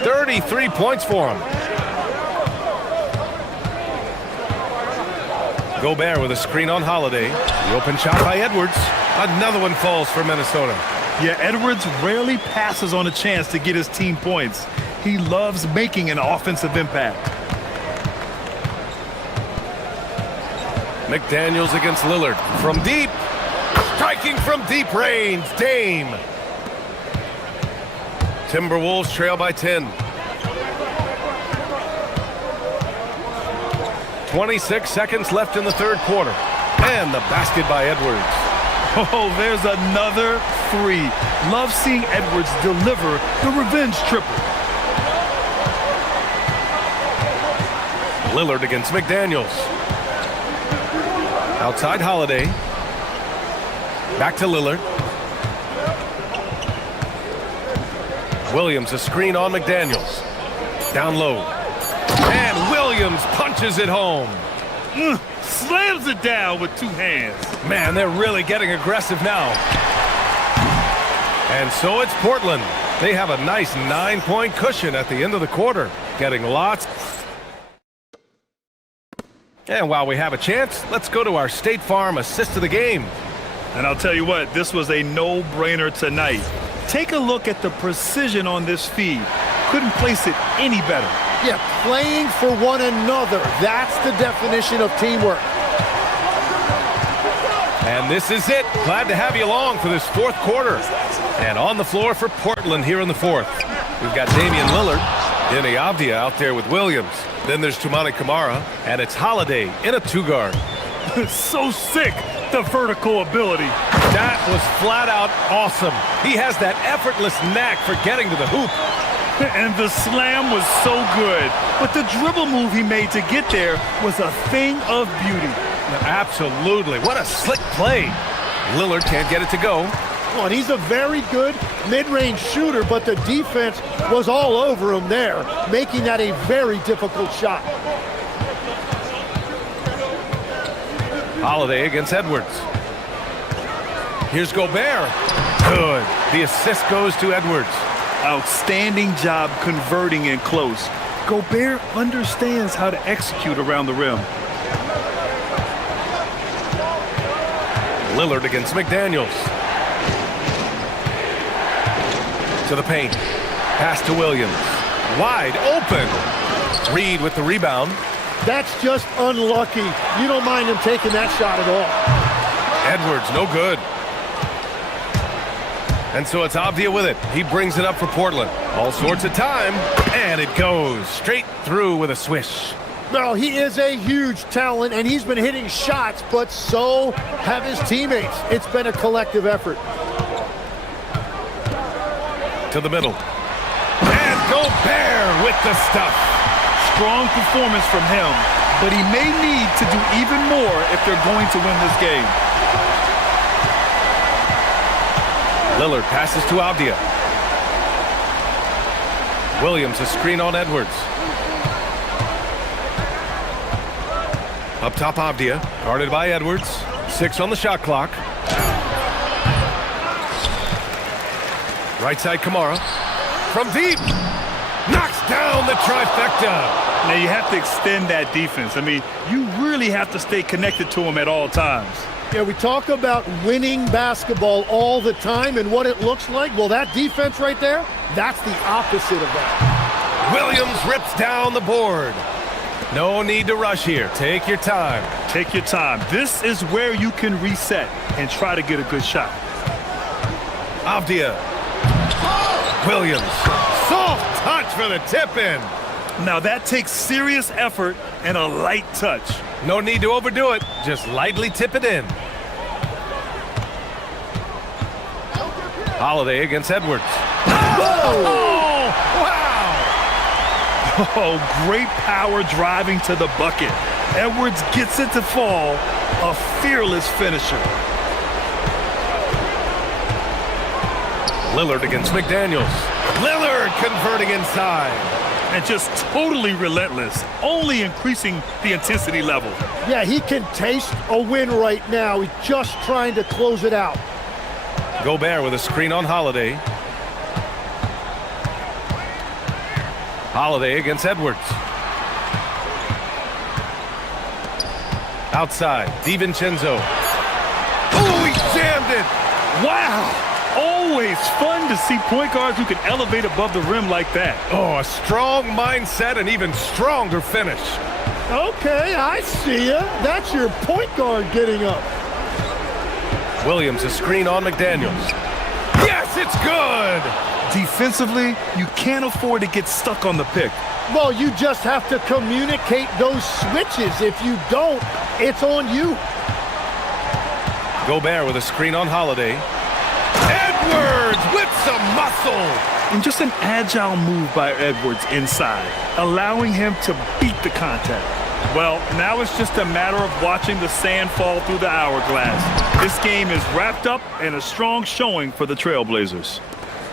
33 points for him. Gobert with a screen on Holiday. The open shot by Edwards. Another one falls for Minnesota. Yeah, Edwards rarely passes on a chance to get his team points. He loves making an offensive impact. McDaniels against Lillard. From deep. Striking from deep range. Dame. Timberwolves trail by 10. 26 seconds left in the third quarter. And the basket by Edwards. Oh, there's another three. Love seeing Edwards deliver the revenge triple. Lillard against McDaniels. Outside Holiday. Back to Lillard. Williams, a screen on McDaniels. Down low. And Williams punches it home. Slams it down with two hands. Man, they're really getting aggressive now. And so it's Portland. They have a nice 9-point cushion at the end of the quarter. Getting lots. And while we have a chance, let's go to our State Farm assist of the game. And I'll tell you what, this was a no-brainer tonight. Take a look at the precision on this feed. Couldn't place it any better. Yeah, playing for one another. That's the definition of teamwork. And this is it. Glad to have you along for this fourth quarter. And on the floor for Portland here in the fourth. We've got Damian Lillard, Denny Avdia out there with Williams. Then there's Toumani Camara, and it's Holiday in a two-guard. So sick, the vertical ability. That was flat out awesome. He has that effortless knack for getting to the hoop. And the slam was so good. But the dribble move he made to get there was a thing of beauty. Absolutely. What a slick play. Lillard can't get it to go. Well, and he's a very good mid-range shooter, but the defense was all over him there, making that a very difficult shot. Holiday against Edwards. Here's Gobert. Good. The assist goes to Edwards. Outstanding job converting in close. Gobert understands how to execute around the rim. Lillard against McDaniels. To the paint. Pass to Williams. Wide open. Reed with the rebound. That's just unlucky. You don't mind him taking that shot at all. Edwards, no good. And so it's Avdia with it. He brings it up for Portland. All sorts of time. And it goes straight through with a swish. Well, he is a huge talent, and he's been hitting shots, but so have his teammates. It's been a collective effort. To the middle. And Gobert with the stuff. Strong performance from him, but he may need to do even more if they're going to win this game. Lillard passes to Avdia. Williams a screen on Edwards. Up top Avdia, guarded by Edwards. 6 on the shot clock. Right side Camara. From deep. Knocks down the trifecta. Now you have to extend that defense. I mean, you really have to stay connected to him at all times. Yeah, we talk about winning basketball all the time and what it looks like. Well, that defense right there, that's the opposite of that. Williams rips down the board. No need to rush here. Take your time. Take your time. This is where you can reset and try to get a good shot. Avdia. Williams. Soft touch for the tip-in. Now that takes serious effort and a light touch. No need to overdo it. Just lightly tip it in. Holiday against Edwards. Whoa! Oh, wow! Oh, great power driving to the bucket. Edwards gets it to fall. A fearless finisher. Lillard against McDaniels. Lillard converting inside. And just totally relentless, only increasing the intensity level. Yeah, he can taste a win right now. He's just trying to close it out. Gobert with a screen on Holiday. Holiday against Edwards. Outside, DiVincenzo. Oh, he jammed it! Wow! Always fun to see point guards who can elevate above the rim like that. Oh, a strong mindset and even stronger finish. Okay, I see ya. That's your point guard getting up. Williams a screen on McDaniels. Yes, it's good! Defensively, you can't afford to get stuck on the pick. Well, you just have to communicate those switches. If you don't, it's on you. Gobert with a screen on Holiday. Edwards with some muscle. And just an agile move by Edwards inside, allowing him to beat the contact. Well, now it's just a matter of watching the sand fall through the hourglass. This game is wrapped up and a strong showing for the Trailblazers.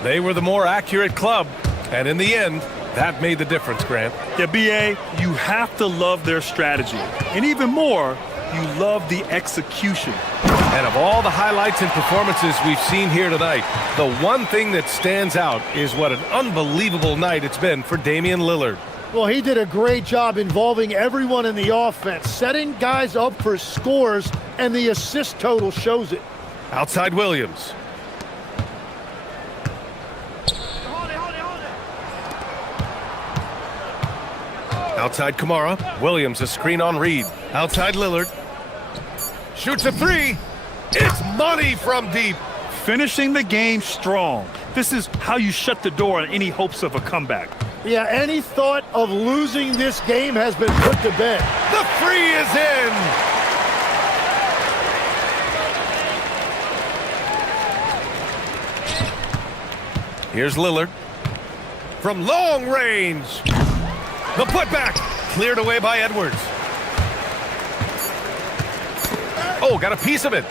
They were the more accurate club, and in the end, that made the difference, Grant. Yeah, B.A., you have to love their strategy. And even more, you love the execution. And of all the highlights and performances we've seen here tonight, the one thing that stands out is what an unbelievable night it's been for Damian Lillard. Well, he did a great job involving everyone in the offense, setting guys up for scores, and the assist total shows it. Outside Williams. Outside Kamara. Williams a screen on Reed. Outside Lillard. Shoots a three. It's money from deep. Finishing the game strong. This is how you shut the door on any hopes of a comeback. Yeah, any thought of losing this game has been put to bed. The three is in. Here's Lillard. From long range. The putback. Cleared away by Edwards. Oh, got a piece of it.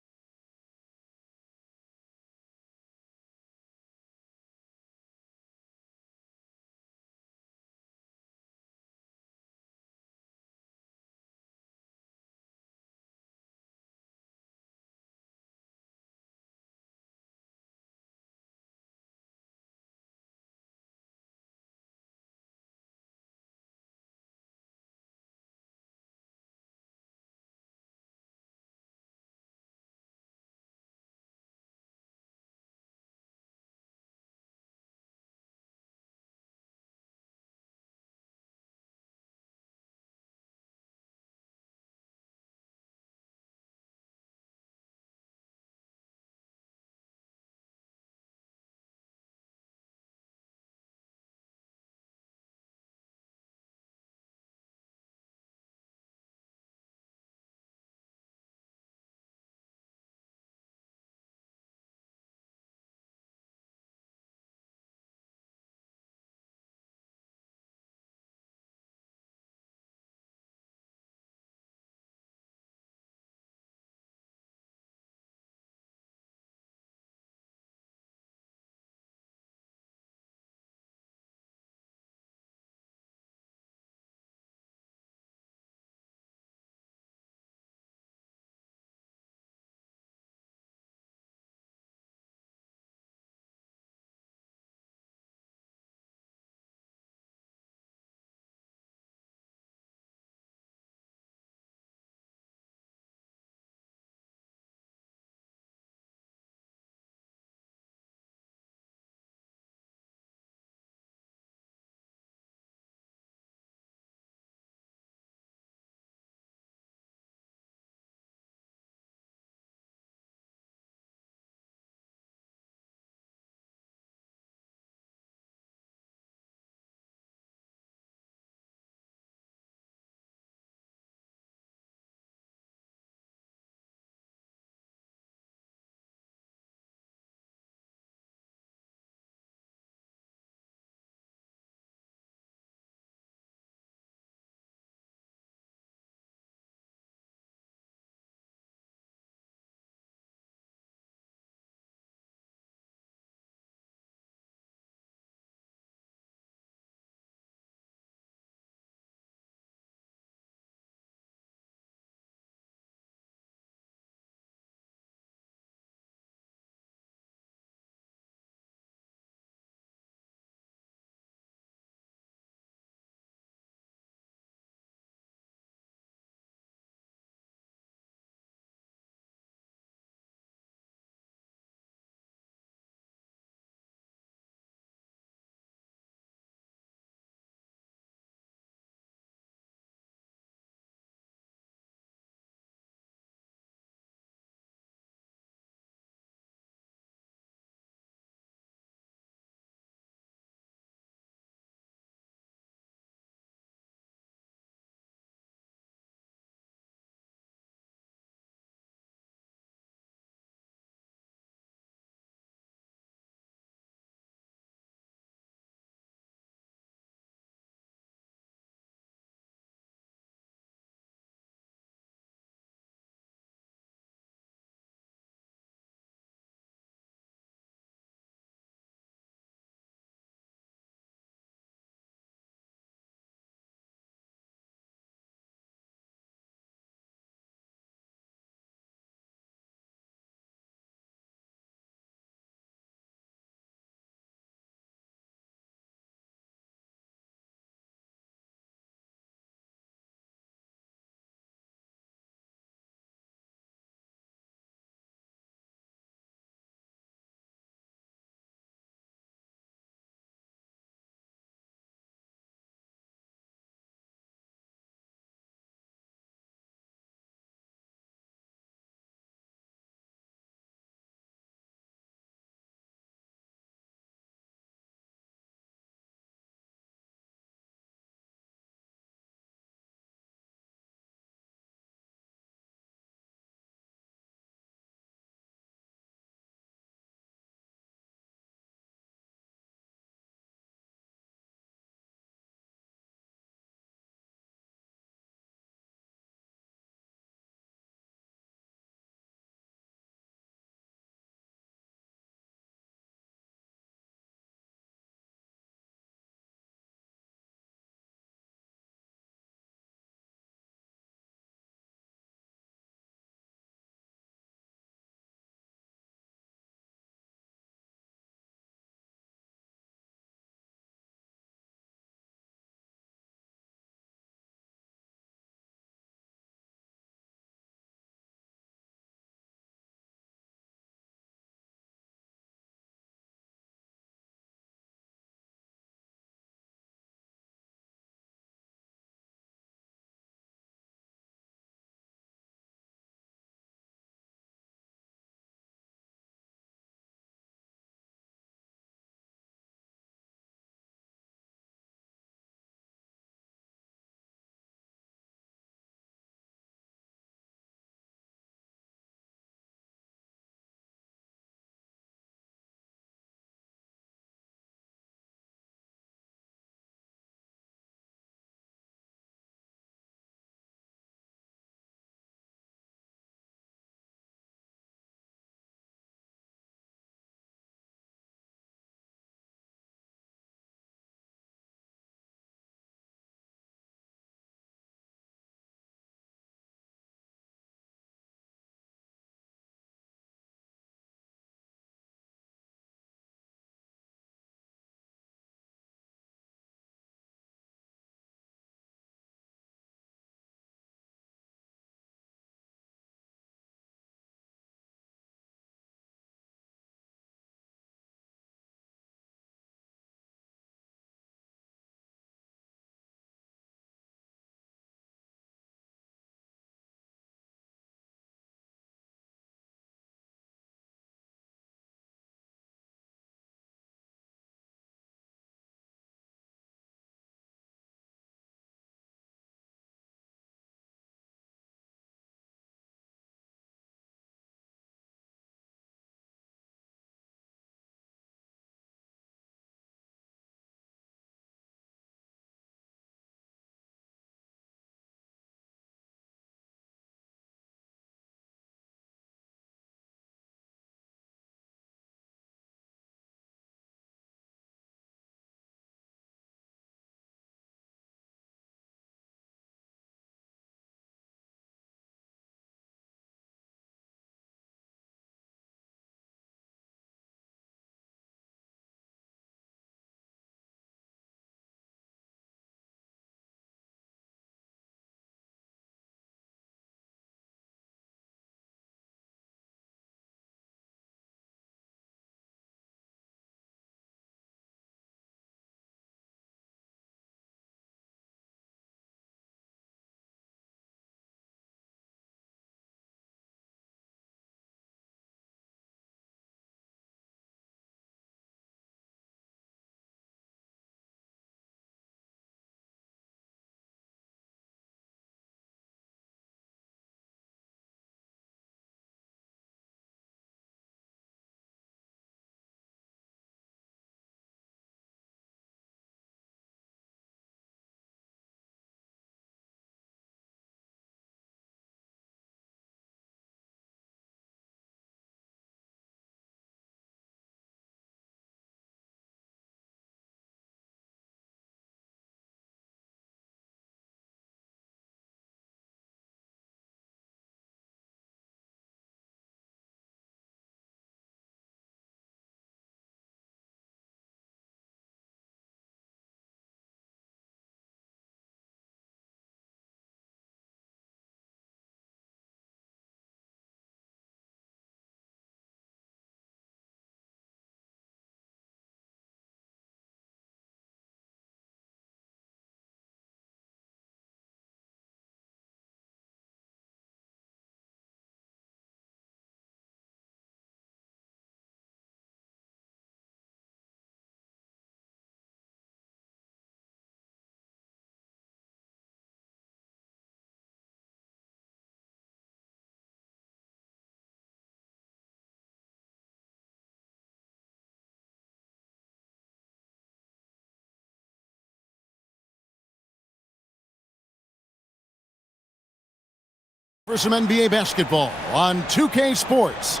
For some NBA basketball on 2K Sports.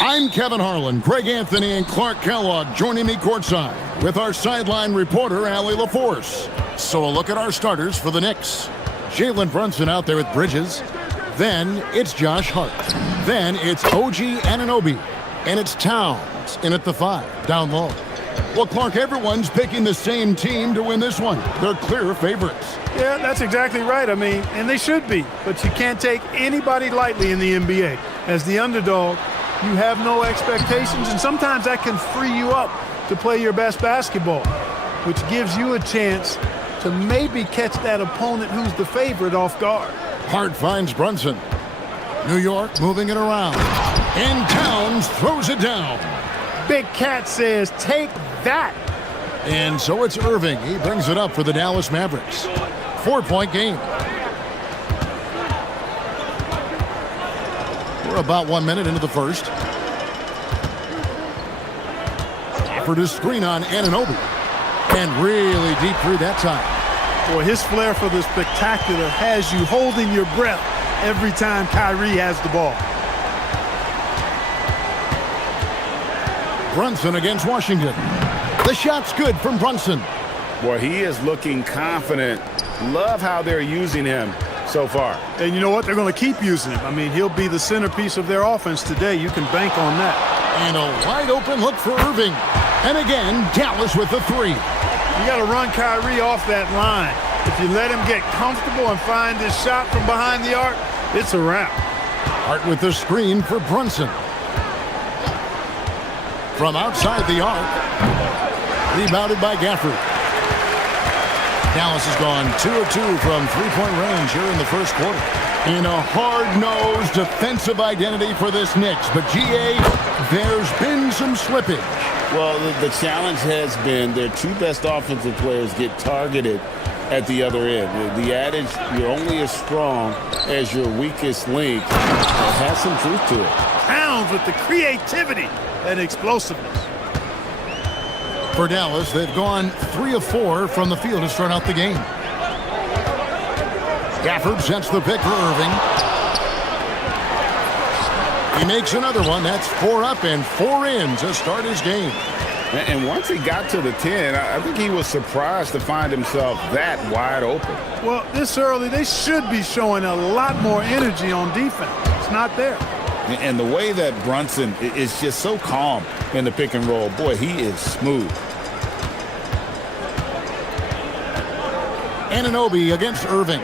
I'm Kevin Harlan, Greg Anthony, and Clark Kellogg joining me courtside with our sideline reporter, Allie LaForce. So a look at our starters for the Knicks. Jalen Brunson out there with Bridges. Then it's Josh Hart. Then it's OG Anunoby. And it's Towns in at the 5, down low. Well, Clark, everyone's picking the same team to win this one. They're clear favorites. Yeah, that's exactly right. I mean, and they should be. But you can't take anybody lightly in the NBA. As the underdog, you have no expectations, and sometimes that can free you up to play your best basketball, which gives you a chance to maybe catch that opponent who's the favorite off guard. Hart finds Brunson. New York moving it around. And Towns throws it down. Big Cat says, take that. And so it's Irving. He brings it up for the Dallas Mavericks. 4-point game. We're about 1 minute into the first. Offered a screen on Anunoby. And really deep three that time. Boy, his flair for the spectacular has you holding your breath every time Kyrie has the ball. Brunson against Washington. The shot's good from Brunson. Boy, he is looking confident. Love how they're using him so far. And you know what? They're going to keep using him. I mean, he'll be the centerpiece of their offense today. You can bank on that. And a wide open look for Irving. And again, Dallas with the 3. You got to run Kyrie off that line. If you let him get comfortable and find his shot from behind the arc, it's a wrap. Hart with the screen for Brunson. From outside the arc. Rebounded by Gafford. Dallas has gone 2 of 2 from three-point range here in the first quarter. In a hard-nosed defensive identity for this Knicks. But, GA, there's been some slippage. Well, the challenge has been their two best offensive players get targeted at the other end. The adage, you're only as strong as your weakest link, has some truth to it. Towns with the creativity and explosiveness. For Dallas, they've gone 3 of 4 from the field to start out the game. Gafford sets the pick for Irving. He makes another one. That's 4 up and 4 in to start his game. And once he got to the 10, I think he was surprised to find himself that wide open. Well, this early, they should be showing a lot more energy on defense. It's not there. And the way that Brunson is just so calm in the pick and roll, boy, he is smooth. Anunoby against Irving.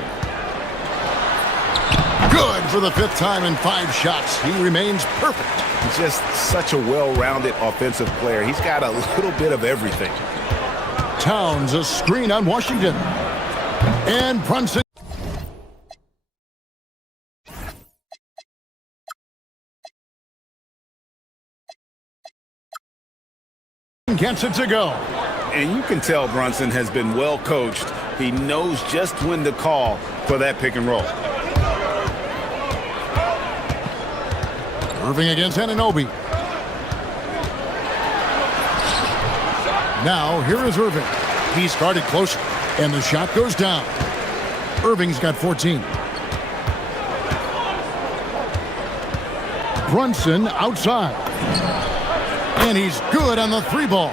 Good for the 5th time in 5 shots. He remains perfect. Just such a well-rounded offensive player. He's got a little bit of everything. Towns, a screen on Washington. And Brunson. Gets it to go. And you can tell Brunson has been well coached. He knows just when to call for that pick and roll. Irving against Anunoby. Now, here is Irving. He started closer, and the shot goes down. Irving's got 14. Brunson outside. And he's good on the 3 ball.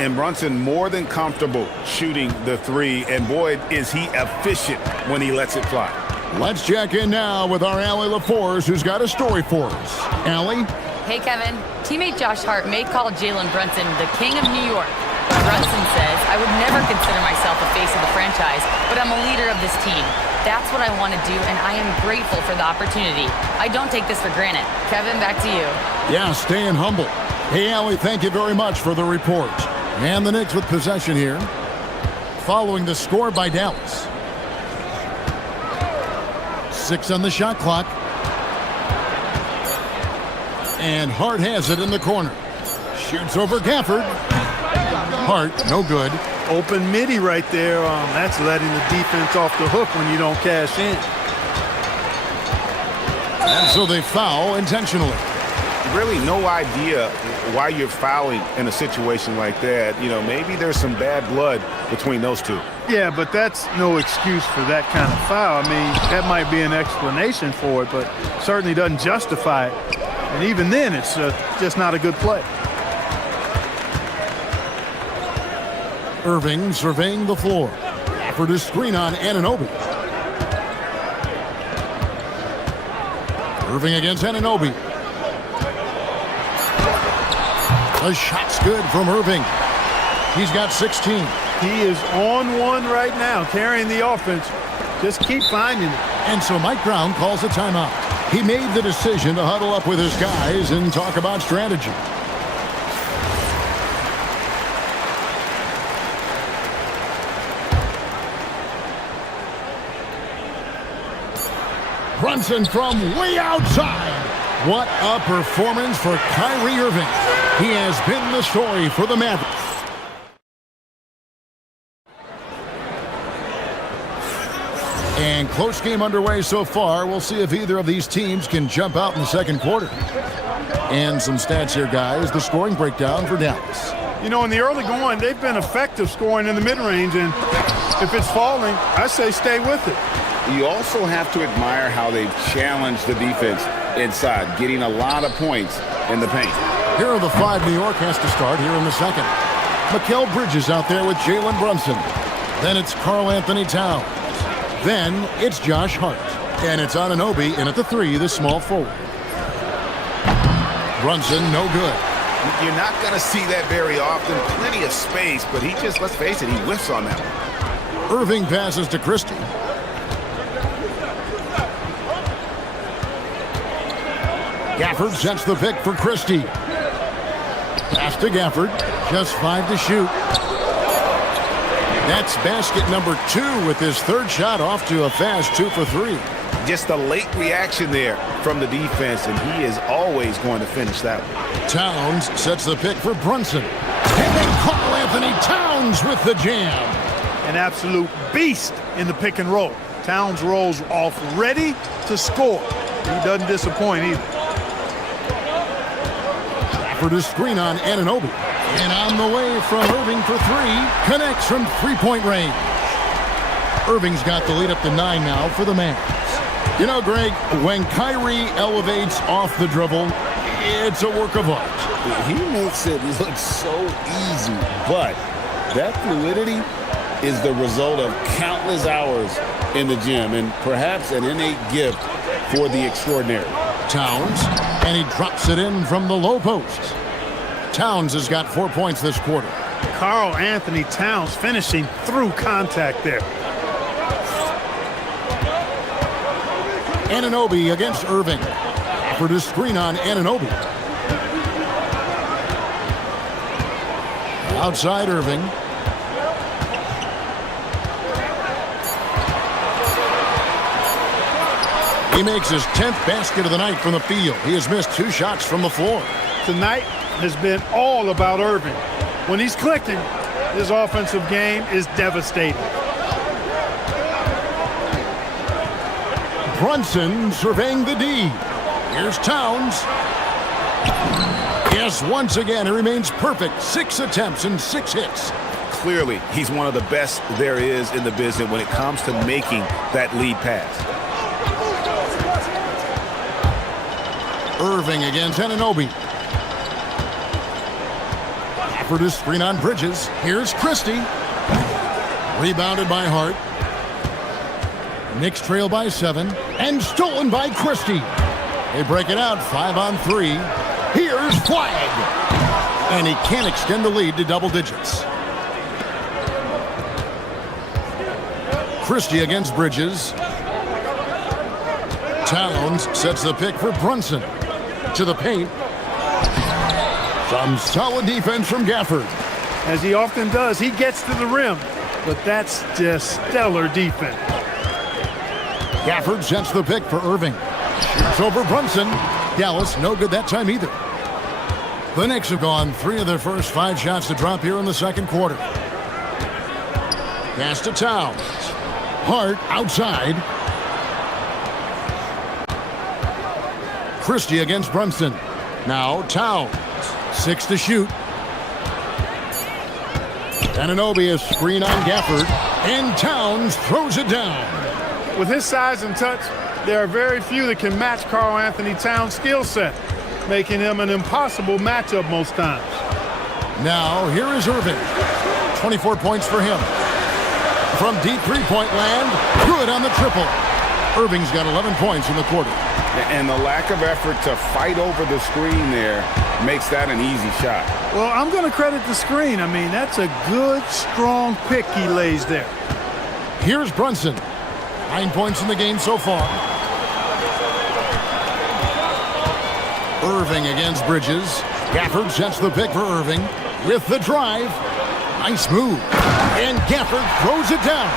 And Brunson more than comfortable shooting the 3. And boy, is he efficient when he lets it fly. Let's check in now with our Allie LaForce, who's got a story for us. Allie? Hey, Kevin. Teammate Josh Hart may call Jalen Brunson the king of New York. But Brunson says, I would never consider myself the face of the franchise, but I'm a leader of this team. That's what I want to do, and I am grateful for the opportunity. I don't take this for granted. Kevin, back to you. Yeah, staying humble. Hey, Allie, thank you very much for the report. And the Knicks with possession here, following the score by Dallas. 6 on the shot clock. And Hart has it in the corner. Shoots over Gafford. Hart, no good. Open midi right there. That's letting the defense off the hook when you don't cash in. And so they foul intentionally. really no idea why you're fouling in a situation like that. You know, maybe there's some bad blood between those two. Yeah, but that's no excuse for that kind of foul. I mean, that might be an explanation for it, but certainly doesn't justify it. And even then, it's just not a good play. Irving surveying the floor. Effort to screen on Anunoby. Irving against Anunoby. The shot's good from Irving. He's got 16. He is on one right now, carrying the offense. Just keep finding it. And so Mike Brown calls a timeout. He made the decision to huddle up with his guys and talk about strategy. Brunson from way outside. What a performance for Kyrie Irving. He has been the story for the Mavericks. And close game underway so far. We'll see if either of these teams can jump out in the second quarter. And some stats here, guys. The scoring breakdown for Dallas. You know, in the early going, they've been effective scoring in the mid-range, and if it's falling, I say stay with it. You also have to admire how they've challenged the defense inside, getting a lot of points in the paint. Here are the five New York has to start here in the second. Mikal Bridges out there with Jalen Brunson. Then it's Karl Anthony Towns. Then it's Josh Hart. And it's Anunoby in at the three, the small forward. Brunson, no good. You're not going to see that very often. Plenty of space, but he just, let's face it, he whiffs on that one. Irving passes to Christie. Gafford sets the pick for Christie. Pass to Gafford. Just 5 to shoot. That's basket number 2 with his third shot off to a fast 2 for 3. Just a late reaction there from the defense, and he is always going to finish that one. Towns sets the pick for Brunson. And then Karl Anthony Towns with the jam. An absolute beast in the pick and roll. Towns rolls off ready to score. He doesn't disappoint either. For the screen on Anunoby. And on the way from Irving for 3. Connects from three-point range. Irving's got the lead up to 9 now for the Mavs. You know, Greg, when Kyrie elevates off the dribble, it's a work of art. He makes it look so easy, but that fluidity is the result of countless hours in the gym and perhaps an innate gift for the extraordinary. Towns, and he drops it in from the low post. Towns has got 4 points this quarter. Karl Anthony Towns finishing through contact there. Anunoby against Irving. For the screen on Anunoby. Outside Irving. He makes his 10th basket of the night from the field. He has missed 2 shots from the floor. Tonight has been all about Irving. When he's clicking, his offensive game is devastating. Brunson surveying the D. Here's Towns. Yes, once again, he remains perfect. 6 attempts and 6 hits. Clearly, he's one of the best there is in the business when it comes to making that lead pass. Irving against Anunoby. For the screen on Bridges. Here's Christie. Rebounded by Hart. Knicks trail by 7. And stolen by Christie. They break it out 5 on 3. Here's Flag. And he can't extend the lead to double digits. Christie against Bridges. Towns sets the pick for Brunson. To the paint. Some solid defense from Gafford. As he often does, he gets to the rim. But that's just stellar defense. Gafford sets the pick for Irving. Shoots over Brunson. Dallas, no good that time either. The Knicks have gone 3 of their first 5 shots to drop here in the second quarter. Pass to Towns. Hart outside. Christie against Brunson. Now Towns. 6 to shoot. Anunoby, a screen on Gafford. And Towns throws it down. With his size and touch, there are very few that can match Karl Anthony Towns' skill set, making him an impossible matchup most times. Now, here is Irving. 24 points for him. From deep three-point land, good on the triple. Irving's got 11 points in the quarter. And the lack of effort to fight over the screen there makes that an easy shot. Well, I'm going to credit the screen. I mean, that's a good, strong pick he lays there. Here's Brunson. 9 points in the game so far. Irving against Bridges. Gafford sets the pick for Irving with the drive. Nice move. And Gafford throws it down.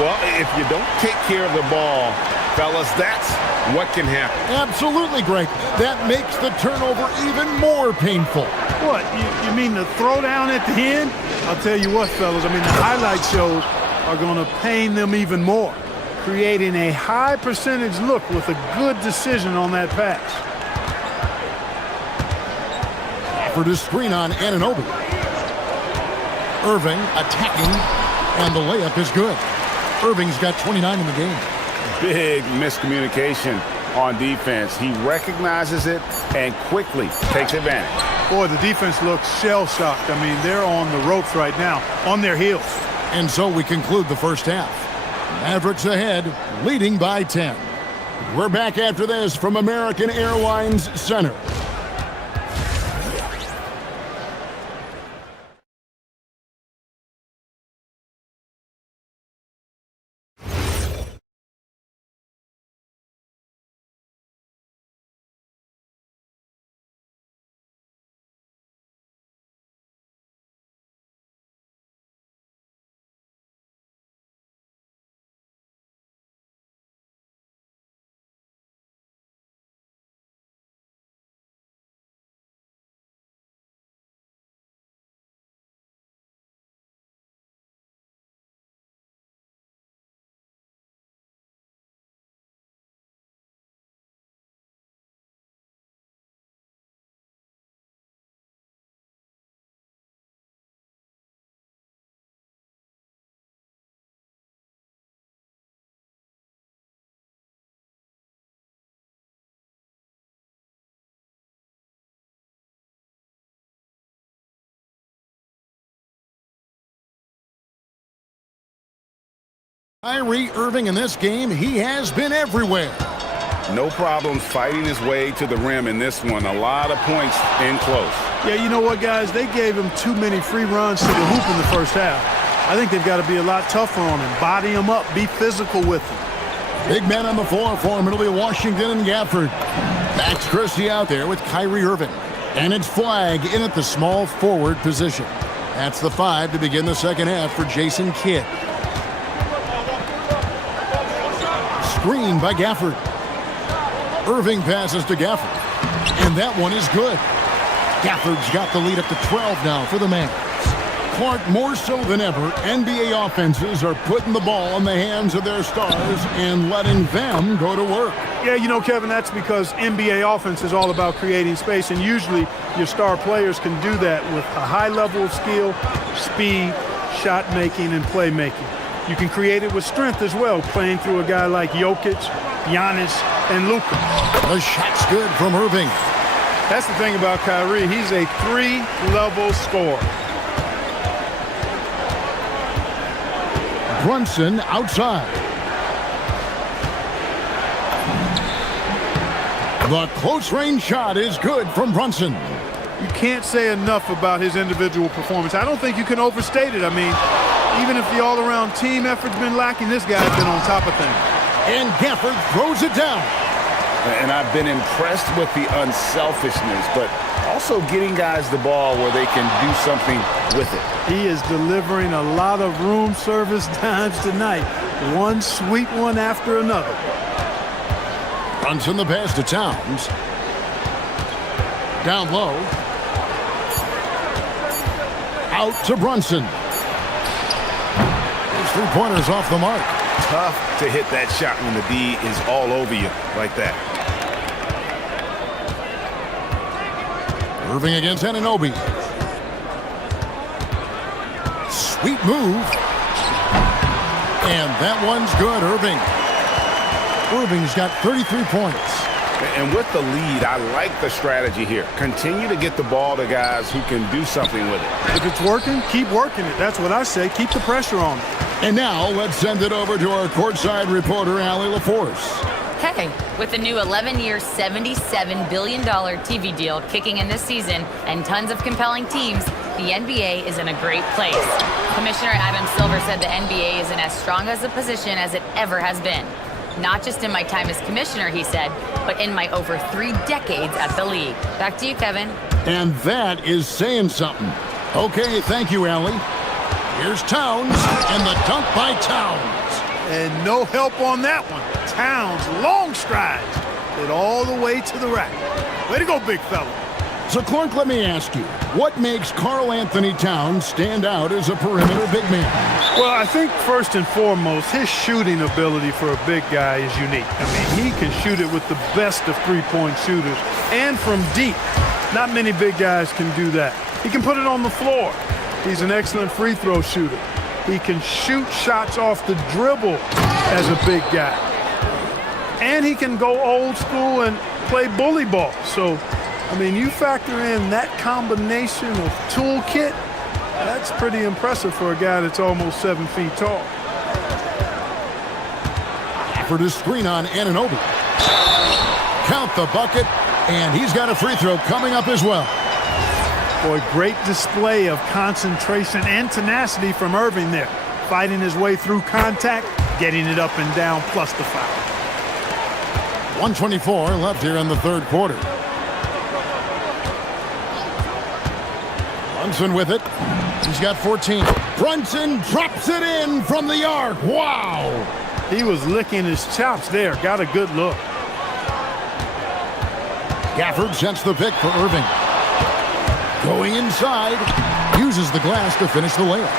Well, if you don't take care of the ball, fellas, that's what can happen. Absolutely, Greg. That makes the turnover even more painful. What, you mean the throwdown at the end? I'll tell you what, fellas, I mean, the highlight shows are going to pain them even more, creating a high percentage look with a good decision on that pass. For the screen on Anunoby. Irving attacking, and the layup is good. Irving's got 29 in the game. Big miscommunication on defense. He recognizes it and quickly takes advantage. Boy, the defense looks shell-shocked. I mean, they're on the ropes right now, on their heels. And so we conclude the first half. Mavericks ahead, leading by 10. We're back after this from American Airlines Center. Kyrie Irving in this game, he has been everywhere. No problems fighting his way to the rim in this one. A lot of points in close. Yeah, you know what, guys? They gave him too many free runs to the hoop in the first half. I think they've got to be a lot tougher on him. Body him up. Be physical with him. Big man on the floor for him. It'll be Washington and Gafford. Max Christie out there with Kyrie Irving. And it's Flag in at the small forward position. That's the 5 to begin the second half for Jason Kidd. Screen by Gafford. Irving passes to Gafford. And that one is good. Gafford's got the lead up to 12 now for the Mavs. Clark, more so than ever, NBA offenses are putting the ball in the hands of their stars and letting them go to work. Yeah, you know, Kevin, that's because NBA offense is all about creating space, and usually your star players can do that with a high level of skill, speed, shot making, and playmaking. You can create it with strength as well, playing through a guy like Jokic, Giannis, and Luka. The shot's good from Irving. That's the thing about Kyrie. He's a 3-level scorer. Brunson outside. The close-range shot is good from Brunson. You can't say enough about his individual performance. I don't think you can overstate it. I mean, even if the all-around team effort's been lacking, this guy's been on top of things. And Gafford throws it down. And I've been impressed with the unselfishness, but also getting guys the ball where they can do something with it. He is delivering a lot of room service dimes tonight. One sweet one after another. Brunson the pass to Towns. Down low. Out to Brunson. His three-pointers off the mark. Tough to hit that shot when the D is all over you like that. Irving against Anunoby. Sweet move. And that one's good, Irving. Irving's got 33 points. And with the lead, I like the strategy here. Continue to get the ball to guys who can do something with it. If it's working, keep working it. That's what I say. Keep the pressure on it. And now let's send it over to our courtside reporter, Allie LaForce. Hey, with the new 11-year, $77 billion TV deal kicking in this season and tons of compelling teams, the NBA is in a great place. Commissioner Adam Silver said the NBA is in as strong as a position as it ever has been. Not just in my time as commissioner, he said, but in my over 3 decades at the league. Back to you, Kevin. And that is saying something. Okay, thank you, Allie. Here's Towns, and the dunk by Towns. And no help on that one. Towns, long strides. It all the way to the rack. Way to go, big fella. So, Clark, let me ask you, what makes Karl Anthony Towns stand out as a perimeter big man? Well, I think first and foremost, his shooting ability for a big guy is unique. I mean, he can shoot it with the best of three-point shooters and from deep. Not many big guys can do that. He can put it on the floor. He's an excellent free throw shooter. He can shoot shots off the dribble as a big guy. And he can go old school and play bully ball. So, I mean, you factor in that combination of toolkit, that's pretty impressive for a guy that's almost 7 feet tall. For the screen on Anunoby. Count the bucket, and he's got a free throw coming up as well. Boy, great display of concentration and tenacity from Irving there. Fighting his way through contact, getting it up and down, plus the foul. 1:24 left here in the third quarter. Brunson with it. He's got 14. Brunson drops it in from the arc. Wow! He was licking his chops there. Got a good look. Gafford sets the pick for Irving. Going inside. Uses the glass to finish the layup.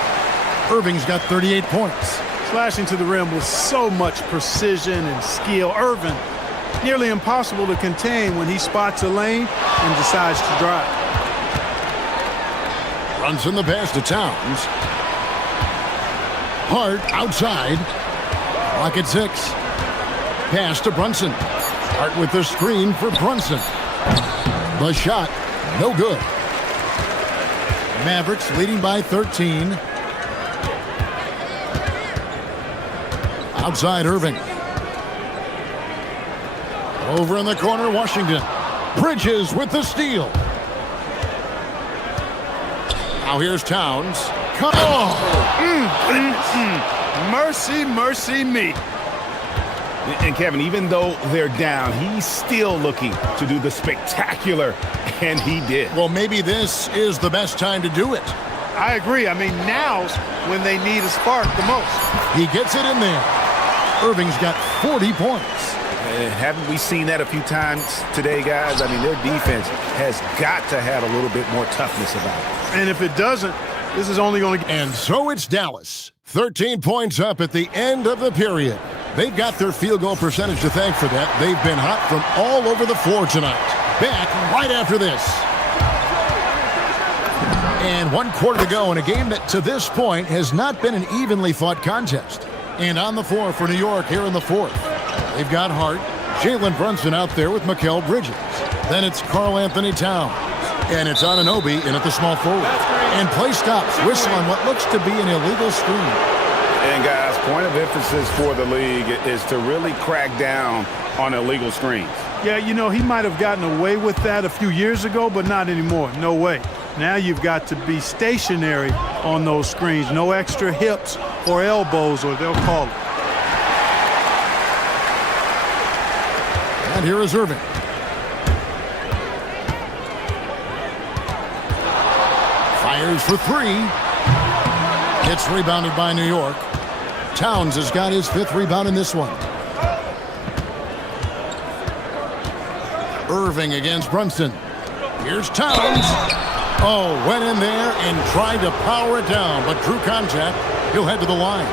Irving's got 38 points. Slashing to the rim with so much precision and skill. Irving, nearly impossible to contain when he spots a lane and decides to drive. Runs in the pass to Towns. Hart outside. Clock at 6. Pass to Brunson. Hart with the screen for Brunson. The shot, no good. Mavericks leading by 13. Outside Irving. Over in the corner, Washington. Bridges with the steal. Now here's Towns. Mercy, mercy me. And Kevin, even though they're down, he's still looking to do the spectacular, and he did. Well, maybe this is the best time to do it. I agree. I mean, now's when they need a spark the most. He gets it in there. Irving's got 40 points. Haven't we seen that a few times today, guys? I mean, their defense has got to have a little bit more toughness about it. And if it doesn't, this is only going to... And so it's Dallas. 13 points up at the end of the period. They've got their field goal percentage to thank for that. They've been hot from all over the floor tonight. Back right after this. And 1 quarter to go in a game that to this point has not been an evenly fought contest. And on the floor for New York here in the fourth. They've got Hart, Jalen Brunson out there with Mikal Bridges. Then it's Karl Anthony Towns. And it's Anunoby in at the small forward. And play stops. Whistle on what looks to be an illegal screen. And guys, point of emphasis for the league is to really crack down on illegal screens. Yeah, you know, he might have gotten away with that a few years ago, but not anymore. No way. Now you've got to be stationary on those screens. No extra hips or elbows, or they'll call it. And here is Irving. Fires for 3. It's rebounded by New York. Towns has got his 5th rebound in this one. Irving against Brunson. Here's Towns. Oh, went in there and tried to power it down, but drew contact. He'll head to the line.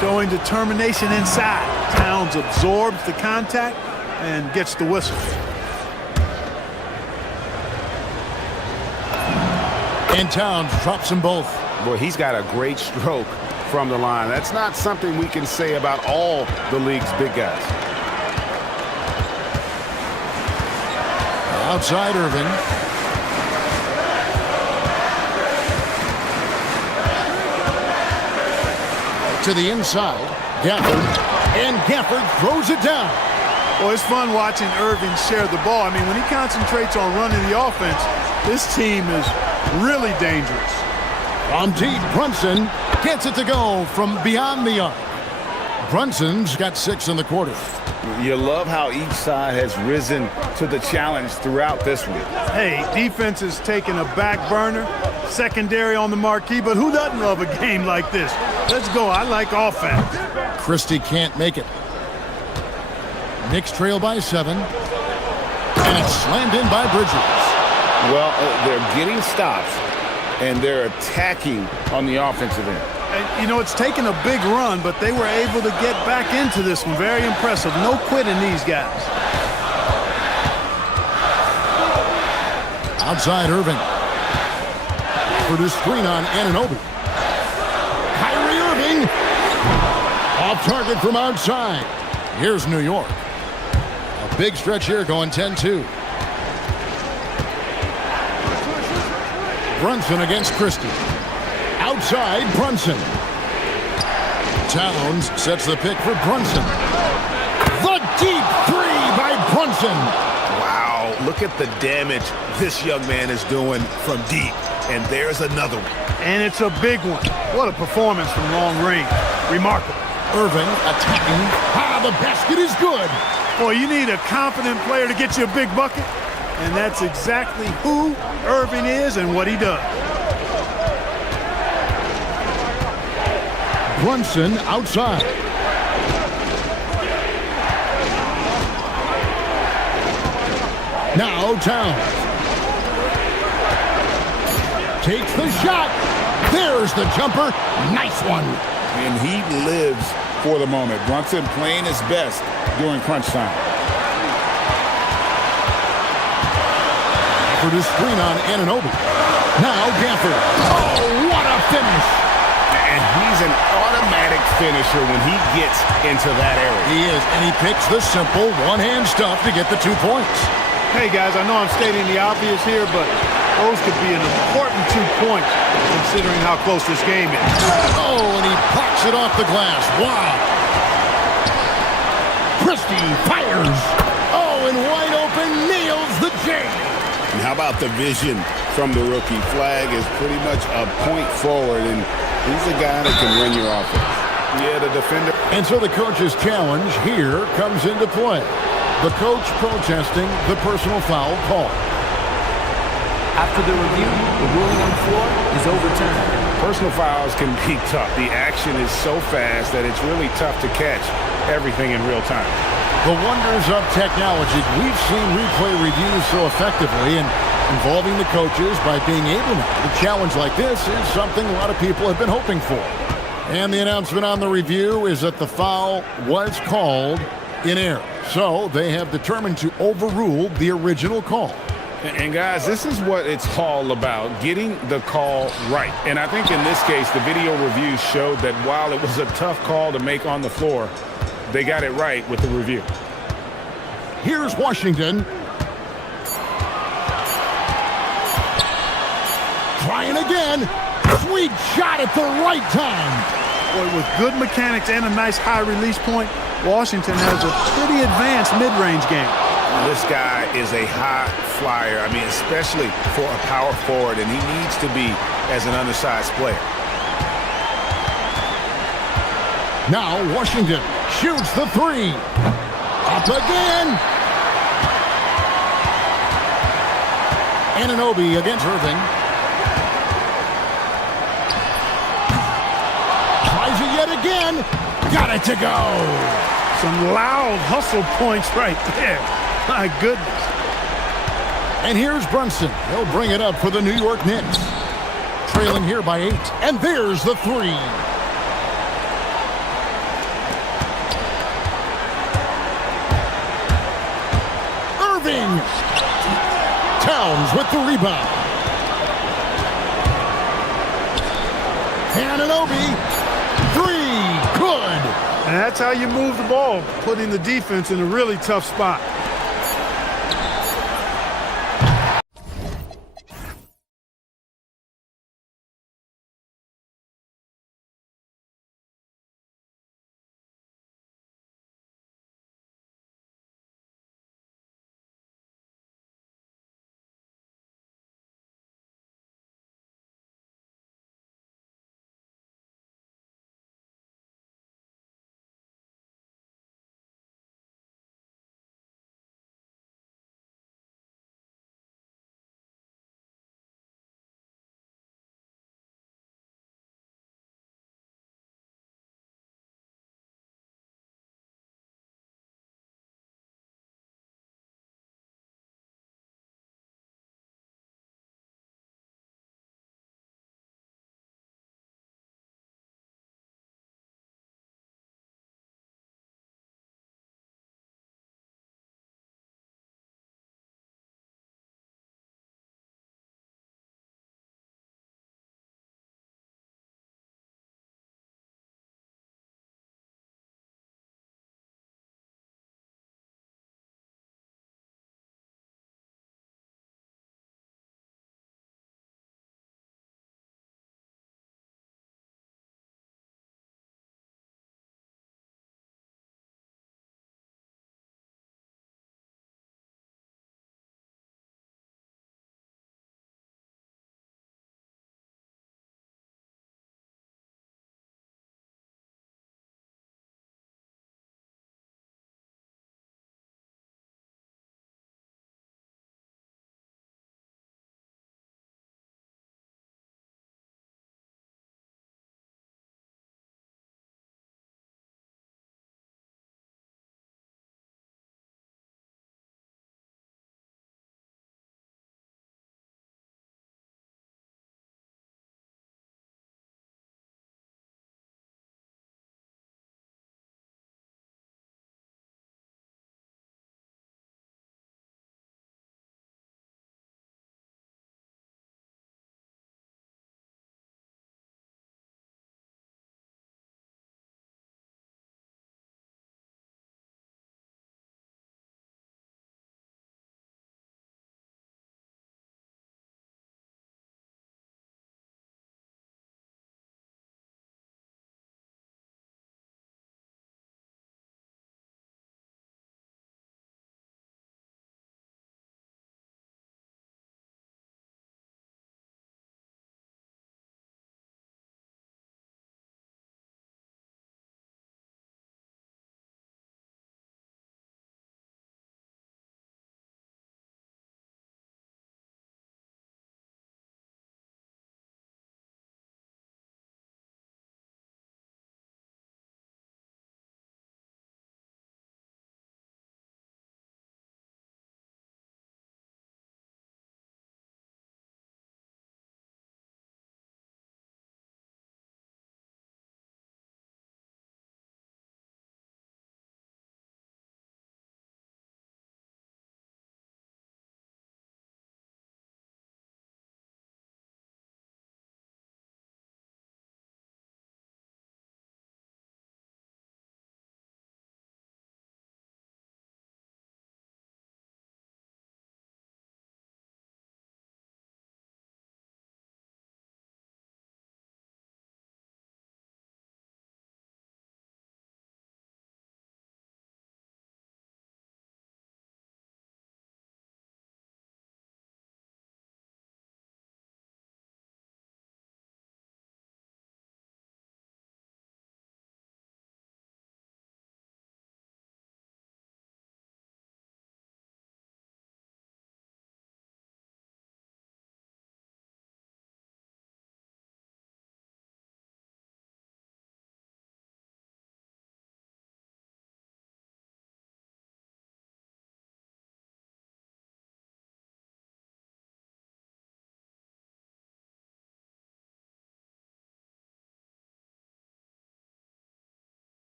Showing determination inside. Towns absorbs the contact and gets the whistle. And Towns drops them both. Boy, he's got a great stroke from the line. That's not something we can say about all the league's big guys. Outside Irving. To the inside. Gafford. And Gafford throws it down. Well, it's fun watching Irving share the ball. I mean, when he concentrates on running the offense, this team is really dangerous. From deep, Brunson gets it to go from beyond the arc. Brunson's got 6 in the quarter. You love how each side has risen to the challenge throughout this week. Hey, defense is taking a back burner, secondary on the marquee, but who doesn't love a game like this? Let's go. I like offense. Christie can't make it. Knicks trail by 7. And it's slammed in by Bridges. Well, they're getting stops, and they're attacking on the offensive end. And, you know, it's taken a big run, but they were able to get back into this one. Very impressive. No quitting these guys. Outside Irving. For the screen on Anunoby. Kyrie Irving. Off target from outside. Here's New York. A big stretch here going 10-2. Brunson against Christie. Outside, Brunson. Towns sets the pick for Brunson. The deep 3 by Brunson. Wow, look at the damage this young man is doing from deep. And there's another one. And it's a big one. What a performance from long range. Remarkable. Irving attacking. The basket is good. Boy, you need a confident player to get you a big bucket. And that's exactly who Irving is and what he does. Brunson outside. Now Towns. Takes the shot. There's the jumper. Nice one. And he lives for the moment. Brunson playing his best during crunch time. For the screen on Anunoby. Now Gafford. Oh, what a finish. And he's an automatic finisher when he gets into that area. He is, and he picks the simple one-hand stuff to get the 2 points. Hey, guys, I know I'm stating the obvious here, but those could be an important 2 points considering how close this game is. Oh, and he pops it off the glass. Wow. Christie fires. Oh, and wide open, nails the J. And how about the vision from the rookie? Flag is pretty much a point forward, and he's a guy that can run your offense. Yeah, the defender. And so the coach's challenge here comes into play. The coach protesting the personal foul call. After the review, the ruling on the floor is overturned. Personal fouls can be tough. The action is so fast that it's really tough to catch everything in real time. The wonders of technology. We've seen replay reviews so effectively, and involving the coaches by being able to challenge like this is something a lot of people have been hoping for. And the announcement on the review is that the foul was called in error. So they have determined to overrule the original call. And guys, this is what it's all about, getting the call right. And I think in this case, the video review showed that while it was a tough call to make on the floor, they got it right with the review. Here's Washington. Trying again. Sweet shot at the right time. Boy, with good mechanics and a nice high release point, Washington has a pretty advanced mid-range game. This guy is a high flyer. I mean, especially for a power forward, and he needs to be as an undersized player. Now Washington shoots the 3. Up again. Anunoby against Irving. Tries it yet again. Got it to go. Some loud hustle points right there. My goodness. And here's Brunson. He'll bring it up for the New York Knicks. Trailing here by 8. And there's the 3. Irving. Towns with the rebound. Anunoby. Three. Good. And that's how you move the ball, putting the defense in a really tough spot.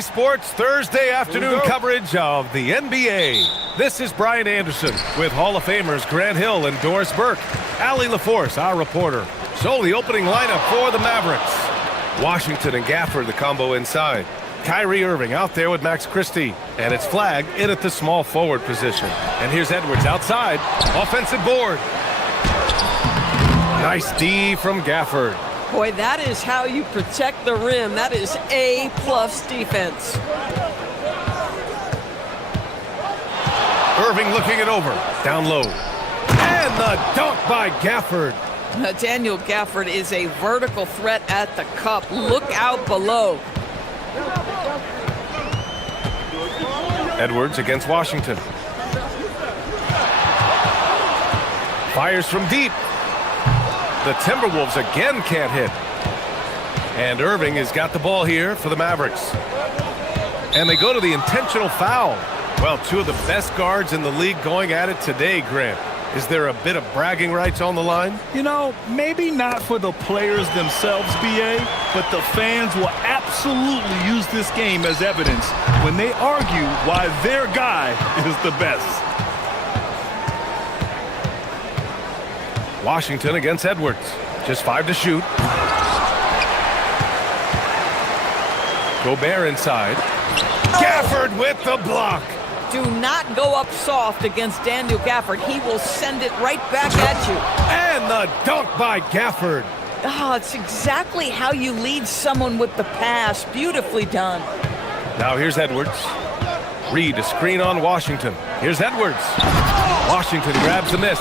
Sports Thursday afternoon coverage of the NBA. This is Brian Anderson with Hall of Famers Grant Hill and Doris Burke. Allie LaForce, our reporter. So the opening lineup for the Mavericks. Washington and Gafford, the combo inside. Kyrie Irving out there with Max Christie. And it's flagged in at the small forward position. And here's Edwards outside. Offensive board. Nice D from Gafford. Boy, that is how you protect the rim. That is A-plus defense. Irving looking it over. Down low. And the dunk by Gafford. Daniel Gafford is a vertical threat at the cup. Look out below. Edwards against Washington. Fires from deep. The Timberwolves again can't hit. And Irving has got the ball here for the Mavericks. And they go to the intentional foul. Well, two of the best guards in the league going at it today, Grant. Is there a bit of bragging rights on the line? You know, maybe not for the players themselves, BA, but the fans will absolutely use this game as evidence when they argue why their guy is the best. Washington against Edwards. Just 5 to shoot. Gobert inside. Gafford with the block. Do not go up soft against Daniel Gafford. He will send it right back at you. And the dunk by Gafford. Oh, it's exactly how you lead someone with the pass. Beautifully done. Now here's Edwards. Reed a screen on Washington. Here's Edwards. Washington grabs the miss.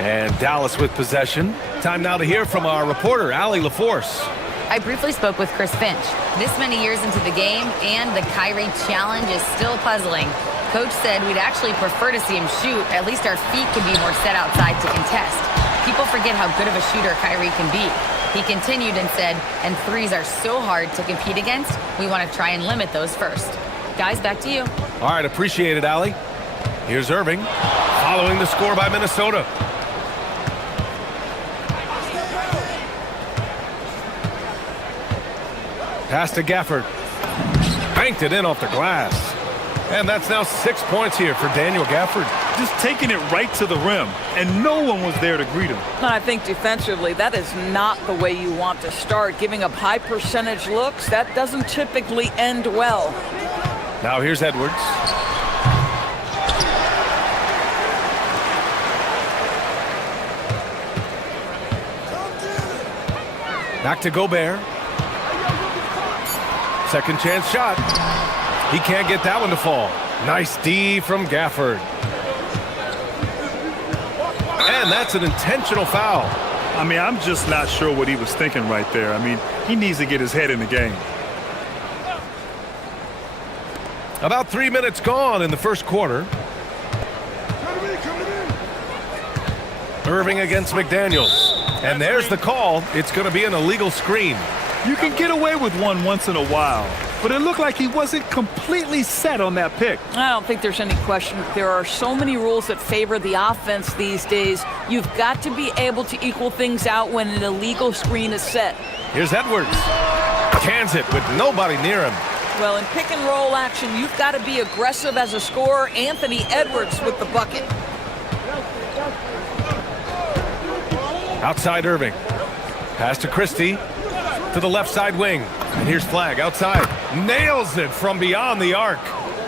And Dallas with possession. Time now to hear from our reporter, Allie LaForce. I briefly spoke with Chris Finch. This many years into the game, and the Kyrie challenge is still puzzling. Coach said we'd actually prefer to see him shoot. At least our feet could be more set outside to contest. People forget how good of a shooter Kyrie can be. He continued and said, and threes are so hard to compete against, we want to try and limit those first. Guys, back to you. All right, appreciate it, Allie. Here's Irving, following the score by Minnesota. Pass to Gafford. Banked it in off the glass. And that's now 6 points here for Daniel Gafford. Just taking it right to the rim, and no one was there to greet him. I think defensively, that is not the way you want to start. Giving up high percentage looks, that doesn't typically end well. Now here's Edwards. Back to Gobert. Second chance shot. He can't get that one to fall. Nice D from Gafford. And that's an intentional foul. I mean, I'm just not sure what he was thinking right there. I mean, he needs to get his head in the game. About 3 minutes gone in the first quarter. Irving against McDaniels. And there's the call. It's going to be an illegal screen. You can get away with one once in a while, but it looked like he wasn't completely set on that pick. I don't think there's any question. There are so many rules that favor the offense these days. You've got to be able to equal things out when an illegal screen is set. Here's Edwards. Cans it with nobody near him. Well, in pick and roll action, you've got to be aggressive as a scorer. Anthony Edwards with the bucket. Outside Irving. Pass to Christie. To the left side wing. And here's Flag outside. Nails it from beyond the arc.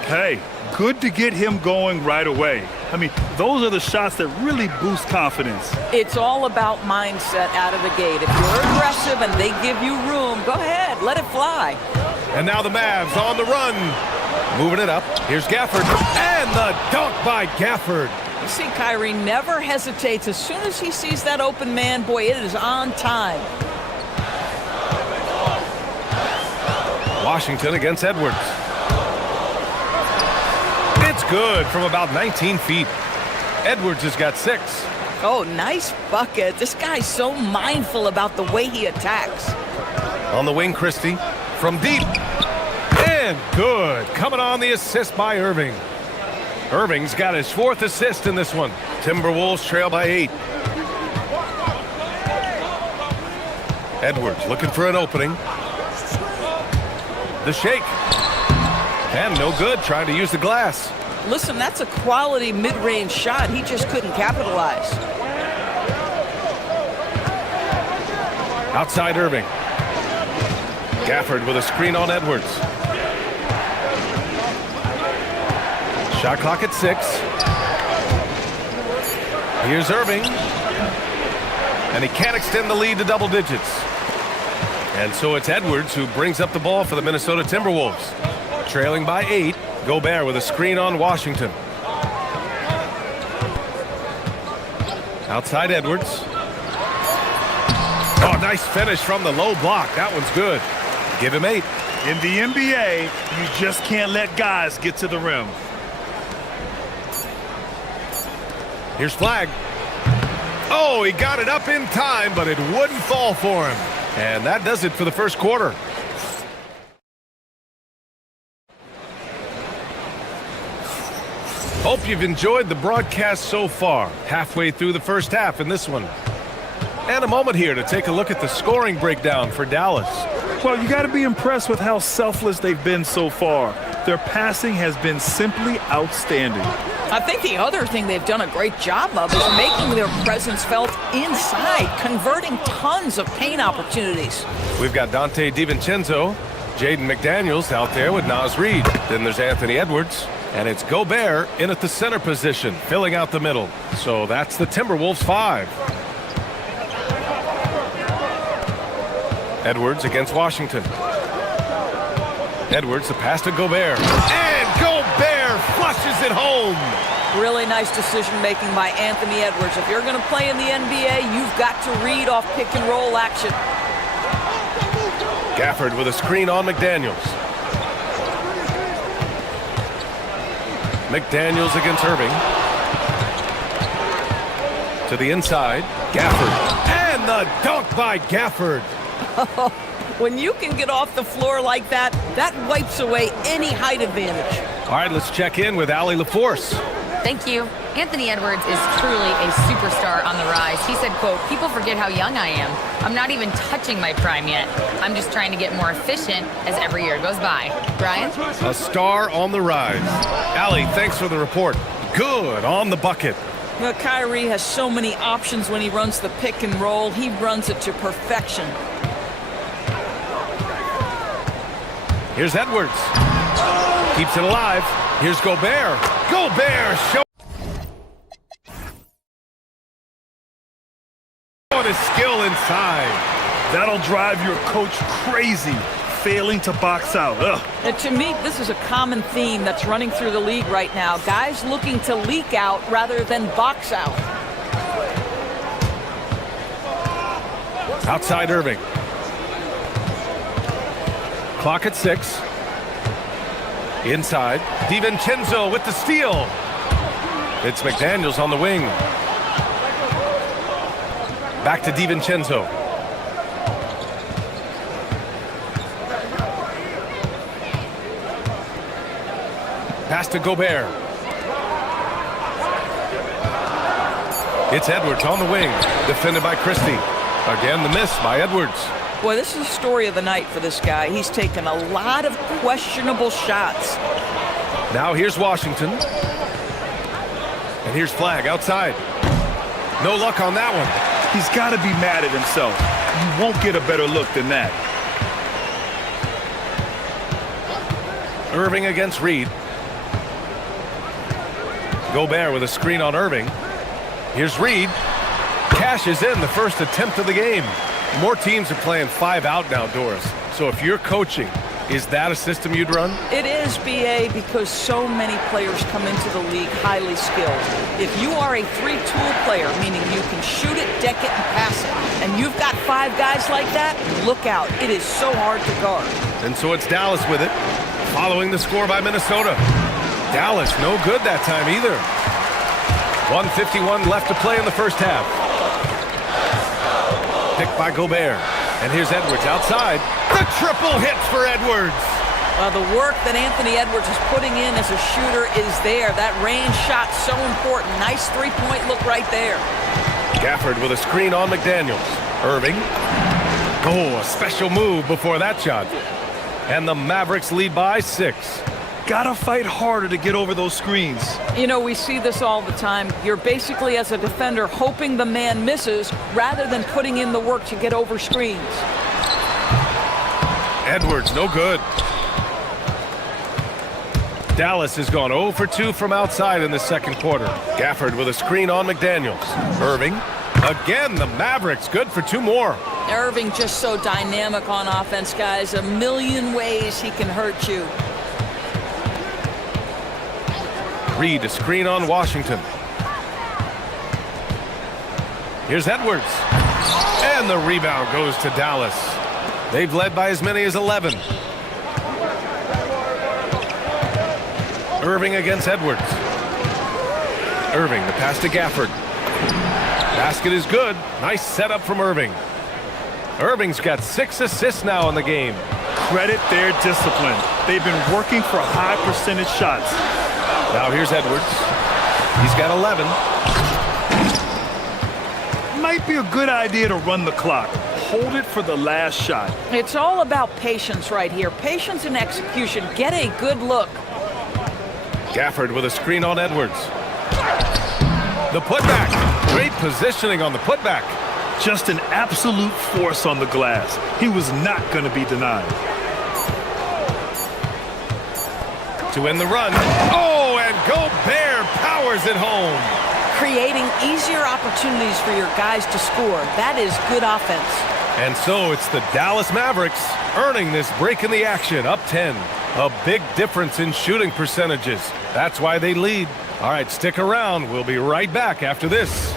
Hey, good to get him going right away. I mean, those are the shots that really boost confidence. It's all about mindset out of the gate. If you're aggressive and they give you room, go ahead, let it fly. And now the Mavs on the run. Moving it up. Here's Gafford. And the dunk by Gafford. You see, Kyrie never hesitates. As soon as he sees that open man, boy, it is on time. Washington against Edwards. It's good from about 19 feet. Edwards has got 6. Oh, nice bucket. This guy's so mindful about the way he attacks. On the wing, Christie. From deep. And good. Coming on the assist by Irving. Irving's got his 4th assist in this one. Timberwolves trail by 8. Edwards looking for an opening. The shake. And no good, trying to use the glass. Listen, that's a quality mid-range shot. He just couldn't capitalize. Outside Irving. Gafford with a screen on Edwards. Shot clock at 6. Here's Irving. And he can't extend the lead to double digits. And so it's Edwards who brings up the ball for the Minnesota Timberwolves. Trailing by 8, Gobert with a screen on Washington. Outside Edwards. Oh, nice finish from the low block. That one's good. Give him 8. In the NBA, you just can't let guys get to the rim. Here's Flag. Oh, he got it up in time, but it wouldn't fall for him. And that does it for the first quarter. Hope you've enjoyed the broadcast so far. Halfway through the first half in this one. And a moment here to take a look at the scoring breakdown for Dallas. Well, you got to be impressed with how selfless they've been so far. Their passing has been simply outstanding. I think the other thing they've done a great job of is making their presence felt inside, converting tons of paint opportunities. We've got Dante DiVincenzo, Jaden McDaniels out there with Naz Reid. Then there's Anthony Edwards. And it's Gobert in at the center position, filling out the middle. So that's the Timberwolves 5. Edwards against Washington. Edwards, the pass to Gobert. And Gobert flushes it home. Really nice decision-making by Anthony Edwards. If you're going to play in the NBA, you've got to read off pick-and-roll action. Gafford with a screen on McDaniels. McDaniels against Irving. To the inside, Gafford. And the dunk by Gafford. When you can get off the floor like that, that wipes away any height advantage. All right, let's check in with Allie LaForce. Thank you. Anthony Edwards is truly a superstar on the rise. He said, quote, "People forget how young I am. I'm not even touching my prime yet. I'm just trying to get more efficient as every year goes by." Brian? A star on the rise. Allie, thanks for the report. Good on the bucket. Well, Kyrie has so many options when he runs the pick and roll. He runs it to perfection. Here's Edwards. Keeps it alive. Here's Gobert. Gobert showing his skill inside. That'll drive your coach crazy, failing to box out. Ugh. And to me, this is a common theme that's running through the league right now. Guys looking to leak out rather than box out. Outside Irving. Clock at 6. Inside. DiVincenzo with the steal. It's McDaniels on the wing. Back to DiVincenzo. Pass to Gobert. It's Edwards on the wing. Defended by Christie. Again, the miss by Edwards. Boy, this is the story of the night for this guy. He's taken a lot of questionable shots. Now here's Washington. And here's Flag outside. No luck on that one. He's got to be mad at himself. You won't get a better look than that. Irving against Reid. Gobert with a screen on Irving. Here's Reid. Cashes in the first attempt of the game. More teams are playing 5 out now, Doris. So if you're coaching, is that a system you'd run? It is, BA, because so many players come into the league highly skilled. If you are a 3-tool player, meaning you can shoot it, deck it, and pass it, and you've got 5 guys like that, look out. It is so hard to guard. And so it's Dallas with it, following the score by Minnesota. Dallas no good that time either. 1:51 left to play in the first half. Picked by Gobert. And here's Edwards outside. The triple hits for Edwards. The work that Anthony Edwards is putting in as a shooter is there. That range shot so important. Nice three-point look right there. Gafford with a screen on McDaniels. Irving. Oh, a special move before that shot. And the Mavericks lead by 6. Gotta fight harder to get over those screens. You know, we see this all the time. You're basically, as a defender, hoping the man misses rather than putting in the work to get over screens. Edwards, no good. Dallas has gone 0 for 2 from outside in the second quarter. Gafford with a screen on McDaniels. Irving. Again, the Mavericks good for 2 more. Irving just so dynamic on offense, guys. A million ways he can hurt you. Reed, a screen on Washington. Here's Edwards. And the rebound goes to Dallas. They've led by as many as 11. Irving against Edwards. Irving, the pass to Gafford. Basket is good. Nice setup from Irving. Irving's got 6 assists now in the game. Credit their discipline. They've been working for high percentage shots. Now here's Edwards. He's got 11. Might be a good idea to run the clock. Hold it for the last shot. It's all about patience right here. Patience and execution. Get a good look. Gafford with a screen on Edwards. The putback. Great positioning on the putback. Just an absolute force on the glass. He was not going to be denied. To end the run. Oh, and Gobert powers it home. Creating easier opportunities for your guys to score. That is good offense. And so it's the Dallas Mavericks earning this break in the action, up 10. A big difference in shooting percentages. That's why they lead. All right, stick around. We'll be right back after this.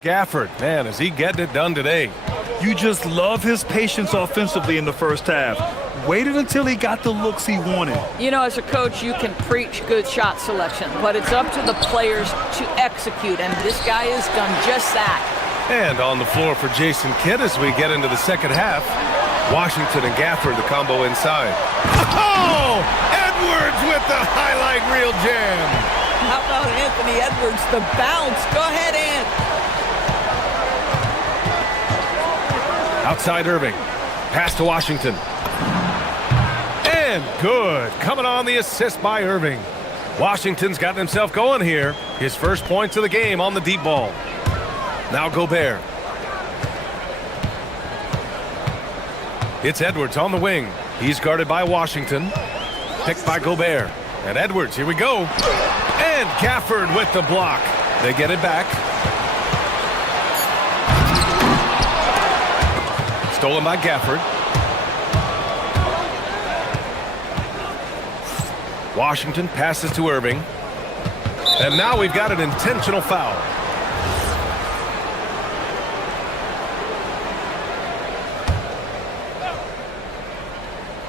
Gafford, man, is he getting it done today? You just love his patience offensively in the first half. Waited until he got the looks he wanted. You know, as a coach, you can preach good shot selection, but it's up to the players to execute, and this guy has done just that. And on the floor for Jason Kidd as we get into the second half. Washington and Gafford, the combo inside. Oh! Edwards with the highlight reel jam. How about Anthony Edwards, the bounce? Go ahead, Ant. Outside Irving. Pass to Washington. And good. Coming on the assist by Irving. Washington's gotten himself going here. His first points of the game on the deep ball. Now Gobert. It's Edwards on the wing. He's guarded by Washington. Picked by Gobert. And Edwards, here we go. And Gafford with the block. They get it back. Stolen by Gafford. Washington passes to Irving. And now we've got an intentional foul.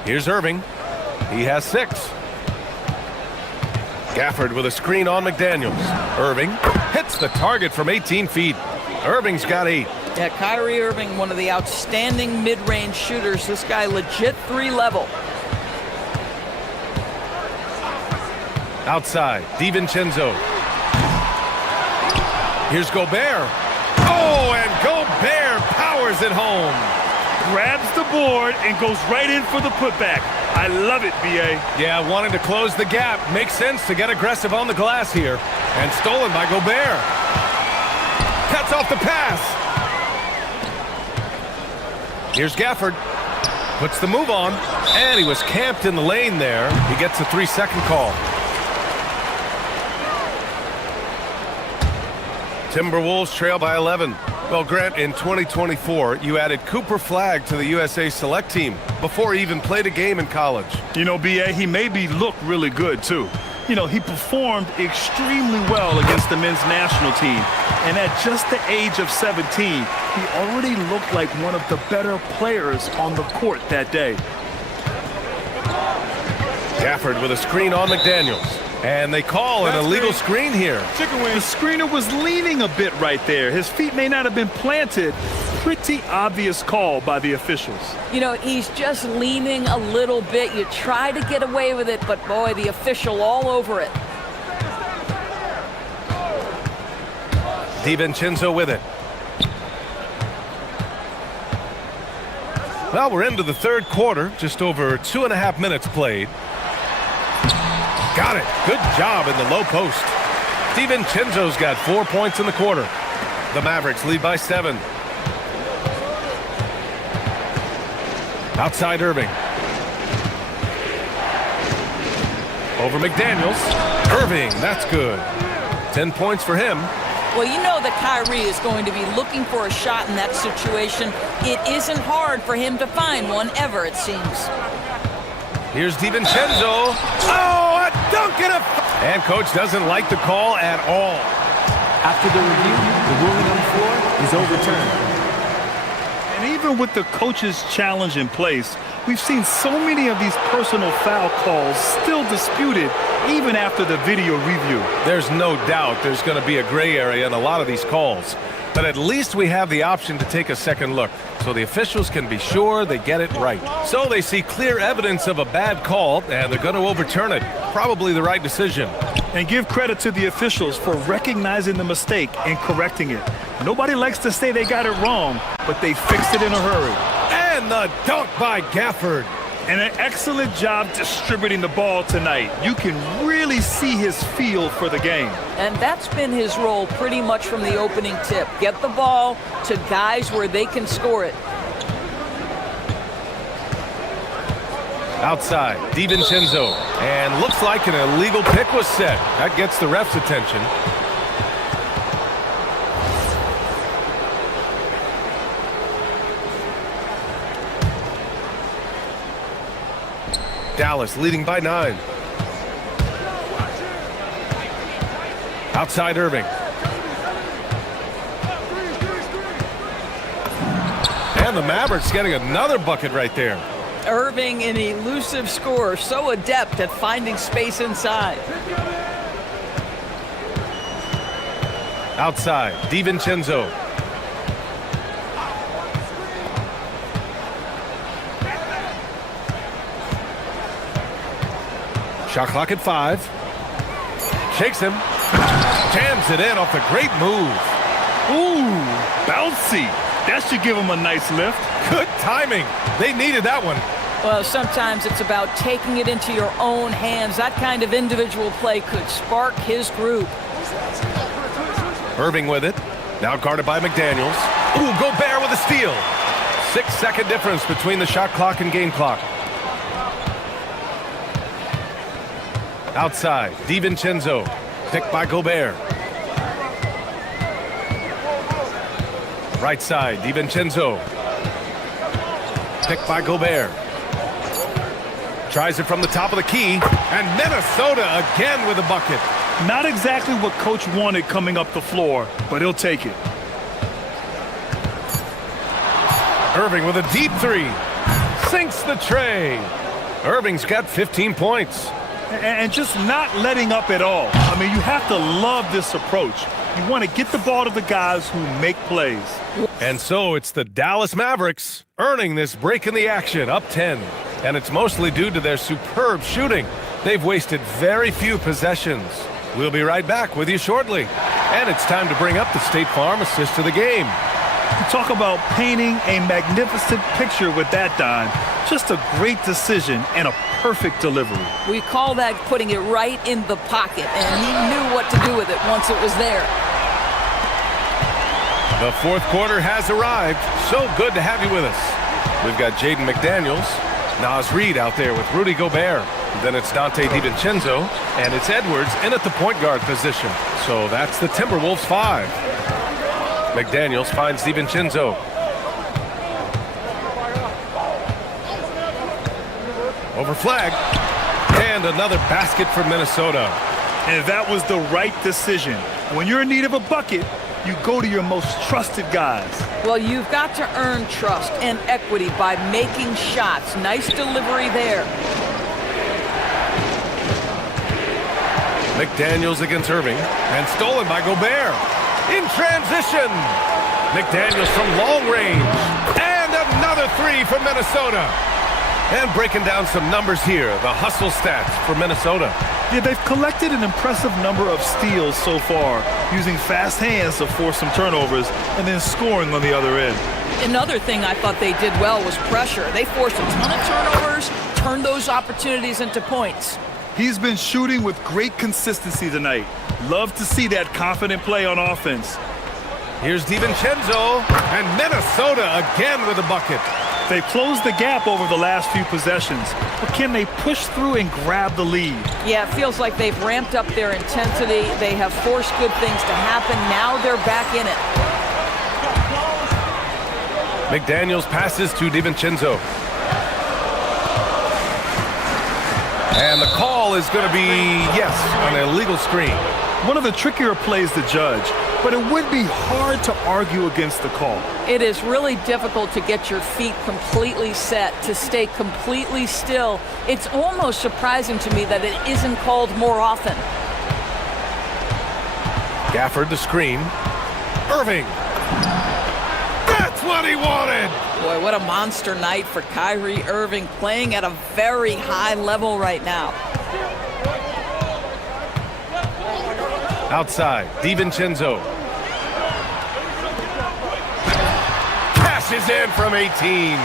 Here's Irving. He has 6. Gafford with a screen on McDaniels. Irving hits the target from 18 feet. Irving's got 8. Yeah, Kyrie Irving, one of the outstanding mid-range shooters. This guy legit 3-level. Outside, DiVincenzo. Here's Gobert. Oh, and Gobert powers it home. Grabs the board and goes right in for the putback. I love it, B.A. Yeah, wanting to close the gap. Makes sense to get aggressive on the glass here. And stolen by Gobert. Cuts off the pass. Here's Gafford. Puts the move on. And he was camped in the lane there. He gets a 3-second call. Timberwolves trail by 11. Well, Grant, in 2024, you added Cooper Flagg to the USA Select team before he even played a game in college. You know, B.A., he made me look really good, too. You know, he performed extremely well against the men's national team. And at just the age of 17, he already looked like one of the better players on the court that day. Gafford with a screen on McDaniels. And they call an illegal screen here. The screener was leaning a bit right there. His feet may not have been planted. Pretty obvious call by the officials. You know, he's just leaning a little bit. You try to get away with it, but boy, the official all over it. DiVincenzo with it. Well, we're into the third quarter. Just over 2.5 minutes played. Got it. Good job in the low post. DiVincenzo's got 4 points in the quarter. The Mavericks lead by 7. Outside Irving. Over McDaniels. Irving, that's good. 10 points for him. Well, you know that Kyrie is going to be looking for a shot in that situation. It isn't hard for him to find one ever, it seems. Here's DiVincenzo. Oh, a dunk and a... And coach doesn't like the call at all. After the review, the ruling on the floor is overturned. And even with the coach's challenge in place, we've seen so many of these personal foul calls still disputed even after the video review. There's no doubt there's going to be a gray area in a lot of these calls. But at least we have the option to take a second look, so the officials can be sure they get it right. So they see clear evidence of a bad call, and they're going to overturn it. Probably the right decision. And give credit to the officials for recognizing the mistake and correcting it. Nobody likes to say they got it wrong, but they fixed it in a hurry. And the dunk by Gafford. And an excellent job distributing the ball tonight. You can really see his feel for the game. And that's been his role pretty much from the opening tip. Get the ball to guys where they can score it. Outside, DiVincenzo. And looks like an illegal pick was set. That gets the ref's attention. Dallas leading by 9. Outside Irving. And the Mavericks getting another bucket right there. Irving, an elusive scorer, so adept at finding space inside. Outside, DiVincenzo. Shot clock at 5. Shakes him. Jams it in off the great move. Ooh, bouncy. That should give him a nice lift. Good timing. They needed that one. Well, sometimes it's about taking it into your own hands. That kind of individual play could spark his group. Irving with it. Now guarded by McDaniels. Ooh, Gobert with a steal. 6-second difference between the shot clock and game clock. Outside, DiVincenzo. Picked by Gobert. Right side, DiVincenzo. Picked by Gobert. Tries it from the top of the key. And Minnesota again with a bucket. Not exactly what coach wanted coming up the floor, but he'll take it. Irving with a deep 3. Sinks the tray. Irving's got 15 points. And just not letting up at all. I mean, you have to love this approach. You want to get the ball to the guys who make plays. And so it's the Dallas Mavericks earning this break in the action, up 10. And it's mostly due to their superb shooting. They've wasted very few possessions. We'll be right back with you shortly. And it's time to bring up the State Farm assist of the game. Talk about painting a magnificent picture with that dime. Just a great decision and a perfect delivery. We call that putting it right in the pocket, and he knew what to do with it once it was there. The fourth quarter has arrived. So good to have you with us. We've got Jaden McDaniels, Naz Reid out there with Rudy Gobert. Then it's Dante DiVincenzo, and it's Edwards in at the point guard position. So that's the Timberwolves 5. McDaniels finds DiVincenzo. Over flag. And another basket for Minnesota. And that was the right decision. When you're in need of a bucket, you go to your most trusted guys. Well, you've got to earn trust and equity by making shots. Nice delivery there. McDaniels against Irving, and stolen by Gobert. In transition, McDaniels from long range, and another three for Minnesota. And breaking down some numbers here, the hustle stats for Minnesota. Yeah, they've collected an impressive number of steals so far, using fast hands to force some turnovers, and then scoring on the other end. Another thing I thought they did well was pressure. They forced a ton of turnovers, turned those opportunities into points. He's been shooting with great consistency tonight. Love to see that confident play on offense. Here's DiVincenzo, and Minnesota again with a bucket. They've closed the gap over the last few possessions, but can they push through and grab the lead? Yeah, it feels like they've ramped up their intensity. They have forced good things to happen. Now they're back in it. McDaniels passes to DiVincenzo. And the call is going to be, yes, an illegal screen. One of the trickier plays to judge, but it would be hard to argue against the call. It is really difficult to get your feet completely set, to stay completely still. It's almost surprising to me that it isn't called more often. Gafford the screen. Irving. That's what he wanted. Boy, what a monster night for Kyrie Irving, playing at a very high level right now. Outside, DiVincenzo. Cashes in from 18.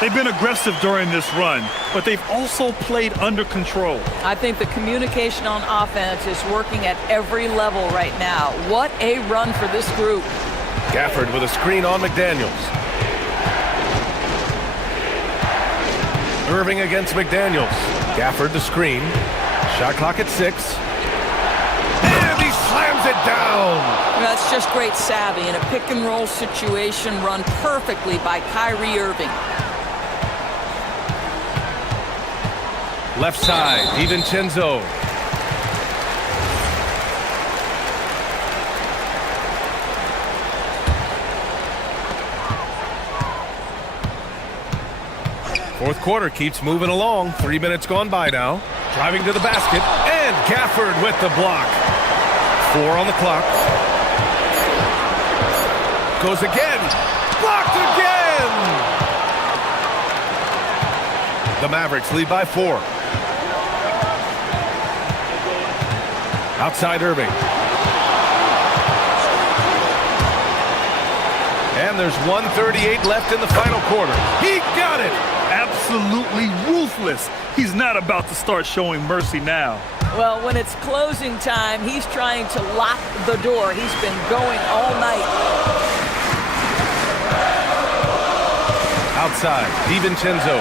They've been aggressive during this run, but they've also played under control. I think the communication on offense is working at every level right now. What a run for this group. Gafford with a screen on McDaniels. Irving against McDaniels. Gafford the screen. Shot clock at 6. And he slams it down. That's just great savvy in a pick and roll situation run perfectly by Kyrie Irving. Left side, DiVincenzo. Fourth quarter keeps moving along. 3 minutes gone by now. Driving to the basket, and Gafford with the block. 4 on the clock. Goes again. Blocked again! The Mavericks lead by 4. Outside Irving. And there's 1:38 left in the final quarter. He got it! Absolutely ruthless. He's not about to start showing mercy now. Well, when it's closing time, he's trying to lock the door. He's been going all night. Outside, DiVincenzo.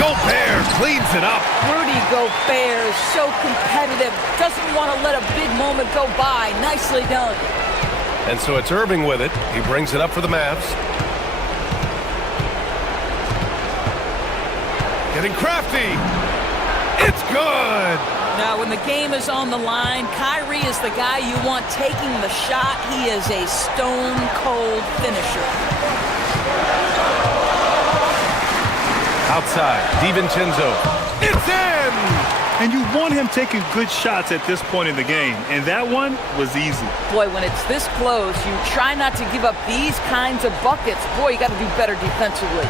Gobert cleans it up. Rudy Gobert is so competitive. Doesn't want to let a big moment go by. Nicely done. And so it's Irving with it. He brings it up for the Mavs. Getting crafty. It's good. Now, when the game is on the line, Kyrie is the guy you want taking the shot. He is a stone-cold finisher. Outside, DiVincenzo. It's in! And you want him taking good shots at this point in the game, and that one was easy. Boy, when it's this close, you try not to give up these kinds of buckets. Boy, you got to do better defensively.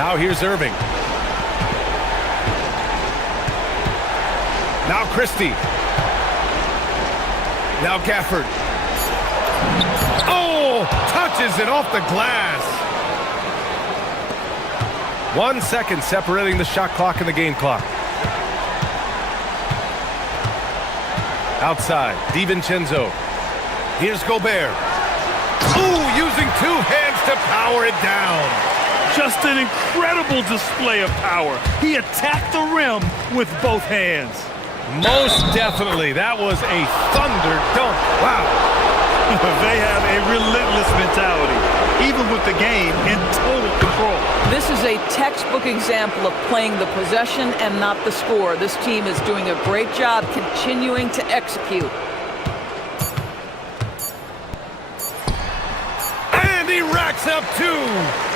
Now here's Irving. Now Christie. Now Gafford. Oh, touches it off the glass. 1 second separating the shot clock and the game clock. Outside, DiVincenzo. Here's Gobert. Ooh, using two hands to power it down. Just an incredible display of power. He attacked the rim with both hands. Most definitely. That was a thunder dunk. Wow. They have a relentless mentality, even with the game in total control. This is a textbook example of playing the possession and not the score. This team is doing a great job continuing to execute. And he racks up two.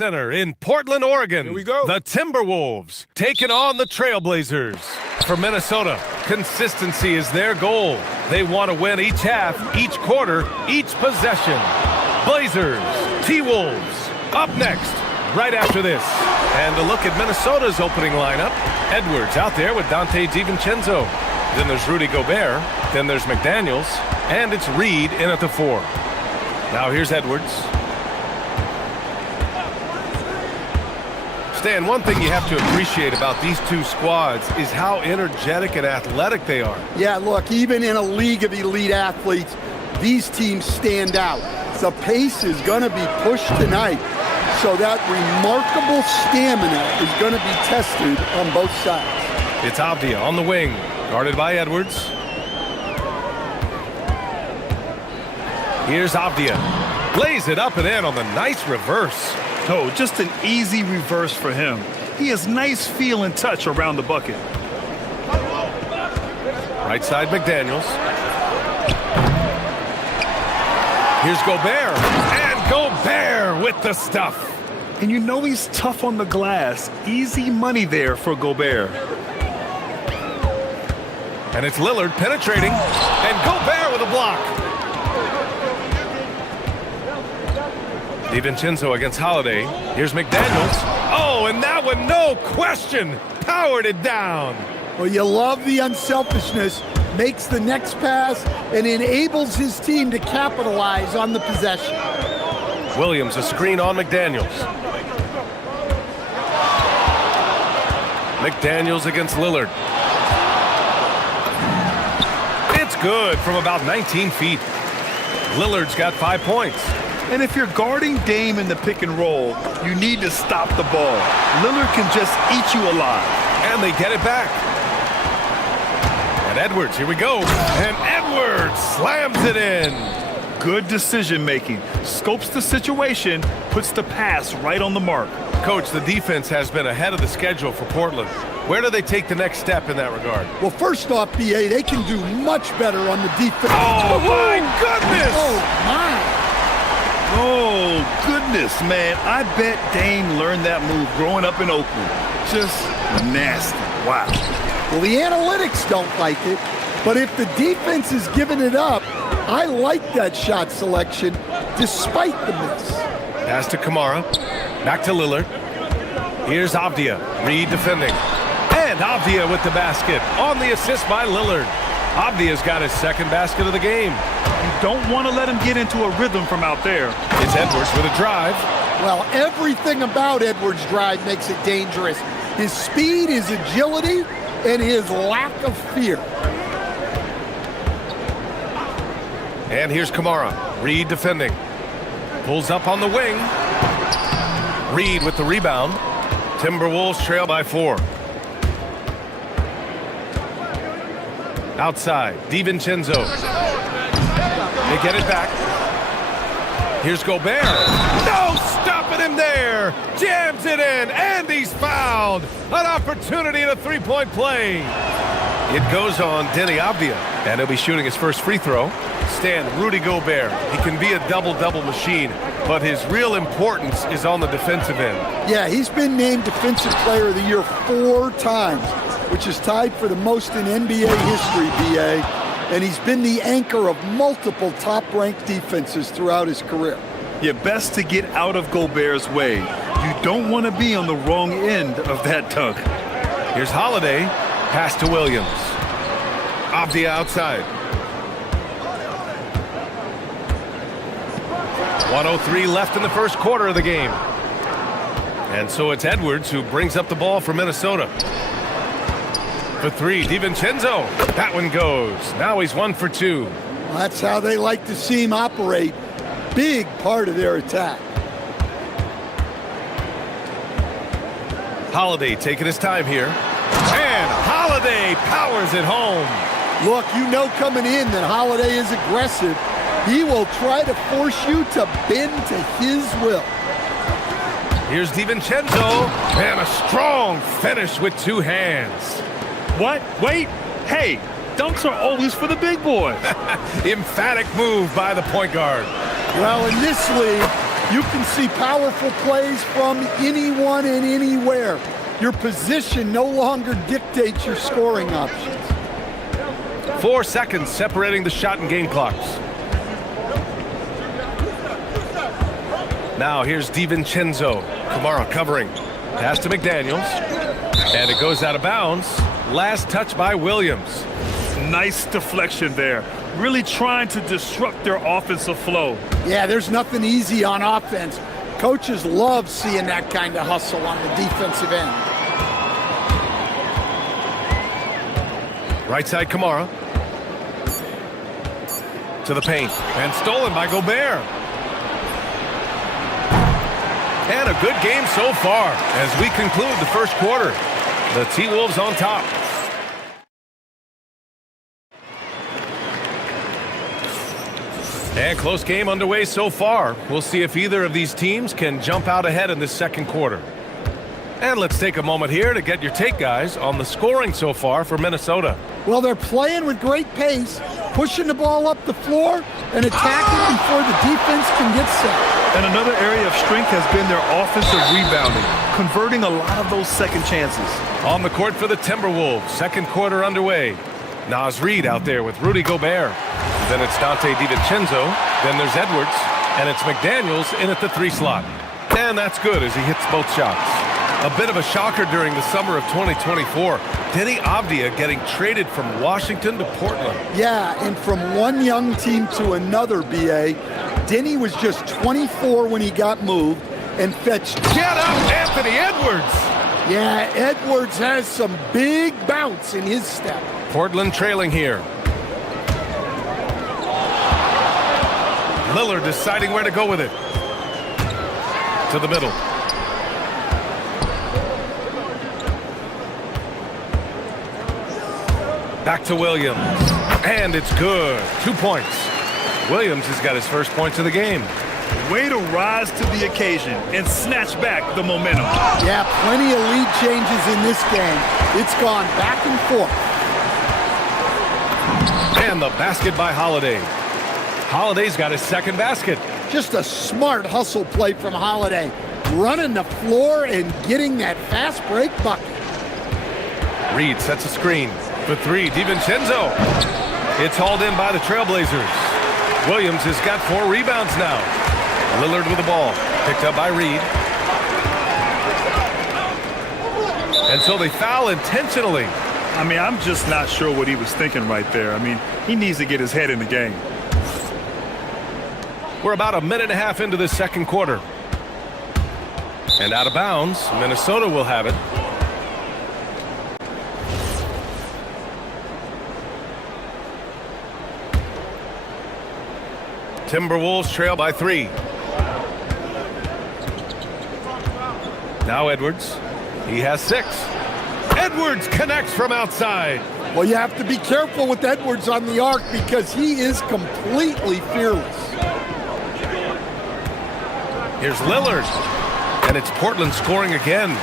Center in Portland, Oregon. Here we go. The Timberwolves taking on the Trailblazers. For Minnesota, consistency is their goal. They want to win each half, each quarter, each possession. Blazers, T-Wolves, up next, right after this. And a look at Minnesota's opening lineup. Edwards out there with Dante DiVincenzo. Then there's Rudy Gobert. Then there's McDaniels. And it's Reed in at the 4. Now here's Edwards. Stan, one thing you have to appreciate about these two squads is how energetic and athletic they are. Yeah, look, even in a league of elite athletes, these teams stand out. The pace is going to be pushed tonight, so that remarkable stamina is going to be tested on both sides. It's Avdia on the wing, guarded by Edwards. Here's Avdia. Lays it up and in on the nice reverse. Oh, just an easy reverse for him. He has nice feel and touch around the bucket. Right side McDaniels. Here's Gobert. And Gobert with the stuff. And you know he's tough on the glass. Easy money there for Gobert. And it's Lillard penetrating. And Gobert with a block. DiVincenzo against Holiday. Here's McDaniels. Oh, and that one, no question, powered it down. Well, you love the unselfishness, makes the next pass, and enables his team to capitalize on the possession. Williams, a screen on McDaniels. McDaniels against Lillard. It's good from about 19 feet. Lillard's got 5 points. And if you're guarding Dame in the pick and roll, you need to stop the ball. Lillard can just eat you alive. And they get it back. And Edwards, here we go. And Edwards slams it in. Good decision making. Scopes the situation, puts the pass right on the mark. Coach, the defense has been ahead of the schedule for Portland. Where do they take the next step in that regard? Well, first off, BA, they can do much better on the defense. Oh, my goodness! Oh, my. Oh, goodness, man. I bet Dame learned that move growing up in Oakland. Just nasty. Wow. Well, the analytics don't like it, but if the defense is giving it up, I like that shot selection despite the miss. Pass to Kamara. Back to Lillard. Here's Avdia. Reed defending. And Avdia with the basket. On the assist by Lillard. Avdia's got his second basket of the game. You don't want to let him get into a rhythm from out there. It's Edwards with a drive. Well, everything about Edwards' drive makes it dangerous. His speed, his agility, and his lack of fear. And here's Kamara. Reed defending. Pulls up on the wing. Reed with the rebound. Timberwolves trail by 4. Outside, DiVincenzo. They get it back. Here's Gobert. No stopping him there. Jams it in, and he's fouled. An opportunity in a three-point play. It goes on Denny Avdia, and he'll be shooting his first free throw. Stan, Rudy Gobert. He can be a double-double machine, but his real importance is on the defensive end. Yeah, he's been named Defensive Player of the Year 4 times, which is tied for the most in NBA history, BA. And he's been the anchor of multiple top-ranked defenses throughout his career. You're best to get out of Gobert's way. You don't want to be on the wrong end of that dunk. Here's Holiday. Pass to Williams. Avdia outside. 1:03 left in the first quarter of the game. And so it's Edwards who brings up the ball for Minnesota. For 3, DiVincenzo. That one goes. Now he's 1 for 2. Well, that's how they like to see him operate. Big part of their attack. Holiday taking his time here. And Holiday powers it home. Look, you know coming in that Holiday is aggressive. He will try to force you to bend to his will. Here's DiVincenzo. And a strong finish with 2 hands. What? Wait. Hey, dunks are always for the big boys. Emphatic move by the point guard. Well, in this league, You can see powerful plays from anyone and anywhere. Your position no longer dictates your scoring options. 4 seconds separating the shot and game clocks. Now here's DiVincenzo. Kamara covering. Pass to McDaniels. And it goes out of bounds. Last touch by Williams. Nice deflection there. Really trying to disrupt their offensive flow. Yeah, there's nothing easy on offense. Coaches love seeing that kind of hustle on the defensive end. Right side Kamara. To the paint. And stolen by Gobert. And a good game so far as we conclude the first quarter. The T-Wolves on top. And close game underway so far. We'll see if either of these teams can jump out ahead in this second quarter. And let's take a moment here to get your take, guys, on the scoring so far for Minnesota. Well, they're playing with great pace, pushing the ball up the floor and attacking before the defense can get set. And another area of strength has been their offensive rebounding, converting a lot of those second chances. On the court for the Timberwolves, second quarter underway. Naz Reid out there with Rudy Gobert. Then it's Dante DiVincenzo. Then there's Edwards. And it's McDaniels in at the 3 slot. And that's good as he hits both shots. A bit of a shocker during the summer of 2024. Denny Avdia getting traded from Washington to Portland. Yeah, and from one young team to another, B.A., Denny was just 24 when he got moved and fetched... Get up, Anthony Edwards! Yeah, Edwards has some big bounce in his step. Portland trailing here. Lillard deciding where to go with it. To the middle. Back to Williams. And it's good. 2 points. Williams has got his first points of the game. Way to rise to the occasion and snatch back the momentum. Yeah, plenty of lead changes in this game. It's gone back and forth. And the basket by Holiday. Holiday's got his second basket. Just a smart hustle play from Holiday. Running the floor and getting that fast break bucket. Reed sets a screen. For 3, DiVincenzo. It's hauled in by the Trailblazers. Williams has got 4 rebounds now. Lillard with the ball. Picked up by Reed. And so they foul intentionally. I mean, I'm just not sure what he was thinking right there. I mean, he needs to get his head in the game. We're about a minute and a half into this second quarter. And out of bounds, Minnesota will have it. Timberwolves trail by 3. Now Edwards. He has 6. Edwards connects from outside. Well, you have to be careful with Edwards on the arc because he is completely fearless. Here's Lillard. And it's Portland scoring again.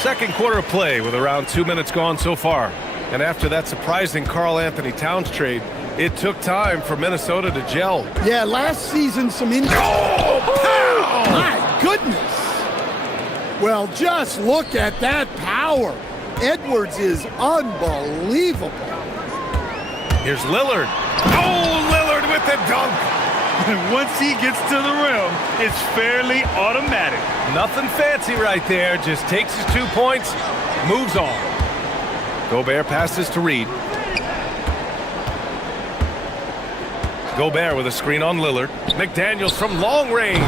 Second quarter of play with around 2 minutes gone so far. And after that surprising Karl Anthony Towns trade, it took time for Minnesota to gel. Yeah, last season some injuries. Oh, my goodness. Well, just look at that power. Edwards is unbelievable. Here's Lillard. Oh, Lillard with the dunk. Once he gets to the rim, it's fairly automatic. Nothing fancy right there. Just takes his 2 points, moves on. Gobert passes to Reed. Gobert with a screen on Lillard. McDaniels from long range.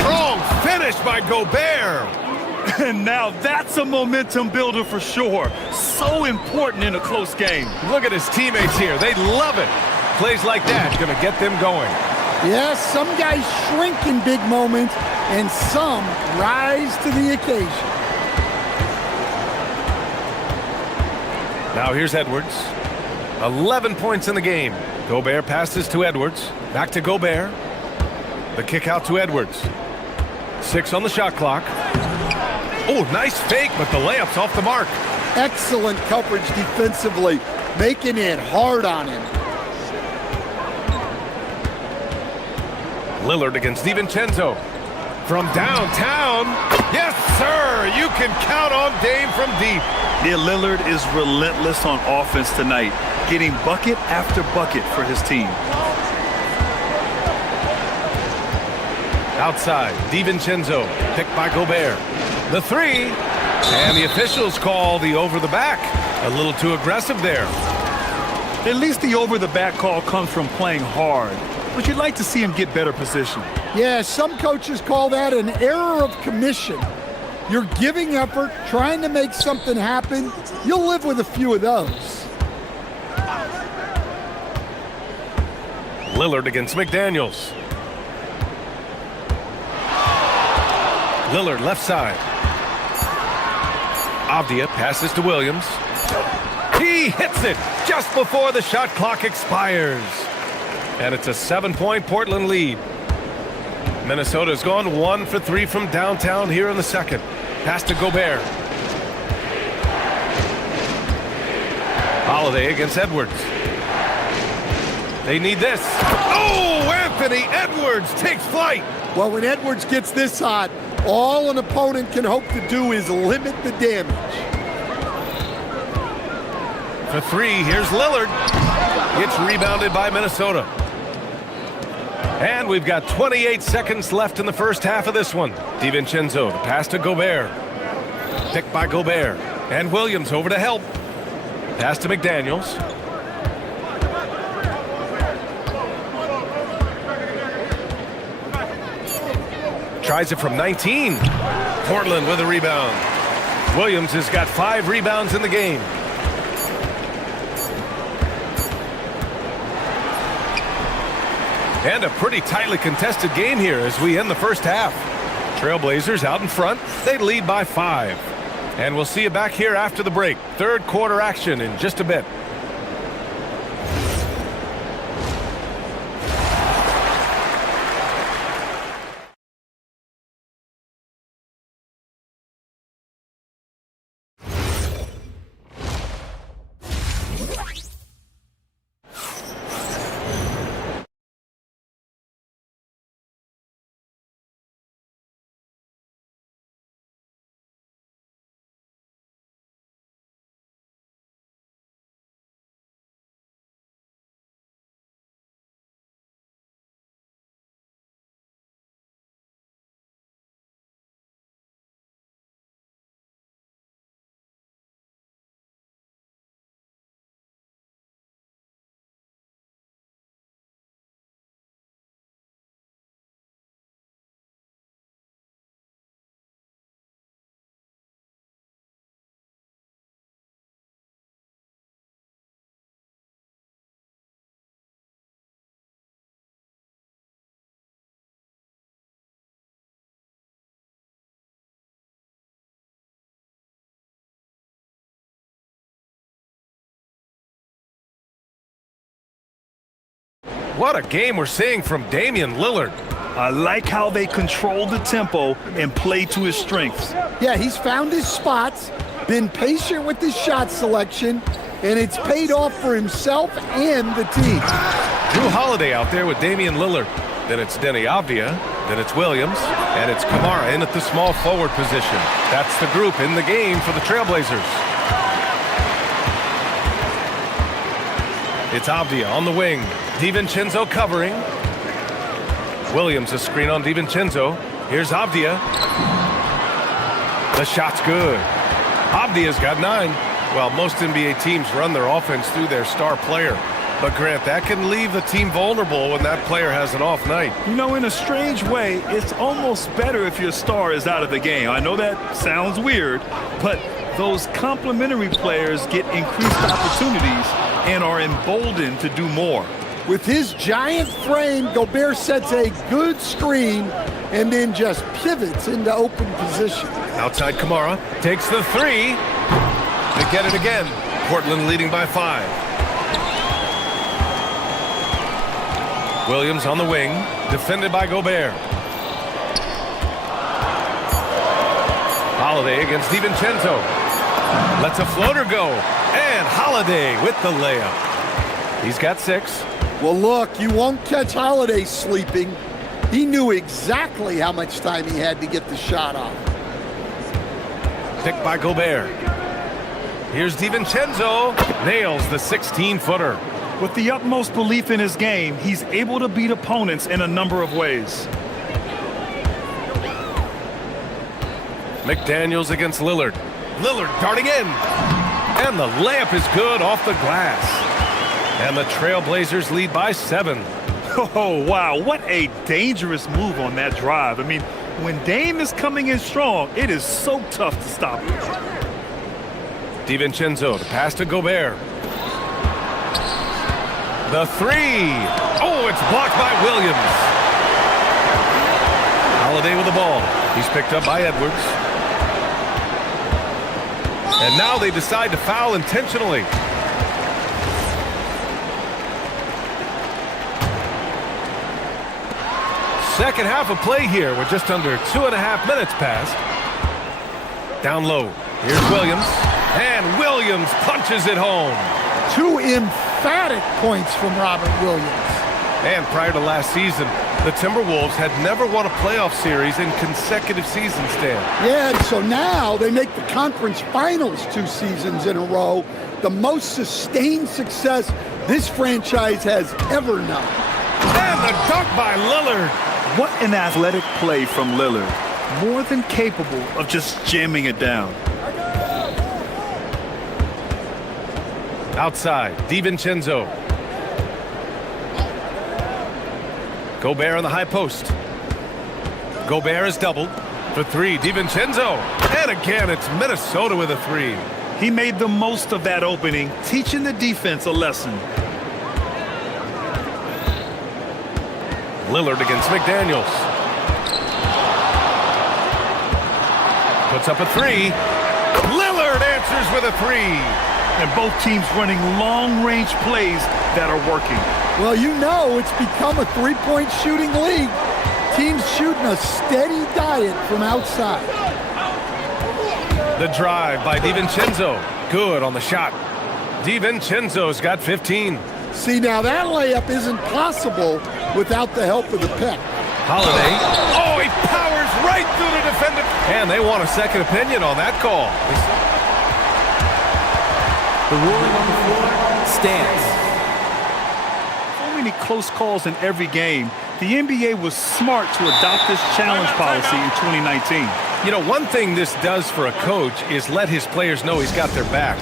Strong finish by Gobert. And now that's a momentum builder for sure. So important in a close game. Look at his teammates here. They love it. Plays like that going to get them going. Yes, some guys shrink in big moments, and some rise to the occasion. Now here's Edwards. 11 points in the game. Gobert passes to Edwards. Back to Gobert. The kick out to Edwards. 6 on the shot clock. Oh, nice fake, but the layup's off the mark. Excellent coverage defensively, making it hard on him. Lillard against DiVincenzo. From downtown. Yes, sir. You can count on Dame from deep. Yeah, Lillard is relentless on offense tonight, getting bucket after bucket for his team. Outside, DiVincenzo, picked by Gobert. The three, and the officials call the over the back. A little too aggressive there. At least the over-the-back call comes from playing hard, but you'd like to see him get better position. Yeah, some coaches call that an error of commission. You're giving effort, trying to make something happen. You'll live with a few of those. Lillard against McDaniels. Lillard left side. Avdia passes to Williams. He hits it just before the shot clock expires. And it's a 7-point Portland lead. Minnesota's gone 1 for 3 from downtown here in the second. Pass to Gobert. Holiday against Edwards. They need this. Oh, Anthony Edwards takes flight. Well, when Edwards gets this hot, all an opponent can hope to do is limit the damage. For three, here's Lillard. It's rebounded by Minnesota. And we've got 28 seconds left in the first half of this one. DiVincenzo, the pass to Gobert. Picked by Gobert. And Williams over to help. Pass to McDaniels. Tries it from 19. Portland with a rebound. Williams has got 5 rebounds in the game. And a pretty tightly contested game here as we end the first half. Trailblazers out in front. They lead by 5. And we'll see you back here after the break. Third quarter action in just a bit. What a game we're seeing from Damian Lillard. I like how they control the tempo and play to his strengths. Yeah, he's found his spots, been patient with his shot selection, and it's paid off for himself and the team. Drew Holiday out there with Damian Lillard. Then it's Denny Avdia. Then it's Williams. And it's Kamara in at the small forward position. That's the group in the game for the Trailblazers. It's Avdia on the wing. DiVincenzo covering. Williams a screen on DiVincenzo. Here's Avdia. The shot's good. Avdia's got 9. Well, most NBA teams run their offense through their star player. But Grant, that can leave the team vulnerable when that player has an off night. You know, in a strange way, it's almost better if your star is out of the game. I know that sounds weird, but those complementary players get increased opportunities and are emboldened to do more. With his giant frame, Gobert sets a good screen and then just pivots into open position. Outside Kamara takes the 3. They get it again. Portland leading by 5. Williams on the wing, defended by Gobert. Holiday against DiVincenzo. Lets a floater go. And Holiday with the layup. He's got 6. Well, look, you won't catch Holiday sleeping. He knew exactly how much time he had to get the shot off. Picked by Gobert. Here's DiVincenzo. Nails the 16-footer. With the utmost belief in his game, he's able to beat opponents in a number of ways. McDaniels against Lillard. Lillard darting in. And the layup is good off the glass. And the Trailblazers lead by 7. Oh, wow. What a dangerous move on that drive. I mean, when Dame is coming in strong, it is so tough to stop him. DiVincenzo to pass to Gobert. The 3. Oh, it's blocked by Williams. Holiday with the ball. He's picked up by Edwards. And now they decide to foul intentionally. Second half of play here with just under 2.5 minutes passed. Down low. Here's Williams. And Williams punches it home. 2 emphatic points from Robert Williams. And prior to last season, the Timberwolves had never won a playoff series in consecutive seasons, Stan. Yeah, and so now they make the conference finals 2 seasons in a row. The most sustained success this franchise has ever known. And the dunk by Lillard. What an athletic play from Lillard. More than capable of just jamming it down. Outside, DiVincenzo. Gobert on the high post. Gobert is doubled for 3. DiVincenzo. And again, it's Minnesota with a 3. He made the most of that opening, teaching the defense a lesson. Lillard against McDaniels. Puts up a 3. Lillard answers with a 3. And both teams running long-range plays that are working. Well, you know it's become a 3-point shooting league. Teams shooting a steady diet from outside. The drive by DiVincenzo. Good on the shot. DiVincenzo's got 15. See, now that layup isn't possible without the help of the pick. Holiday. Oh, he powers right through the defender. And they want a second opinion on that call. The ruling on the floor stands. So many close calls in every game. The NBA was smart to adopt this challenge policy in 2019. You know, one thing this does for a coach is let his players know he's got their back.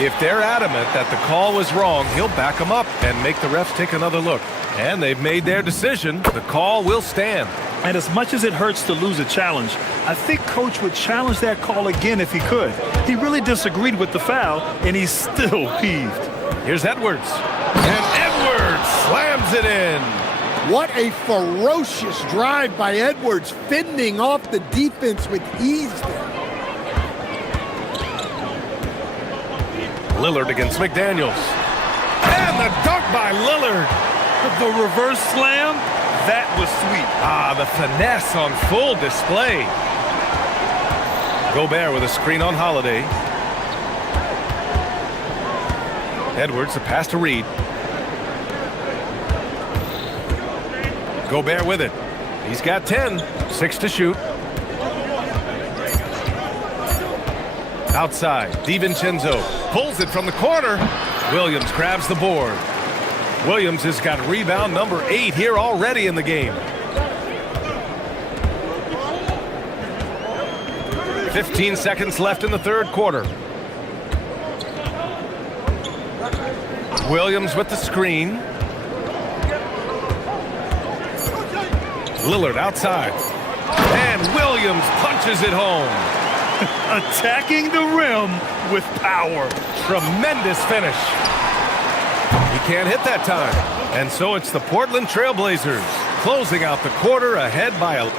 If they're adamant that the call was wrong, he'll back them up and make the refs take another look. And they've made their decision. The call will stand. And as much as it hurts to lose a challenge, I think Coach would challenge that call again if he could. He really disagreed with the foul, and he's still peeved. Here's Edwards. And Edwards slams it in. What a ferocious drive by Edwards, fending off the defense with ease there. Lillard against McDaniels. And the dunk by Lillard. The reverse slam, that was sweet. Ah, the finesse on full display. Gobert with a screen on Holiday. Edwards, a pass to Reed. Gobert with it. He's got 10. 6 to shoot. Outside, DiVincenzo pulls it from the corner. Williams grabs the board. Williams has got rebound number 8 here already in the game. 15 seconds left in the third quarter. Williams with the screen. Lillard outside. And Williams punches it home. Attacking the rim with power. Tremendous finish. He can't hit that time. And so it's the Portland Trailblazers closing out the quarter ahead by a...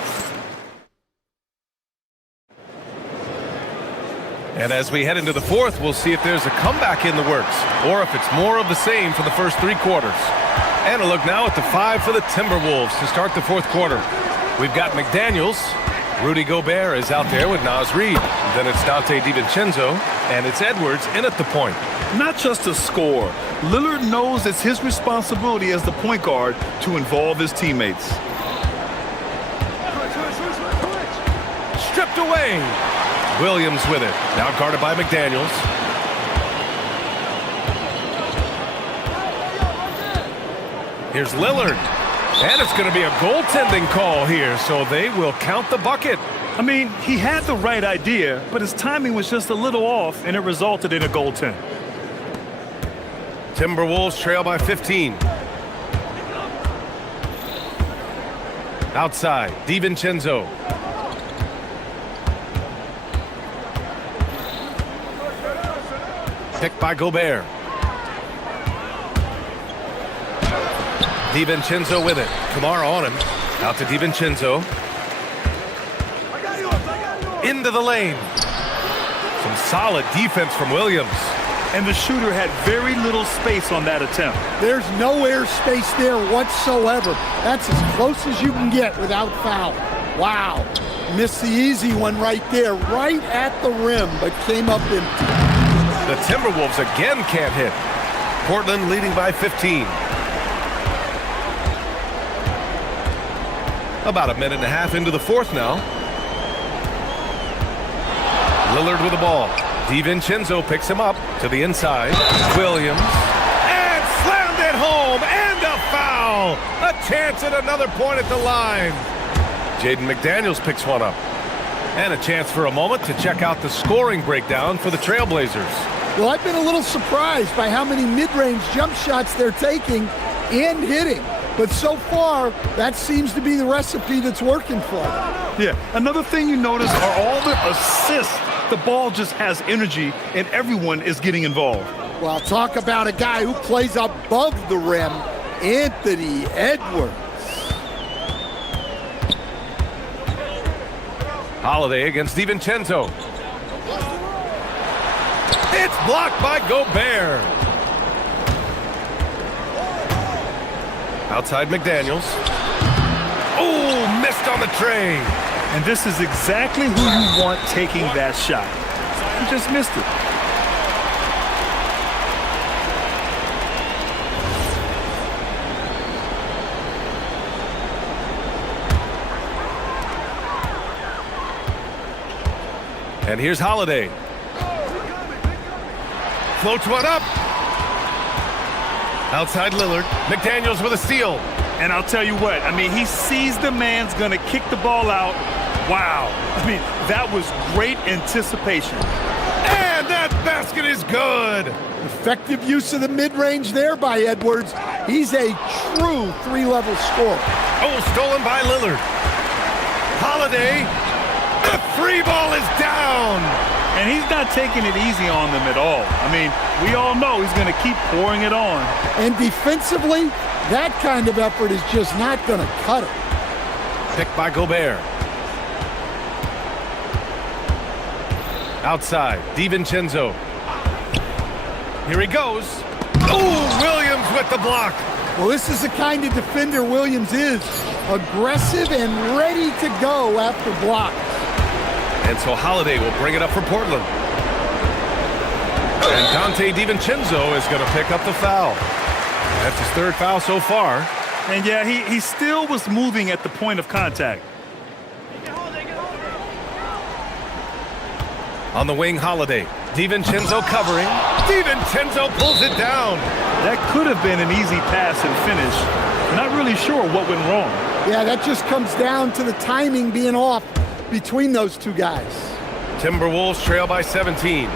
And as we head into the fourth, we'll see if there's a comeback in the works or if it's more of the same for the first 3 quarters. And a look now at the 5 for the Timberwolves to start the fourth quarter. We've got McDaniels. Rudy Gobert is out there with Naz Reid. Then it's Dante DiVincenzo, and it's Edwards in at the point. Not just a score. Lillard knows it's his responsibility as the point guard to involve his teammates. away. Williams with it. Now guarded by McDaniels. Here's Lillard. And it's going to be a goaltending call here, so they will count the bucket. I mean, he had the right idea, but his timing was just a little off, and it resulted in a goaltend. Timberwolves trail by 15. Outside, DiVincenzo. Picked by Gobert. DiVincenzo with it. Kamara on him. Out to DiVincenzo. Into the lane. Some solid defense from Williams. And the shooter had very little space on that attempt. There's no air space there whatsoever. That's as close as you can get without foul. Wow. Missed the easy one right there, right at the rim, but came up empty. The Timberwolves again can't hit. Portland leading by 15. About a minute and a half into the fourth now. Lillard with the ball. DiVincenzo picks him up to the inside. Williams. And slammed it home. And a foul. A chance at another point at the line. Jaden McDaniels picks one up. And a chance for a moment to check out the scoring breakdown for the Trailblazers. Well, I've been a little surprised by how many mid-range jump shots they're taking and hitting. But so far, that seems to be the recipe that's working for them. Yeah, another thing you notice are all the assists. The ball just has energy, and everyone is getting involved. Well, talk about a guy who plays above the rim, Anthony Edwards. Holiday against DiVincenzo. It's blocked by Gobert. Outside McDaniels. Oh, missed on the tray. And this is exactly who you want taking that shot. He just missed it. And here's Holiday. Floats one up. Outside Lillard. McDaniels with a steal. And I'll tell you what, I mean, he sees the man's going to kick the ball out. Wow. I mean, that was great anticipation. And that basket is good. Effective use of the mid-range there by Edwards. He's a true three-level scorer. Oh, stolen by Lillard. Holiday. The free ball is down. And he's not taking it easy on them at all. I mean, we all know he's going to keep pouring it on. And defensively, that kind of effort is just not going to cut it. Picked by Gobert. Outside, DiVincenzo. Here he goes. Oh, Williams with the block. Well, this is the kind of defender Williams is. Aggressive and ready to go after blocks. And so Holiday will bring it up for Portland. And Dante DiVincenzo is going to pick up the foul. That's his third foul so far. And yeah, he still was moving at the point of contact. On the wing, Holiday. DiVincenzo covering. DiVincenzo pulls it down. That could have been an easy pass and finish. Not really sure what went wrong. Yeah, that just comes down to the timing being off between those two guys. Timberwolves trail by 17.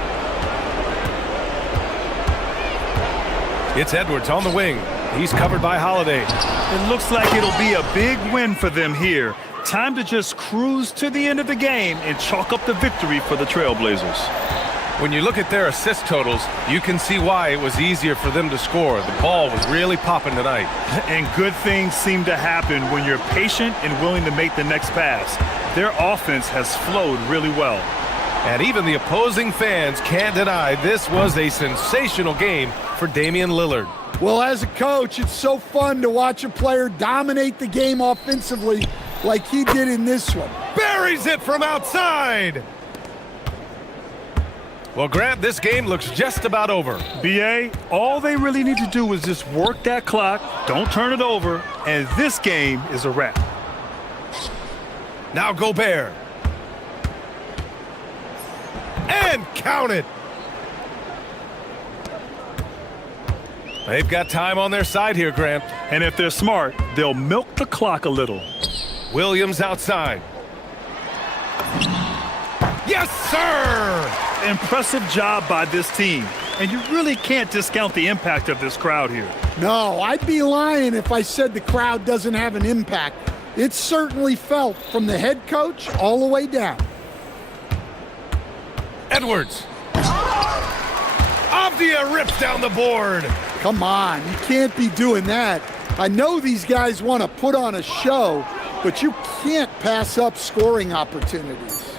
It's Edwards on the wing. He's covered by Holiday. It looks like it'll be a big win for them here. Time to just cruise to the end of the game and chalk up the victory for the Trailblazers. When you look at their assist totals, you can see why it was easier for them to score. The ball was really popping tonight. And good things seem to happen when you're patient and willing to make the next pass. Their offense has flowed really well. And even the opposing fans can't deny this was a sensational game for Damian Lillard. Well, as a coach, it's so fun to watch a player dominate the game offensively like he did in this one. Buries it from outside! Well, Grant, this game looks just about over. BA, all they really need to do is just work that clock, don't turn it over, and this game is a wrap. Now Gobert. And count it. They've got time on their side here, Grant. And if they're smart, they'll milk the clock a little. Williams outside. Yes, sir! Impressive job by this team. And you really can't discount the impact of this crowd here. No, I'd be lying if I said the crowd doesn't have an impact. It's certainly felt from the head coach all the way down. Edwards. Avdia rips down the board. Come on, you can't be doing that. I know these guys want to put on a show, but you can't pass up scoring opportunities.